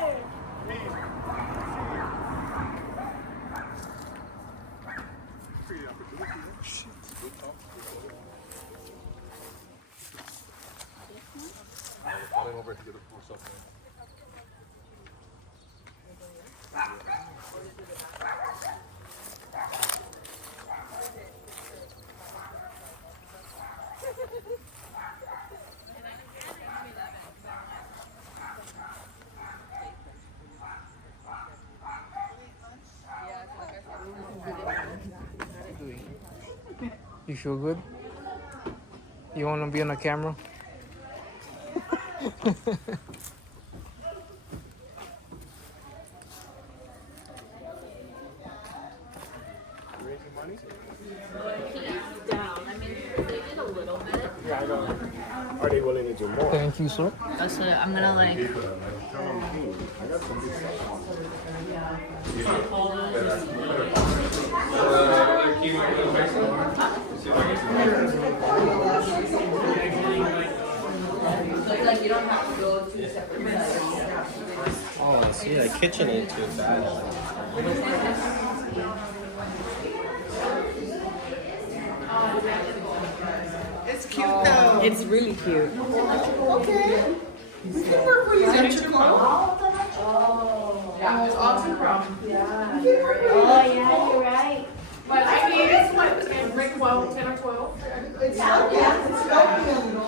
Calling over to get it for something. You feel good? You wanna be on the camera? He's down. I mean, they did a little bit. Yeah, I know. Are they willing to do more? Thank you, sir. That's what I'm gonna like. Like you don't have to go to separate sites. Oh, I see. The kitchen ain't too bad. It's cute though. It's really cute. Okay. We can work with you. Is that your mom? Oh. Yeah, it's all too chrome. Yeah. Oh, yeah, you're right. But I mean, it's what, brick 12, 10 or 12? It's yeah, it's open.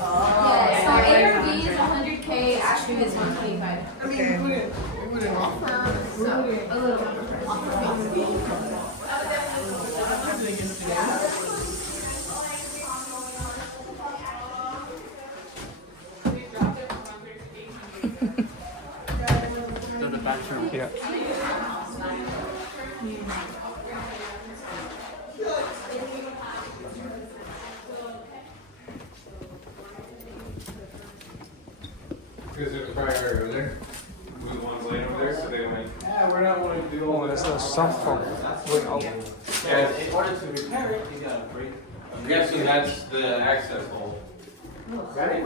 Yeah, so ARV is 100K, Ashby is 125. I mean, we wouldn't offer. So, a little offer. To the bathroom. Yeah. Because there's a primary over there. Move one blade over there, so they went, yeah, we're not wanting to do all Oh, this. there's a sump pump way out. Yeah, In order to repair it, you gotta break. I'm guessing that's the access hole. If you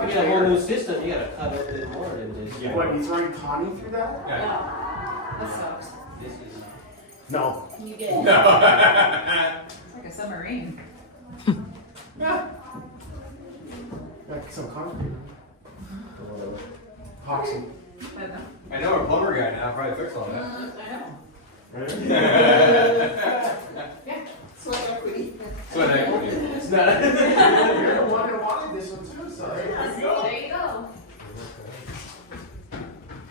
get a whole new system, you gotta cut a bit more than this. What, he's running Connie through that? Yeah. That sucks. This is. No. You get No. It's like a submarine. Like some concrete. Or whatever. Epoxy. I know our plumber guy now, probably fix all that. Right? Yeah, sweat equity. Sweat equity. It's not. You're the one that wanted this one too, so. There you go.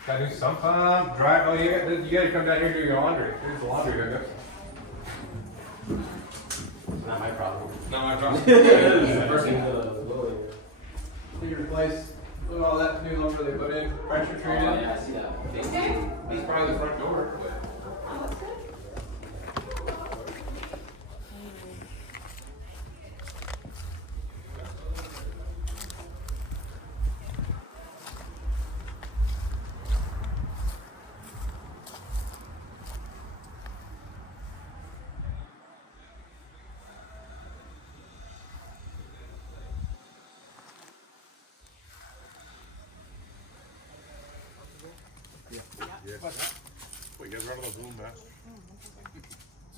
Gotta do some pump, dry, oh, you gotta come down here and do your laundry. Here's the laundry hookup. Not my problem. Not my problem. First thing the little. You replace all that new lumber they put in, pressure treated. Oh, yeah, I see that. He's probably the front door. Yes. Wait, you guys running the Zoom back?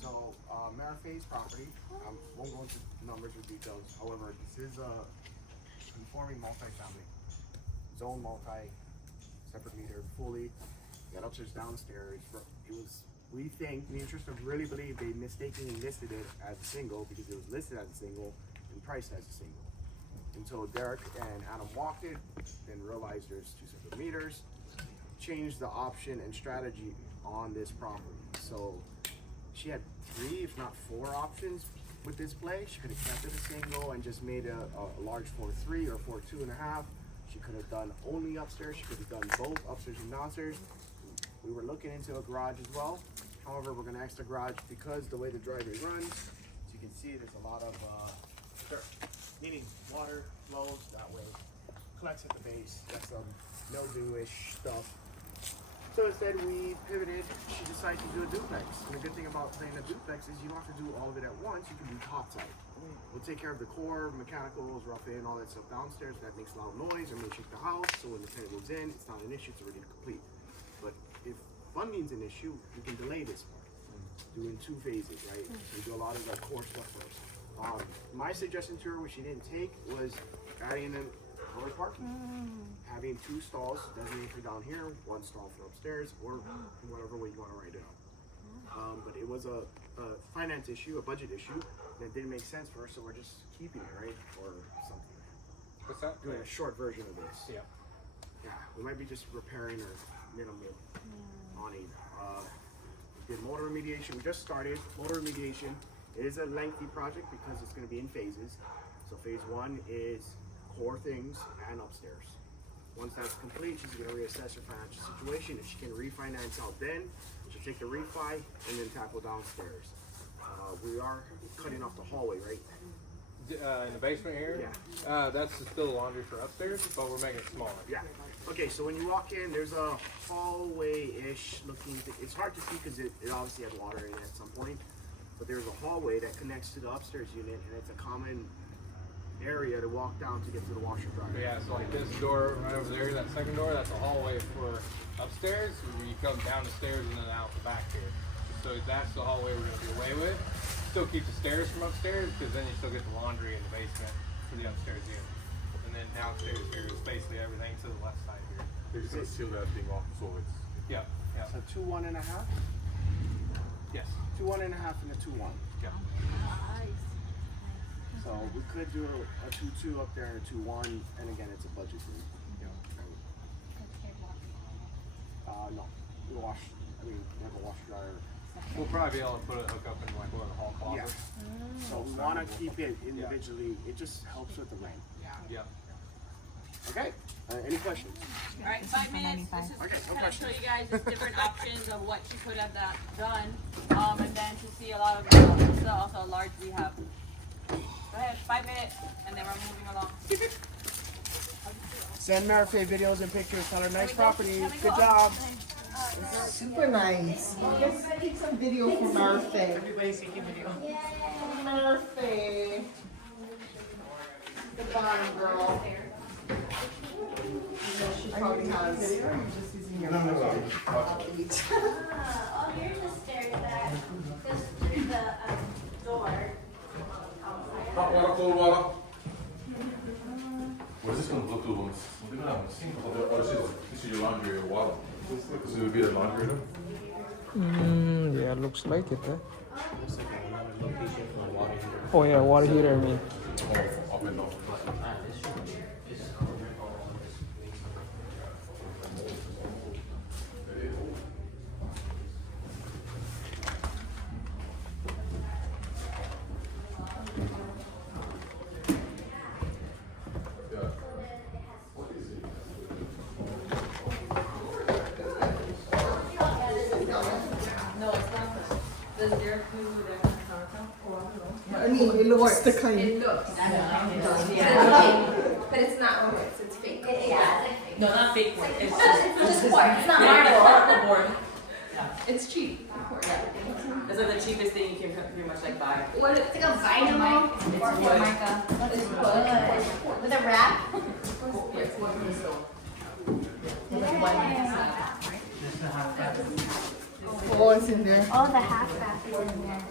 So, Marifa's property, won't go into numbers or details, however, this is a conforming multi-family. Zone multi, separate meter, fully, got upstairs, downstairs, it was, we think, in the interest of really believe they mistakenly listed it as a single, because it was listed as a single and priced as a single. Until Derek and Adam walked it, then realized there's two separate meters, changed the option and strategy on this property. So she had 3, if not 4 options with this play. She could have kept it a single and just made a large 4-3 or 4-2.5. She could have done only upstairs. She could have done both upstairs and downstairs. We were looking into a garage as well. However, we're gonna ask the garage because the way the driveway runs, as you can see, there's a lot of dirt, meaning water flows that way, collects at the base. That's some mildew-ish stuff. So instead we pivoted, she decided to do a duplex. And the good thing about playing a duplex is you don't have to do all of it at once, you can do topside. We'll take care of the core, mechanicals, rough in, all that stuff downstairs. That makes a lot of noise, and may shake the house, so when the tenant moves in, it's not an issue, it's already complete. But if funding's an issue, we can delay this part. Do in 2 phases, right? So we do a lot of like core stuff first. My suggestion to her, which she didn't take, was adding in lower parking. Having 2 stalls designated for down here, 1 stall for upstairs, or whatever way you want to write it out. But it was a finance issue, a budget issue, that didn't make sense for us, so we're just keeping it, right? Or something. What's that? Doing a short version of this. Yeah. Yeah, we might be just repairing or minimal awning. We did motor remediation. We just started motor remediation. It is a lengthy project because it's going to be in phases. So phase 1 is core things and upstairs. Once that's complete, she's gonna reassess her financial situation. If she can refinance out then, she'll take the refi and then tackle downstairs. We are cutting off the hallway, right? In the basement here? Yeah. That's still laundry for upstairs, but we're making it smaller. Yeah. Okay, so when you walk in, there's a hallway-ish looking thing. It's hard to see because it obviously had water in it at some point. But there's a hallway that connects to the upstairs unit, and it's a common area to walk down to get to the washer dryer. Yeah, so like this door right over there, that second door, that's a hallway for upstairs. Where you come down the stairs and then out the back here. So that's the hallway we're gonna do away with. Still keep the stairs from upstairs, because then you still get the laundry in the basement for the upstairs unit. And then downstairs here is basically everything to the left side here. They're just gonna seal that thing off, so it's. Yeah, yeah. So 2 1.5? Yes. 2 1.5 and a 2 1. Yeah. So we could do a 2-2 up there and a 2-1, and again, it's a budget thing. No, we wash. I mean, we have a washer dryer. We'll probably be able to put a hook up in like one of the hall closets. Yeah. So we want to keep it individually. It just helps with the rent. Yeah. Okay. Any questions? All right, 5 minutes. This is Okay, no kind of questions. show you guys just different options of what you could have done, and then to see a lot of this is also a large rehab. Go ahead, 5 minutes, and then we're moving along. Send Marafe videos and pictures. Tell her nice property. Good job. Super nice. Let's take some video from Marafe. Everybody's taking video. Marafe. The bottom girl. She probably has. Oh, here's the stairs that goes through the door. Hot water, cold water. Where's this gonna look good once? They're gonna have a sink. Oh, this is your laundry or water. This would be the laundry room. Yeah, looks like it, eh? Oh yeah, water heater, I mean. Oh, up and down. No, it's not. Does Derek do that I mean, it looks the kind. It looks. But it's not quartz, it's fake. Yeah, it's like fake. No, not fake wood. It's just quartz, it's not marble. marble. Yeah. It's cheap. Yeah. It's like the cheapest thing you can pretty much like buy. What, it's like a vinyl or formica. It's wood. With a wrap. Yeah, it's wood from the stone. Oh, it's in there. Oh, the half bath is in there.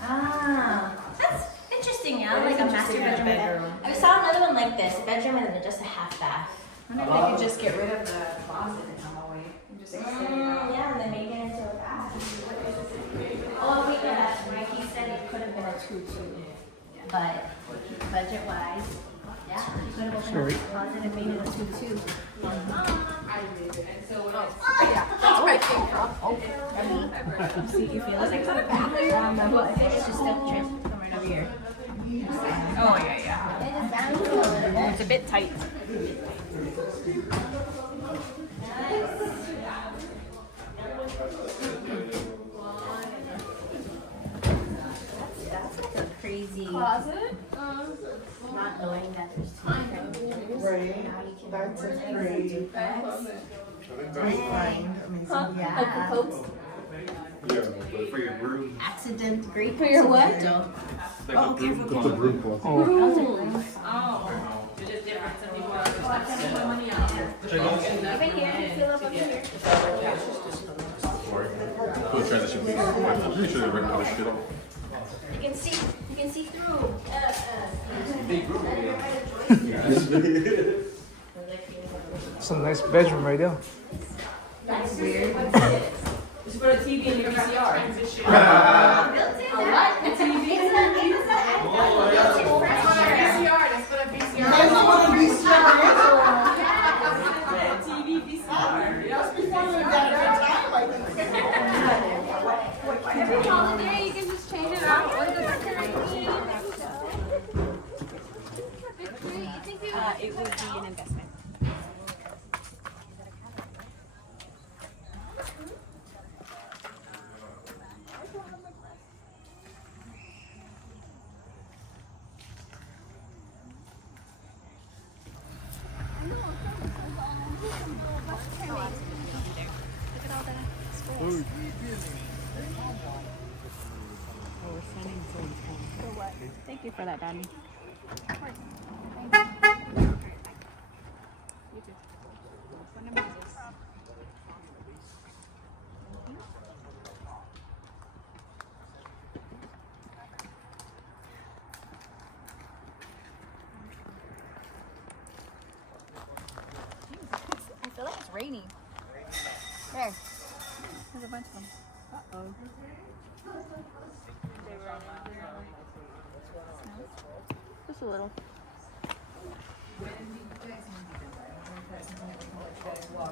Ah, that's interesting, yeah, like a master bedroom. I saw another one like this, a bedroom and then just a half bath. I wonder if they could just get rid of the closet in the hallway and just extend it out. Yeah, and then make it into a bath. Oh, wait, yeah, that's right, he said it could have been a 2-2. But budget-wise, yeah, you could have opened up the closet and made it a 2-2. I made it. And so when I was Yeah, that's where I came from. See, you feel like a bath. Well, I think it's just a trip from right over here. Oh, yeah. It's a bit tight. That's like a crazy Closet? not knowing that there's two bedrooms. Right. Now you can That's a organize great. it. Great find. Amazing. Yeah. Yeah, but for your broom. Accident, great. For your what? Like a broom. It's a broom closet. Oh. It's just different. Some people are just like, money out here. Even here, fill up over here. Sorry. Good transition. I'm pretty sure they're ripping all this shit off. You can see through. It's a nice bedroom right there. That's weird. Just put a TV in your VCR. A what? A TV? It's TV VCR. That's before we got a good time, I think. Every holiday, you can just change it out. What does it it would be an investment. Thank you for that, Daddy. You too. What number is this? I feel like it's raining. There. There's a bunch of them. Uh-oh. Just a little.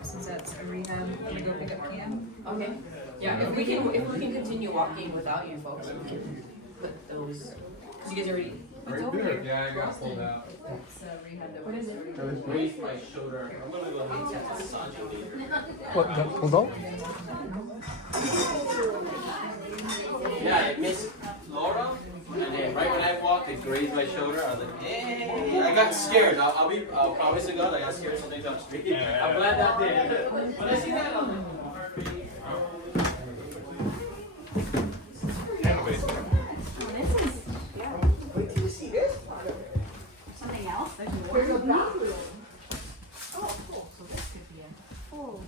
Since that's a rehab, can we go pick up Cam? Okay. Yeah, if we can continue walking without you folks, we can put those. You guys already. Right there. Yeah, I got pulled out. What is it? Raise my shoulder. I'm gonna go ahead and take a massage later. What, got pulled out? Yeah, I missed Laura, and then right when I walked, it grazed my shoulder. I was like, hey, I got scared. I'll promise to God, I got scared something got straight. I'm glad that did. When I see that, I'm like, Wait till you see this. Something else? There's a bathroom. Oh, cool. So this could be a full.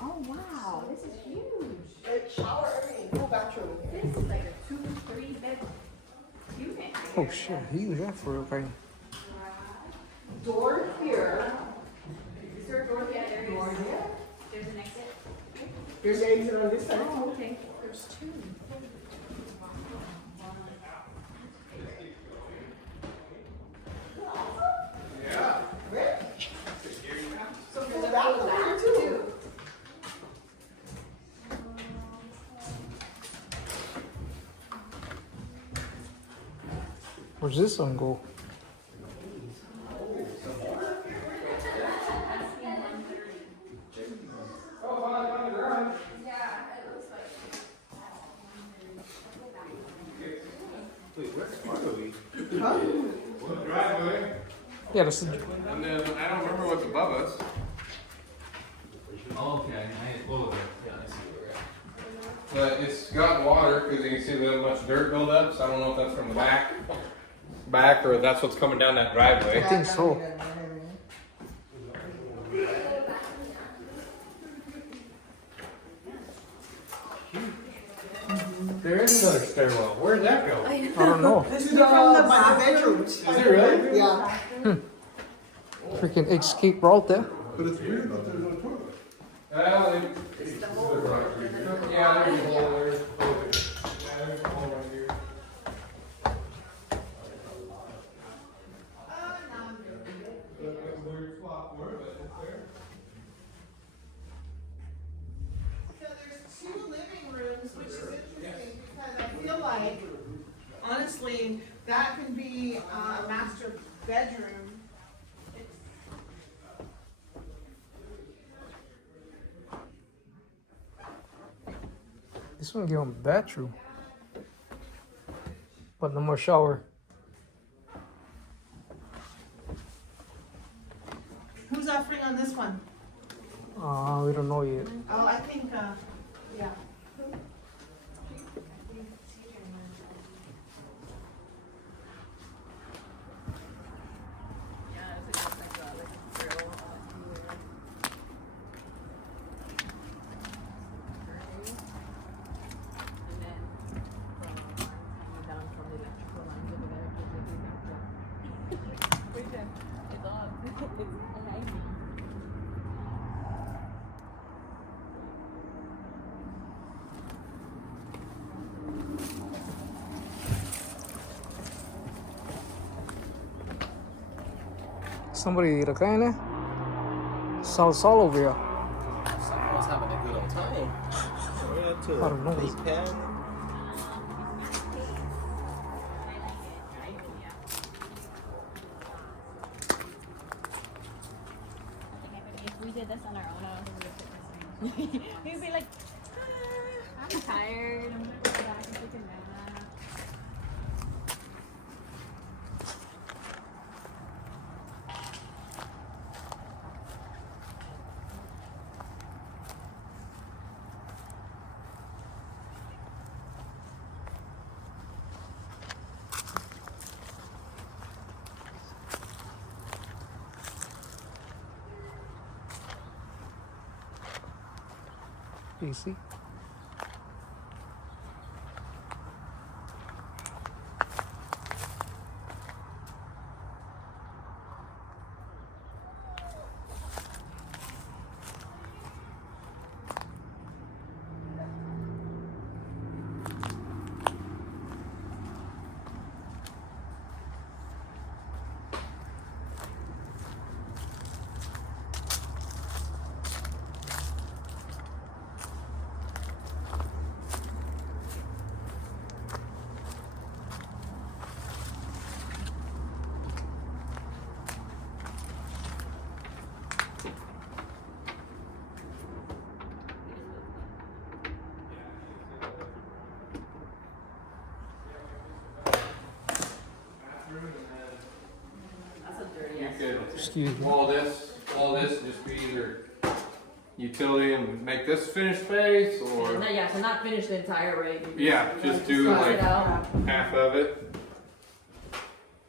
Oh, wow. This is huge. Like shower, everything, full bathroom. This is like a 2-3 bedroom unit. Oh shit, huge for a guy. Door here. Is there a door there? There Door is. here. There's an exit. There's an exit on this side. Oh, okay. There's two. Yeah. Rick? So there's a bathroom here too. Where's this one go? Driveway. Yeah, that's the. And then I don't remember what's above us. Okay, a little bit. Yeah, I see where we're at. But it's got water because you can see there's much dirt buildup. So I don't know if that's from the back, or that's what's coming down that driveway. I think so. There is another stairwell. Where'd that go? I don't know. This is from the bedrooms. Is it really? Yeah. Freaking escape route there. But it's weird that there's no toilet. Yeah, there's a hole there. Yeah, there's a hole right here. So there's 2 living rooms, which is interesting because I feel like, honestly, that can be a master bedroom. This one give him a bathroom. But no more shower. Who's offering on this one? We don't know yet. Oh, I think, yeah. Somebody the kind of Sal over here. Someone's having a good old time. We're up to I don't know. Playpen. He'd be like, I'm tired. I'm gonna go back and take a nap. AC. You could Excuse me. wall this, just be either utility and make this finished space, or Yeah, so not finish the entire right. yeah, just do Cross like it out. half of it.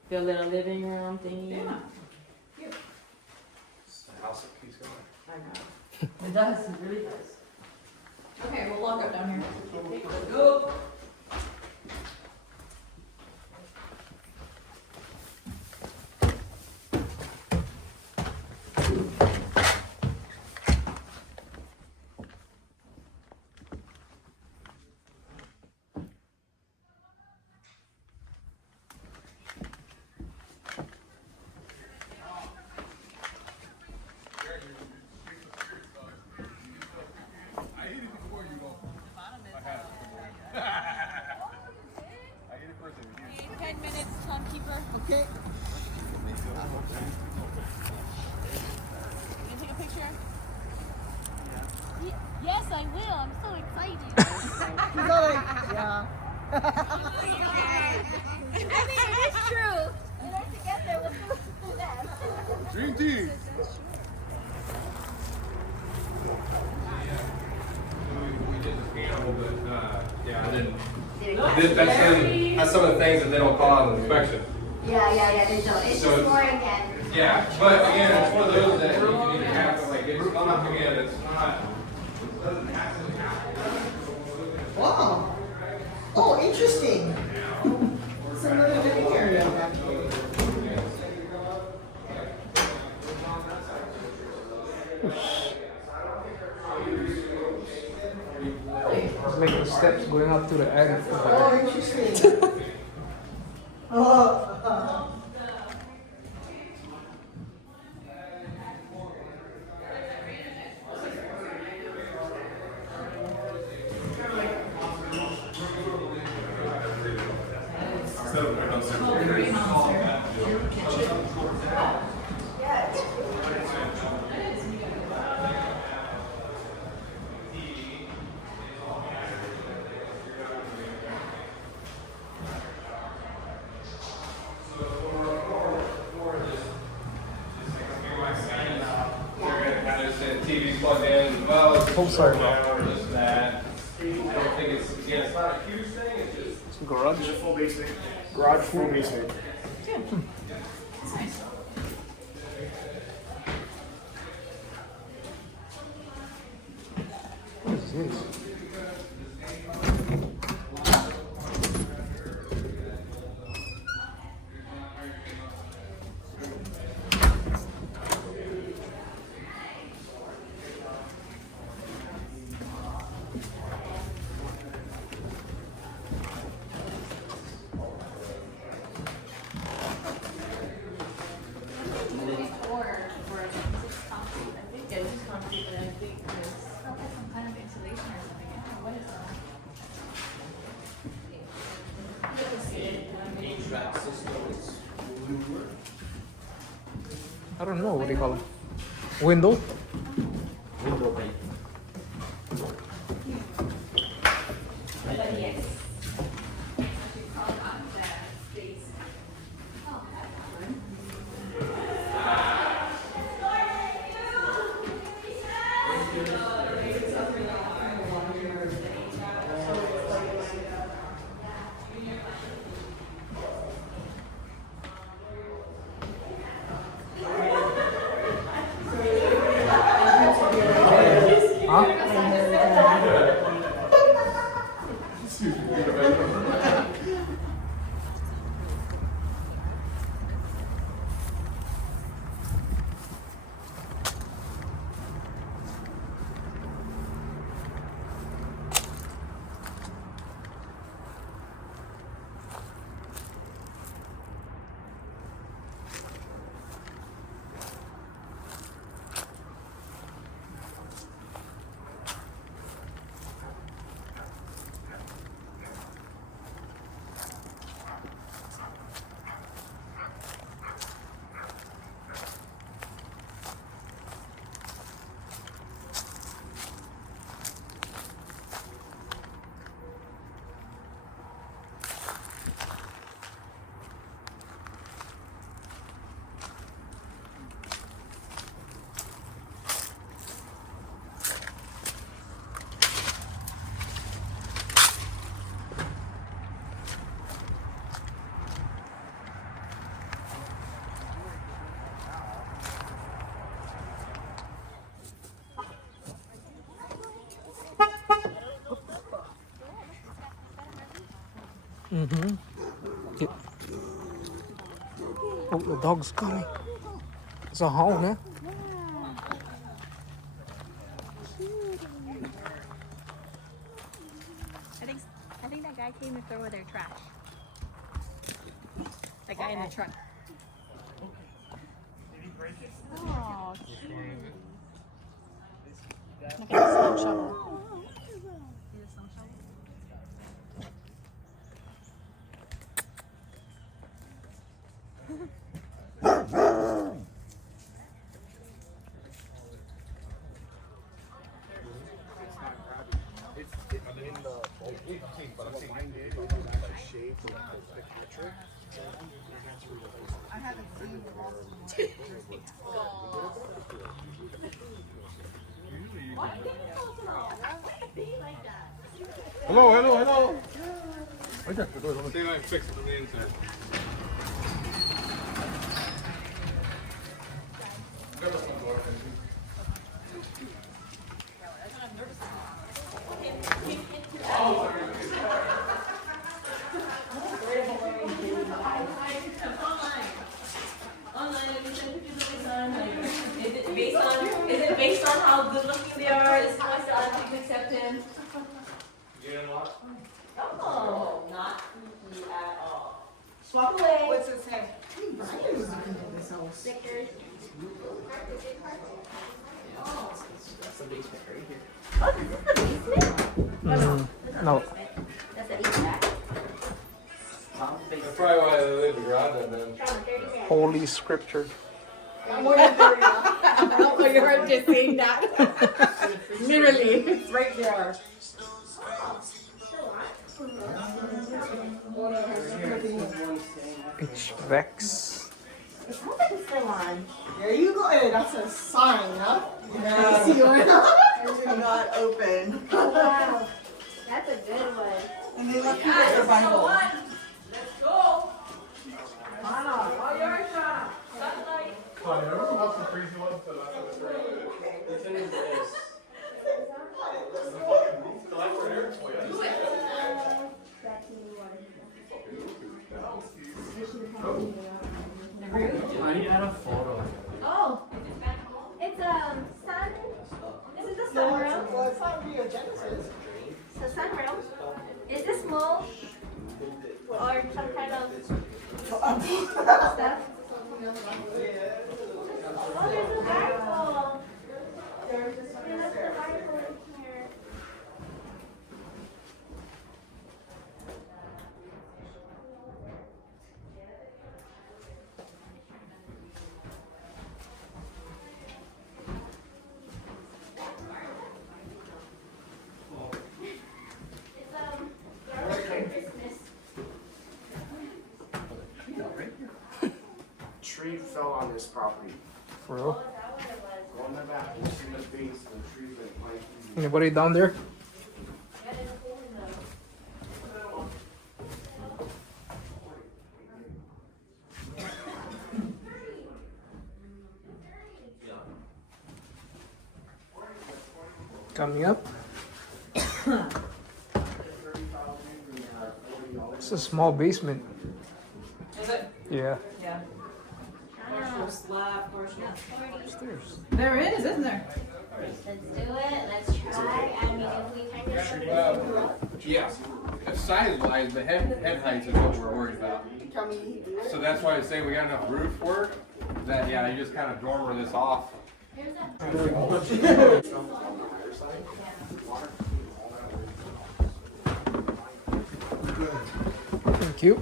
Build a living room thingy. Yeah. It's the house that keeps going. I know. It does, it really does. Okay, we'll lock up down here. Let's go. I ate it before you know. I had it. I ate it first and 10 minutes, timekeeper. Okay. Can you take a picture? Yes, I will. I'm so excited. He's all like, yeah. I mean, it is true. And then together we'll do that. Dream team. We did the piano, but yeah, I didn't. That's some of the things that they don't call out in inspection. Yeah, they don't. It's So- just more again. Yeah, but again, it's one of those that you need to have to like, it's not, again, it's not, it doesn't have to happen. Wow. Oh, interesting. It's another living area back here. It's like the steps going up to the attic. Oh, interesting. Oh. TV plugged in, as well. Oh, sorry, bro. Or this, that. I don't think it's, again, it's not a huge thing, it's just. It's a garage. It's a full basement. Garage, full basement. It's nice. What is this? I don't know what do you call it. Window? Window pane. Mm-hmm. Oh, the dog's coming. It's a hound, eh? I think that guy came to throw their trash. The guy in the truck. Oh, look at the snow shovel. See the snow shovel? I haven't seen Hello, hello, hello. See if I can fix it from the inside. Is it based on how good looking they are? Is how much the other people accept him? No, not creepy at all. Swap away. What's it say? Brian was looking at this house. Stickers. That's the basement right here. Oh, this is the basement? No. That's the HVAC. That's probably why they leave the garage and then. Holy scripture. More than 30. Oh, you heard just saying that. Literally, it's right there. It's Vex. It sounds like it's still on. There you go. Hey, that's a sign, huh? Yeah. See what? It's not open. Oh, wow. That's a good one. And they left you with your Bible. Let's go. Wow. Oh, you're a shot. Sunlight. How do you add a photo? Oh, it's sun. This is the sunroom. Well, it's not Rio Genesis. It's a sunroom. Is this mold or some kind of stuff? Oh, there's a Bible. There's the Bible in here. Tree fell on this property. For real? Go in the back, you'll see the base, the tree's like 5 feet Anybody down there? Coming up. It's a small basement. Is it? Yeah. Yeah. Slab portion. Stairs. There is, isn't there? Let's do it. Let's try. I mean, if we kind of Yeah, size-wise, the head height is what we're worried about. So that's why I say we got enough roof work that, yeah, you just kind of dormer this off. Thank you.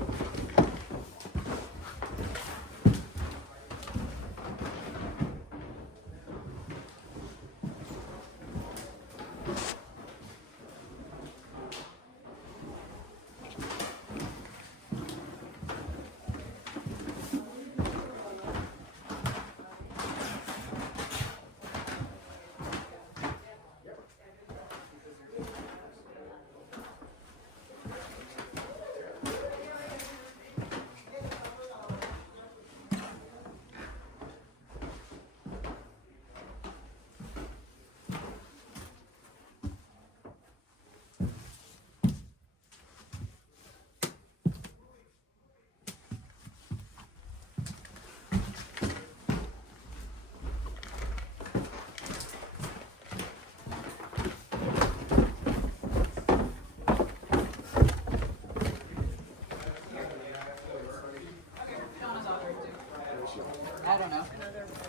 I don't know.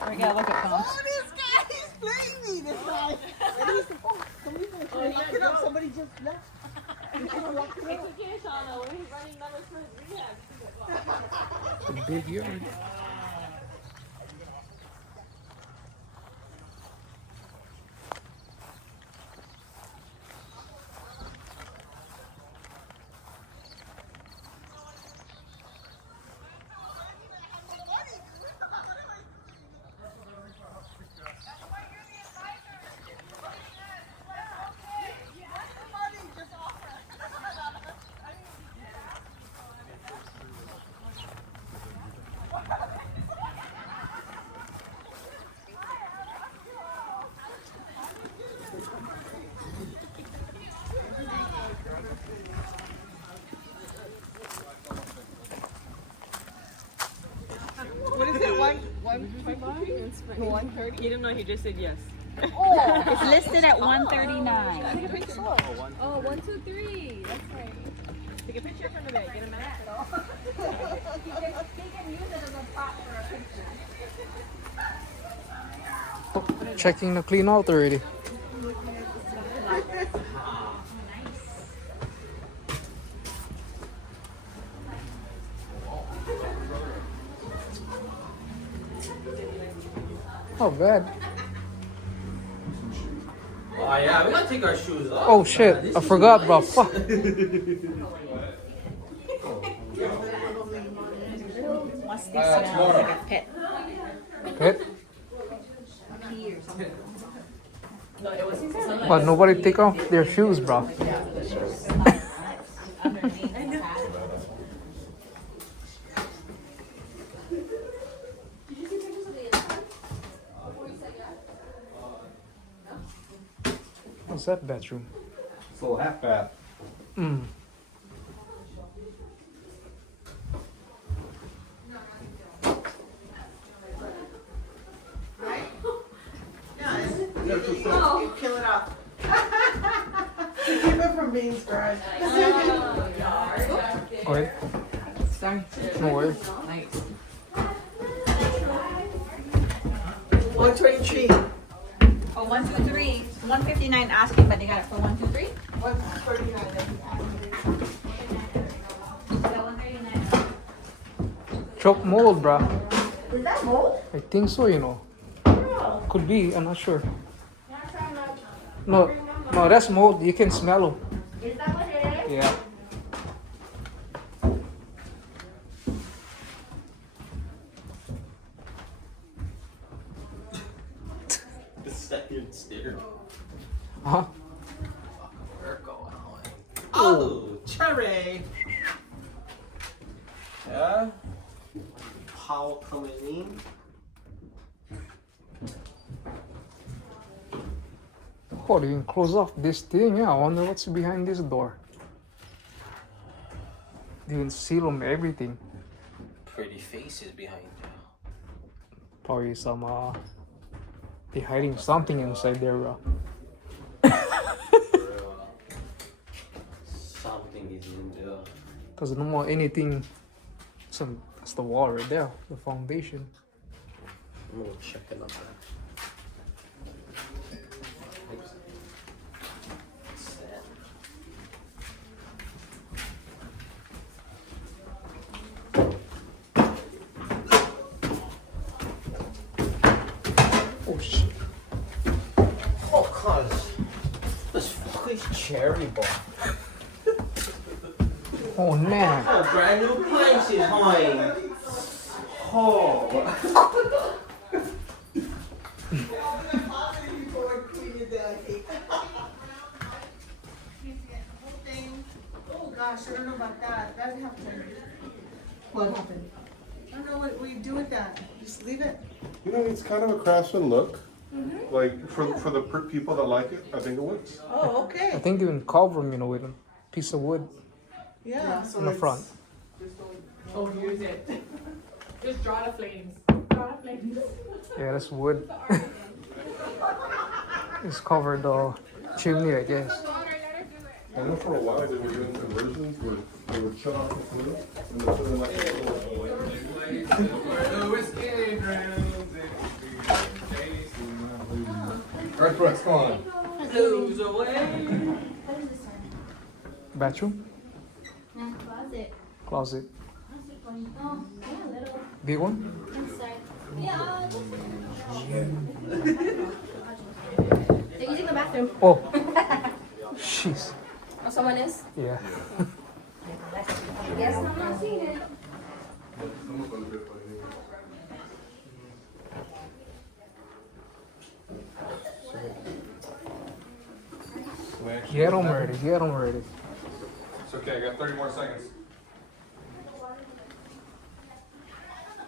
We gotta look at phones. Oh, this guy is playing me this time. Lock it up. Somebody just left. It's okay, Shauna. We're running numbers for his rehab. Big yard. What is it? 130? He didn't know. He just said yes. Oh, It's listed at 139. Take a picture. Oh, 1, 2, 3. That's right. Take a picture from the bag. Get a map. He can use it as a prop for a picture. Oh, checking the clean out already. Not bad. Oh yeah, we gotta take our shoes off. Oh shit, I forgot, bro. Fuck. What's this smell? Like a pit. Pit? Pee or something. No, it was. But nobody take off their shoes, bro. What's that bathroom? It's a little half bath. Mm. You kill it off. To keep it from being scarred. Go ahead. Sorry. No worries. Nice. 123. Oh, 1, 2, 3. 159 asking, but they got it for 1, 2, 3. 139. Choke mold, bro. Is that mold? I think so, you know. Could be, I'm not sure. No, that's mold. You can smell them. Is that what it is? Yeah. The second stair. Huh? Oh, cherry. Yeah. Paul coming in. Oh, they can close off this thing. Yeah, I wonder what's behind this door. They can seal them everything. Pretty faces behind you. Probably some they're hiding something inside there, bro. Something is in there. Cause no more anything. So that's the wall right there, the foundation. I'm gonna check it out. Oh shit. Oh, cuz. This fucking cherry bar. Oh man. Oh, brand new places, honey. Oh. Oh gosh, I don't know about that. That happened. What happened? I don't know what we do with that. Just leave it. You know, it's kind of a craftsman look. Like for the people that like it, I think it works. Oh, okay. I think they can cover them, with a piece of wood Yeah. in the front. Oh, use it. Just draw the flames. Draw the flames. Yeah, that's wood. It's covered the chimney, I guess. I know for a while they were doing conversions where they would shut off the flue and they put in like a Alright, Brooks, come on. Blues away. Bathroom? Closet. Closet. Oh, yeah, little Big one? inside. Yeah, they're using the bathroom. Oh. Jeez. Oh, someone is? Yeah. Yes, I'm not seeing it. Get them ready, get them ready. It's okay, I got 30 more seconds.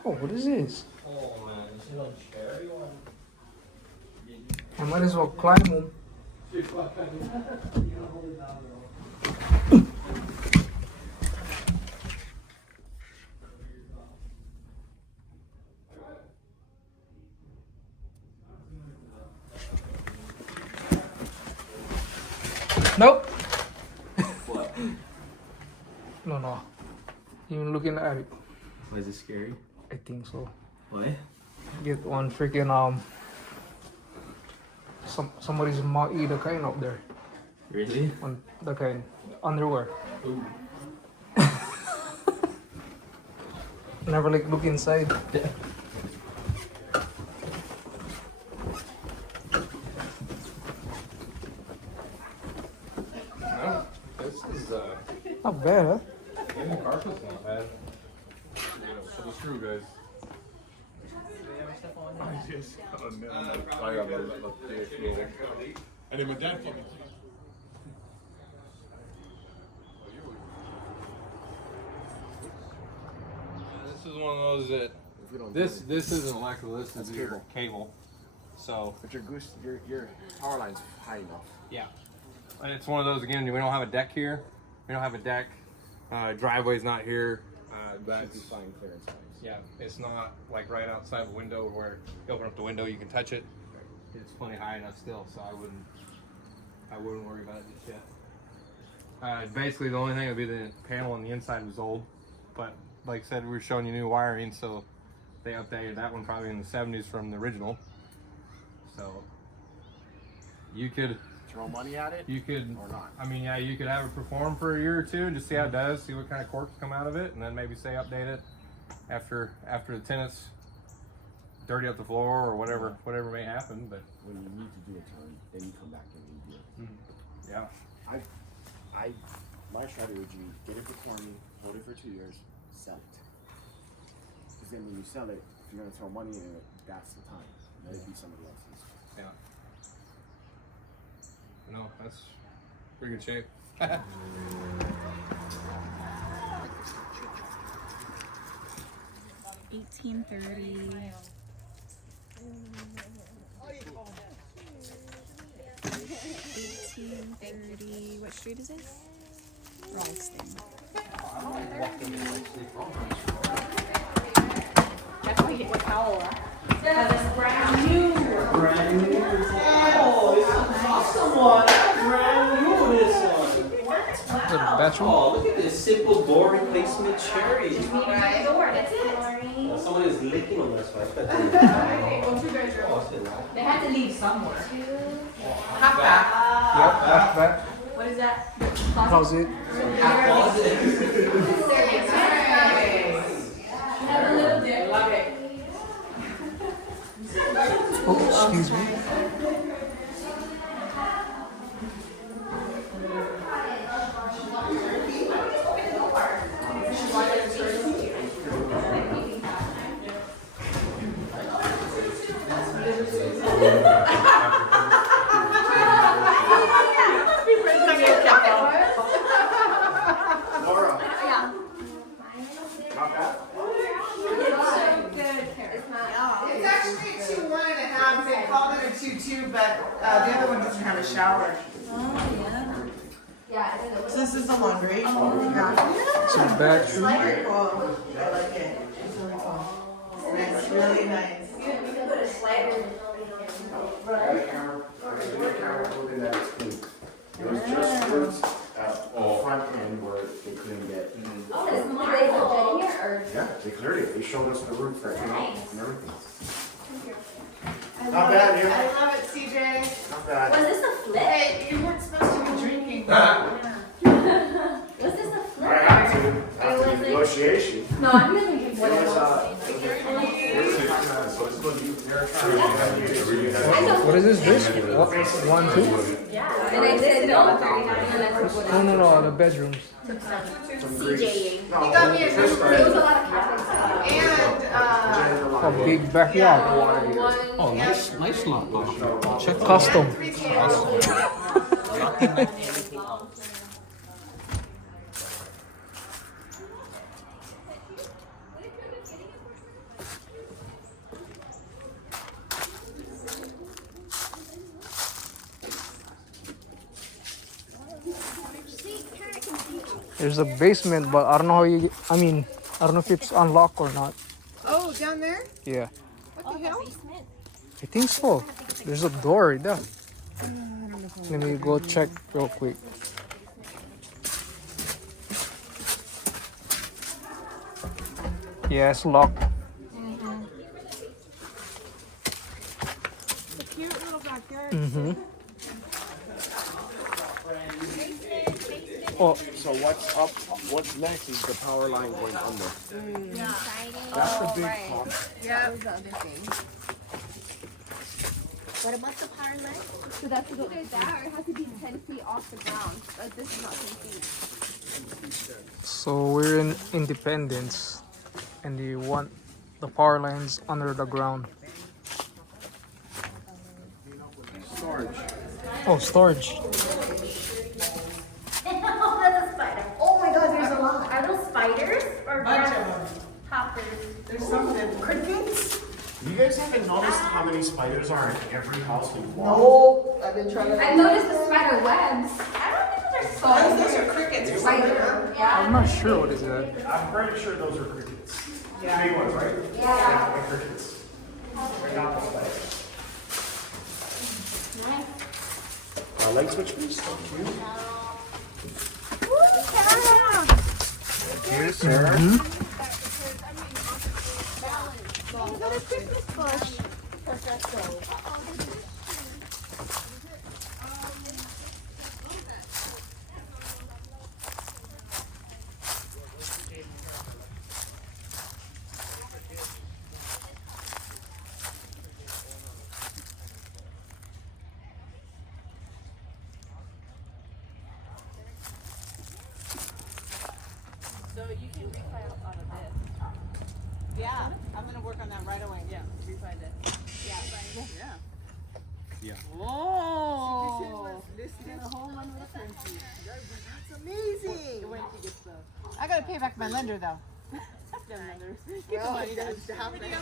Oh, what is this? Oh man, is it on cherry one? I might as well climb them. Nope. What? No. Even looking at it. Was it scary? I think so. What? Get one freaking somebody's mouth eat the kind up there. Really? On the kind underwear. Ooh. Never like look inside. No, this is Not bad, huh? yeah, the carpet's not bad. So the screw guys. I just I got and then my dad came in. This is one of those that this isn't electrical. This is your cable. So, But your power line's high enough. yeah, and it's one of those again. We don't have a deck here. We don't have a deck. Driveway's not here. That's Should be fine clearance wise. yeah. It's not like right outside the window where you open up the window, you can touch it. It's plenty high enough still, so I wouldn't worry about it just yet. Basically, the only thing would be the panel on the inside was old, but like I said, we were showing you new wiring, so they updated that one probably in the 70s from the original. So you could Throw money at it? you could Or not? I mean, yeah, you could have it perform for a year or two and just see how it does, see what kind of corks come out of it, and then maybe say update it after the tenants dirty up the floor or whatever may happen. But When you need to do a turn, then you come back and redo it. yeah, My strategy, get it for 20, hold it for 2 years, sell it. Because then when you sell it, if you're gonna throw money in it, that's the time. Let it be somebody else's. yeah. No, that's Pretty good shape. 1830. 1830. What street is it? Ralston. Definitely get with Powell. Because it's brand new. Brand new. Oh, this is an awesome one. Brand new, this one. The bathroom. Oh, look at this simple door replacement cherry. Right. Door, that's it. Someone is licking on this one. Well, 2 bedrooms. They had to leave somewhere. Half bath. Yep, half bath. What is that? Closet. Have a little dip. Love it. Oh, excuse me. Laura, Yeah. not bad. It's actually a 2 1.5. They called it a 2 2, but the other one doesn't have a shower. Yeah. So this is the laundry. Yeah. It's a bathroom. Very cool. I like it. It's really cool. It's really nice. You can put a slider. The camera put in that it's clean. It was just roots at the front end where they couldn't get. Oh, is the they legit here or? Yeah, they cleared it. They showed us the roots that came out and everything. I Not love bad, it. yeah. I love it, CJ. Not bad. Was this a flip? Hey, you weren't supposed to be drinking. Was this a flip? I had to, Or after was the it? negotiation. No, I'm gonna drink It was, whatever. What is this? What? 1, 2? Yeah. And I said no, 39, and I took whatever. No, the bedrooms. CJing. He got me a There was a new lot of Catholic stuff. and A big backyard. one. Oh, nice lot. Check Custom. There's a basement, but I don't know how you. I mean, I don't know if it's unlocked or not. Oh, down there? Yeah, What the hell? I think so. There's a door right there. Let me go check real quick. Yeah, it's locked. It's a cute little backyard. Mm-hmm. Oh, So what's up, what's next is the power line going under. Yeah. That's the big part. Yeah. That was the other thing. What about the power line? So that's to go either that or it has to be 10 feet off the ground. Like this is not 10 feet. so we're in Independence, and you want the power lines under the ground. Storage. Oh, storage. That's a spider. Oh my god, there's a lot. Are those spiders or Bunch grass of them. hoppers? There's some of them crickets. You guys haven't noticed how many spiders are in every house we walk? No, I've been trying to. I noticed the spider webs. I don't think those are spiders. Those are crickets or something. Spider. Yeah. I'm not sure what is that. I'm pretty sure those are crickets. Yeah. Big ones, right? Yeah. They're crickets. They're not the spiders. Nice. Light switch, please. Thank you. Here, Sarah. So you can refile out of this. Yeah, I'm gonna work on that right away. Yeah, refi this. Yeah, right. Yeah. Yeah. Oh. Listening a whole one with a country. That's amazing. I gotta pay back my lender though. Keep the money that's happening.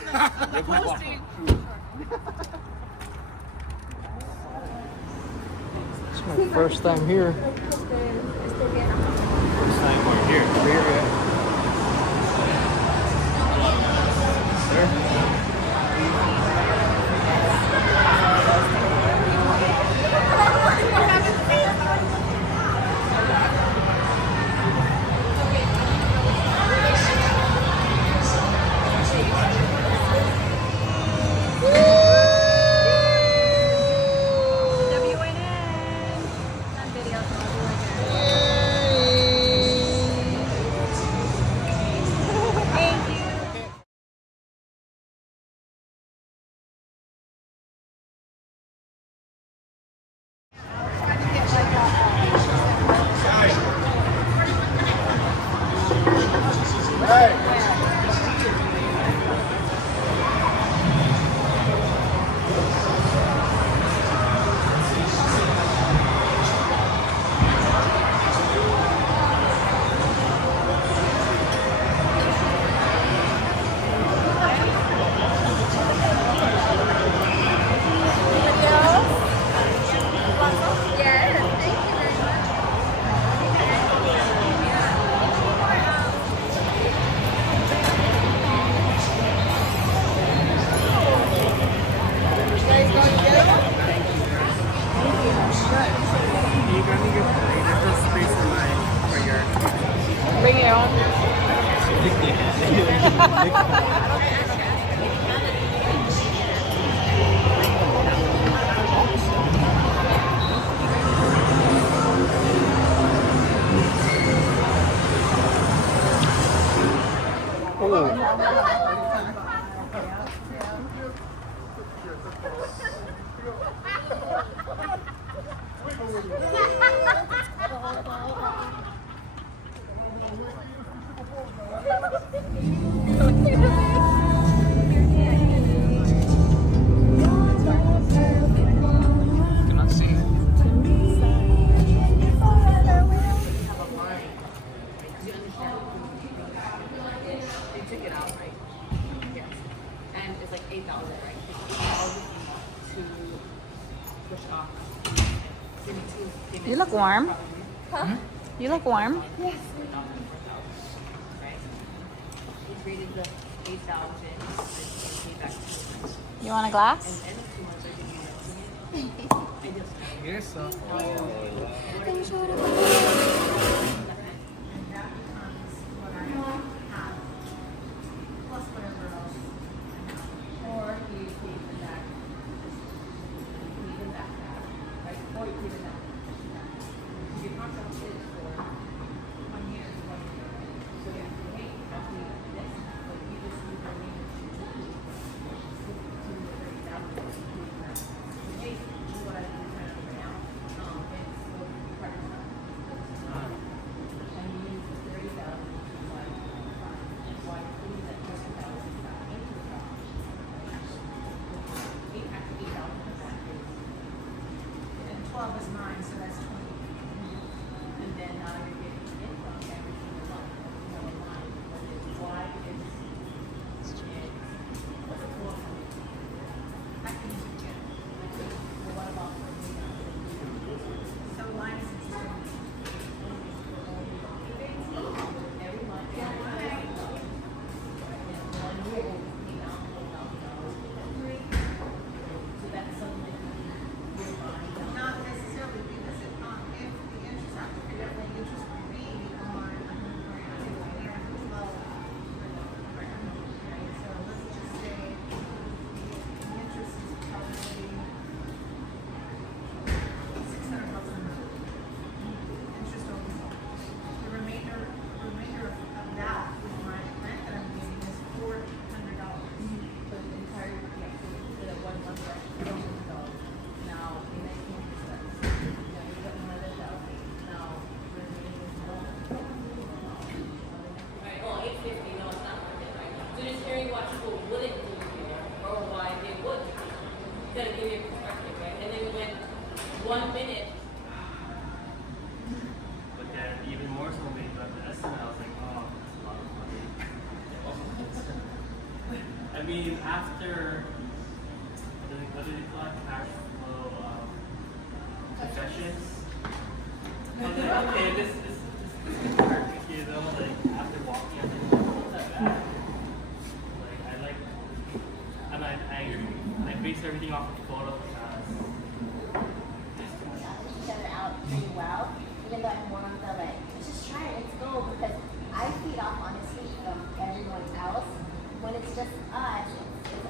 It's my first time here. First time we're here. Bring your own. Cannot see. They took it out, right? Yes. And it's like 8,000, right? It's 8,000 to push off. Give me two. You look warm. Huh? You look warm. Yes. Right? It's rated the 8,000 and pay back. You want a glass? And 2 months I didn't use it. I just. Yes, sir. Plus whatever else. Or you pay them back. You pay them back. Right? Or you pay them back. Your contract is for 1 year. So you have to pay roughly this, but you just need the remaining to the 30,000. Hey, this is what I do right now. after what do they call it? Cash flow concessions. I was like, okay, this could work, you know, like after walking, I was like, oh, not that bad. Like I based everything off of photos. Each other out pretty well, even though I'm more on the like, let's just try it, let's go, because I feed off honestly from everyone else. When it's just us,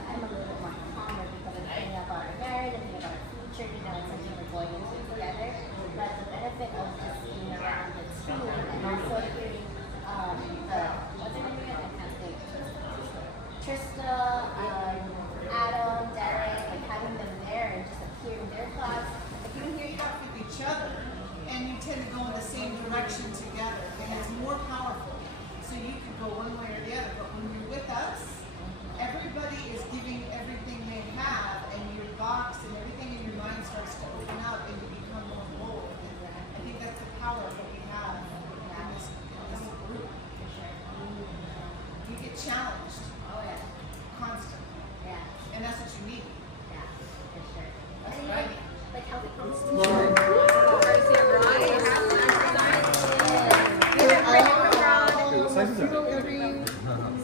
I'm a little bit more calmer because I'm thinking about our marriage, I'm thinking about our future, you know, it's something we're going into together. But the benefit of just being around the team and also hearing what's her name again? I can't think. Trista, Adam, Derek, like having them there and just like hearing their thoughts. Like you hear you out with each other, and you tend to go in the same direction together, and it's more powerful. So you can go one way or the other, but when you're with us, everybody is giving everything they have, and your box and everything in your mind starts to open up, and you become more bold. And I think that's the power of what we have in this group. You get challenged. Oh yeah. Constantly. Yeah. And that's what you need. Yeah, for sure. That's what I need. Like how it comes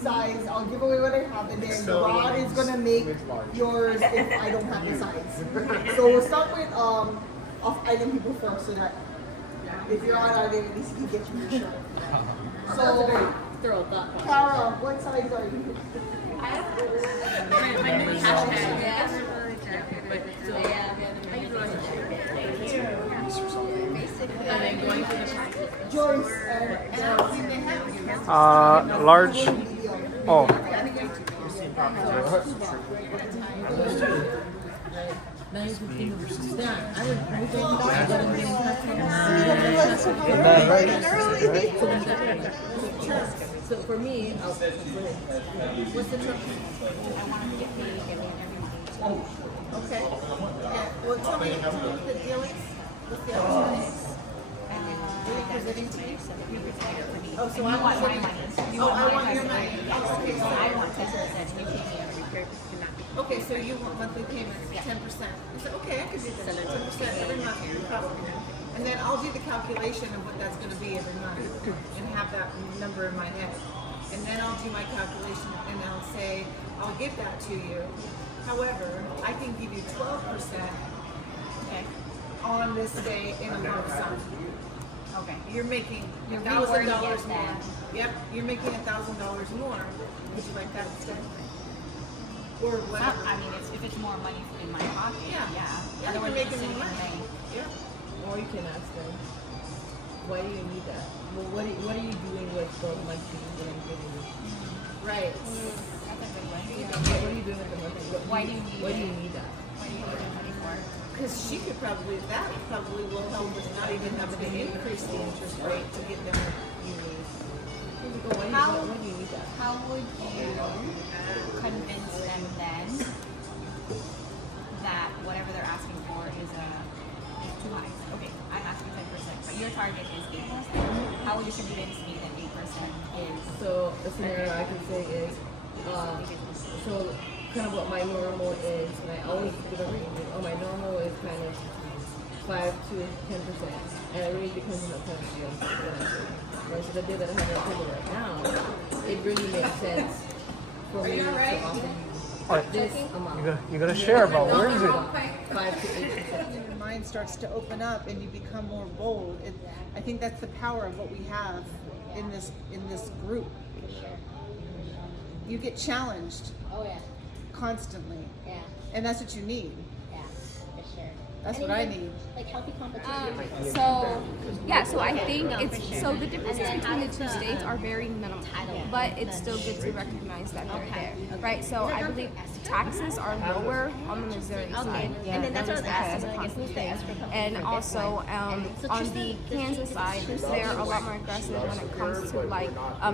Size, I'll give away what I have, and then Rod is gonna make yours if I don't have the size. So we'll start with off-island people first, so that if you're on island, at least you can get your shirt. So, Throw a thought. Cara, what size are you? My new hashtag. And then going to the Joyce. Large. Oh. So for me, what's the term? I want to get paid every month. Okay. Yeah. Well, tell me what the deal is. What's the opportunities? Presenting to you, so that you're presenting it for me. Oh, so you I want my want money. You Oh, want I my want your money. money. Oh, okay, So so I want 10%, and you pay me every repair to not be. Okay, so you want monthly payments, 10%. You say, okay, I can do that. 10% every month, no problem. And then I'll do the calculation of what that's gonna be every month and have that number in my head. And then I'll do my calculation and I'll say, I'll give that to you. However, I can give you 12% on this day in a lump sum. Okay. You're making You're $1,000 rewarding more. it then. Yep, you're making $1,000 more. Would you like that instead? Or whatever. I mean, if it's more money in my pocket, Yeah. yeah. You're Otherwise, making it's more sitting in money. the bank. Yeah. Or you can ask them, why do you need that? Well, what are you doing with the monthly that I'm giving you? Right. That's a good one. What are you doing with the monthly? Why do you need Why do it? you need that? Why do you need the money for? Because she could probably, that probably will help us not even have to increase the interest rate to get them what you need. How- Why do you need that? How would you convince them then that whatever they're asking for is too high? Okay, I'm asking 10%, but your target is 8%. How would you convince me that 8% is? So a scenario I can say is, so kind of what my normal is, and I always give a range. Oh, my normal is kind of 5 to 10%, and it really depends on the kind of deal that I do. Right, so the deal that I have on the table right now, it really makes sense for me to offer you this amount. You gotta share about where is it? 5 to 8%. Your mind starts to open up and you become more bold. I think that's the power of what we have in this group. You get challenged Oh yeah. constantly. Yeah. And that's what you need. Yeah, for sure. That's And what I even, need. Like healthy competition. So I think it's so the differences between the two states are very minimal, but it's still good to recognize that they're there, right? So I believe taxes are lower on the Missouri side, And then that's what I was asking, as a like, if we stay constant for a thing. couple And of also So on Tristan- the Kansas side, they're a lot more aggressive when it comes to like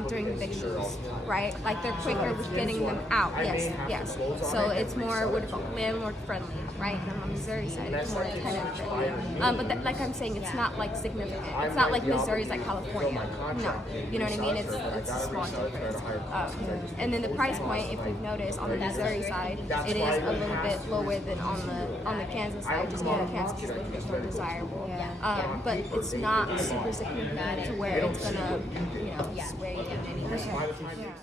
during evictions, right? Like they're quicker with getting them out. Yes. So it's more what do you call it, landlord friendly, right? And on the Missouri side, it's more 10 and 50. But like I'm saying, it's not like significant. It's not like Missouri's like California. No, you know what I mean? It's a small difference. And then the price point, if you've noticed, on the Missouri side, it is a little bit lower than on the Kansas side, just because Kansas is a little bit more desirable. But it's not super significant to where it's gonna, sway in any way.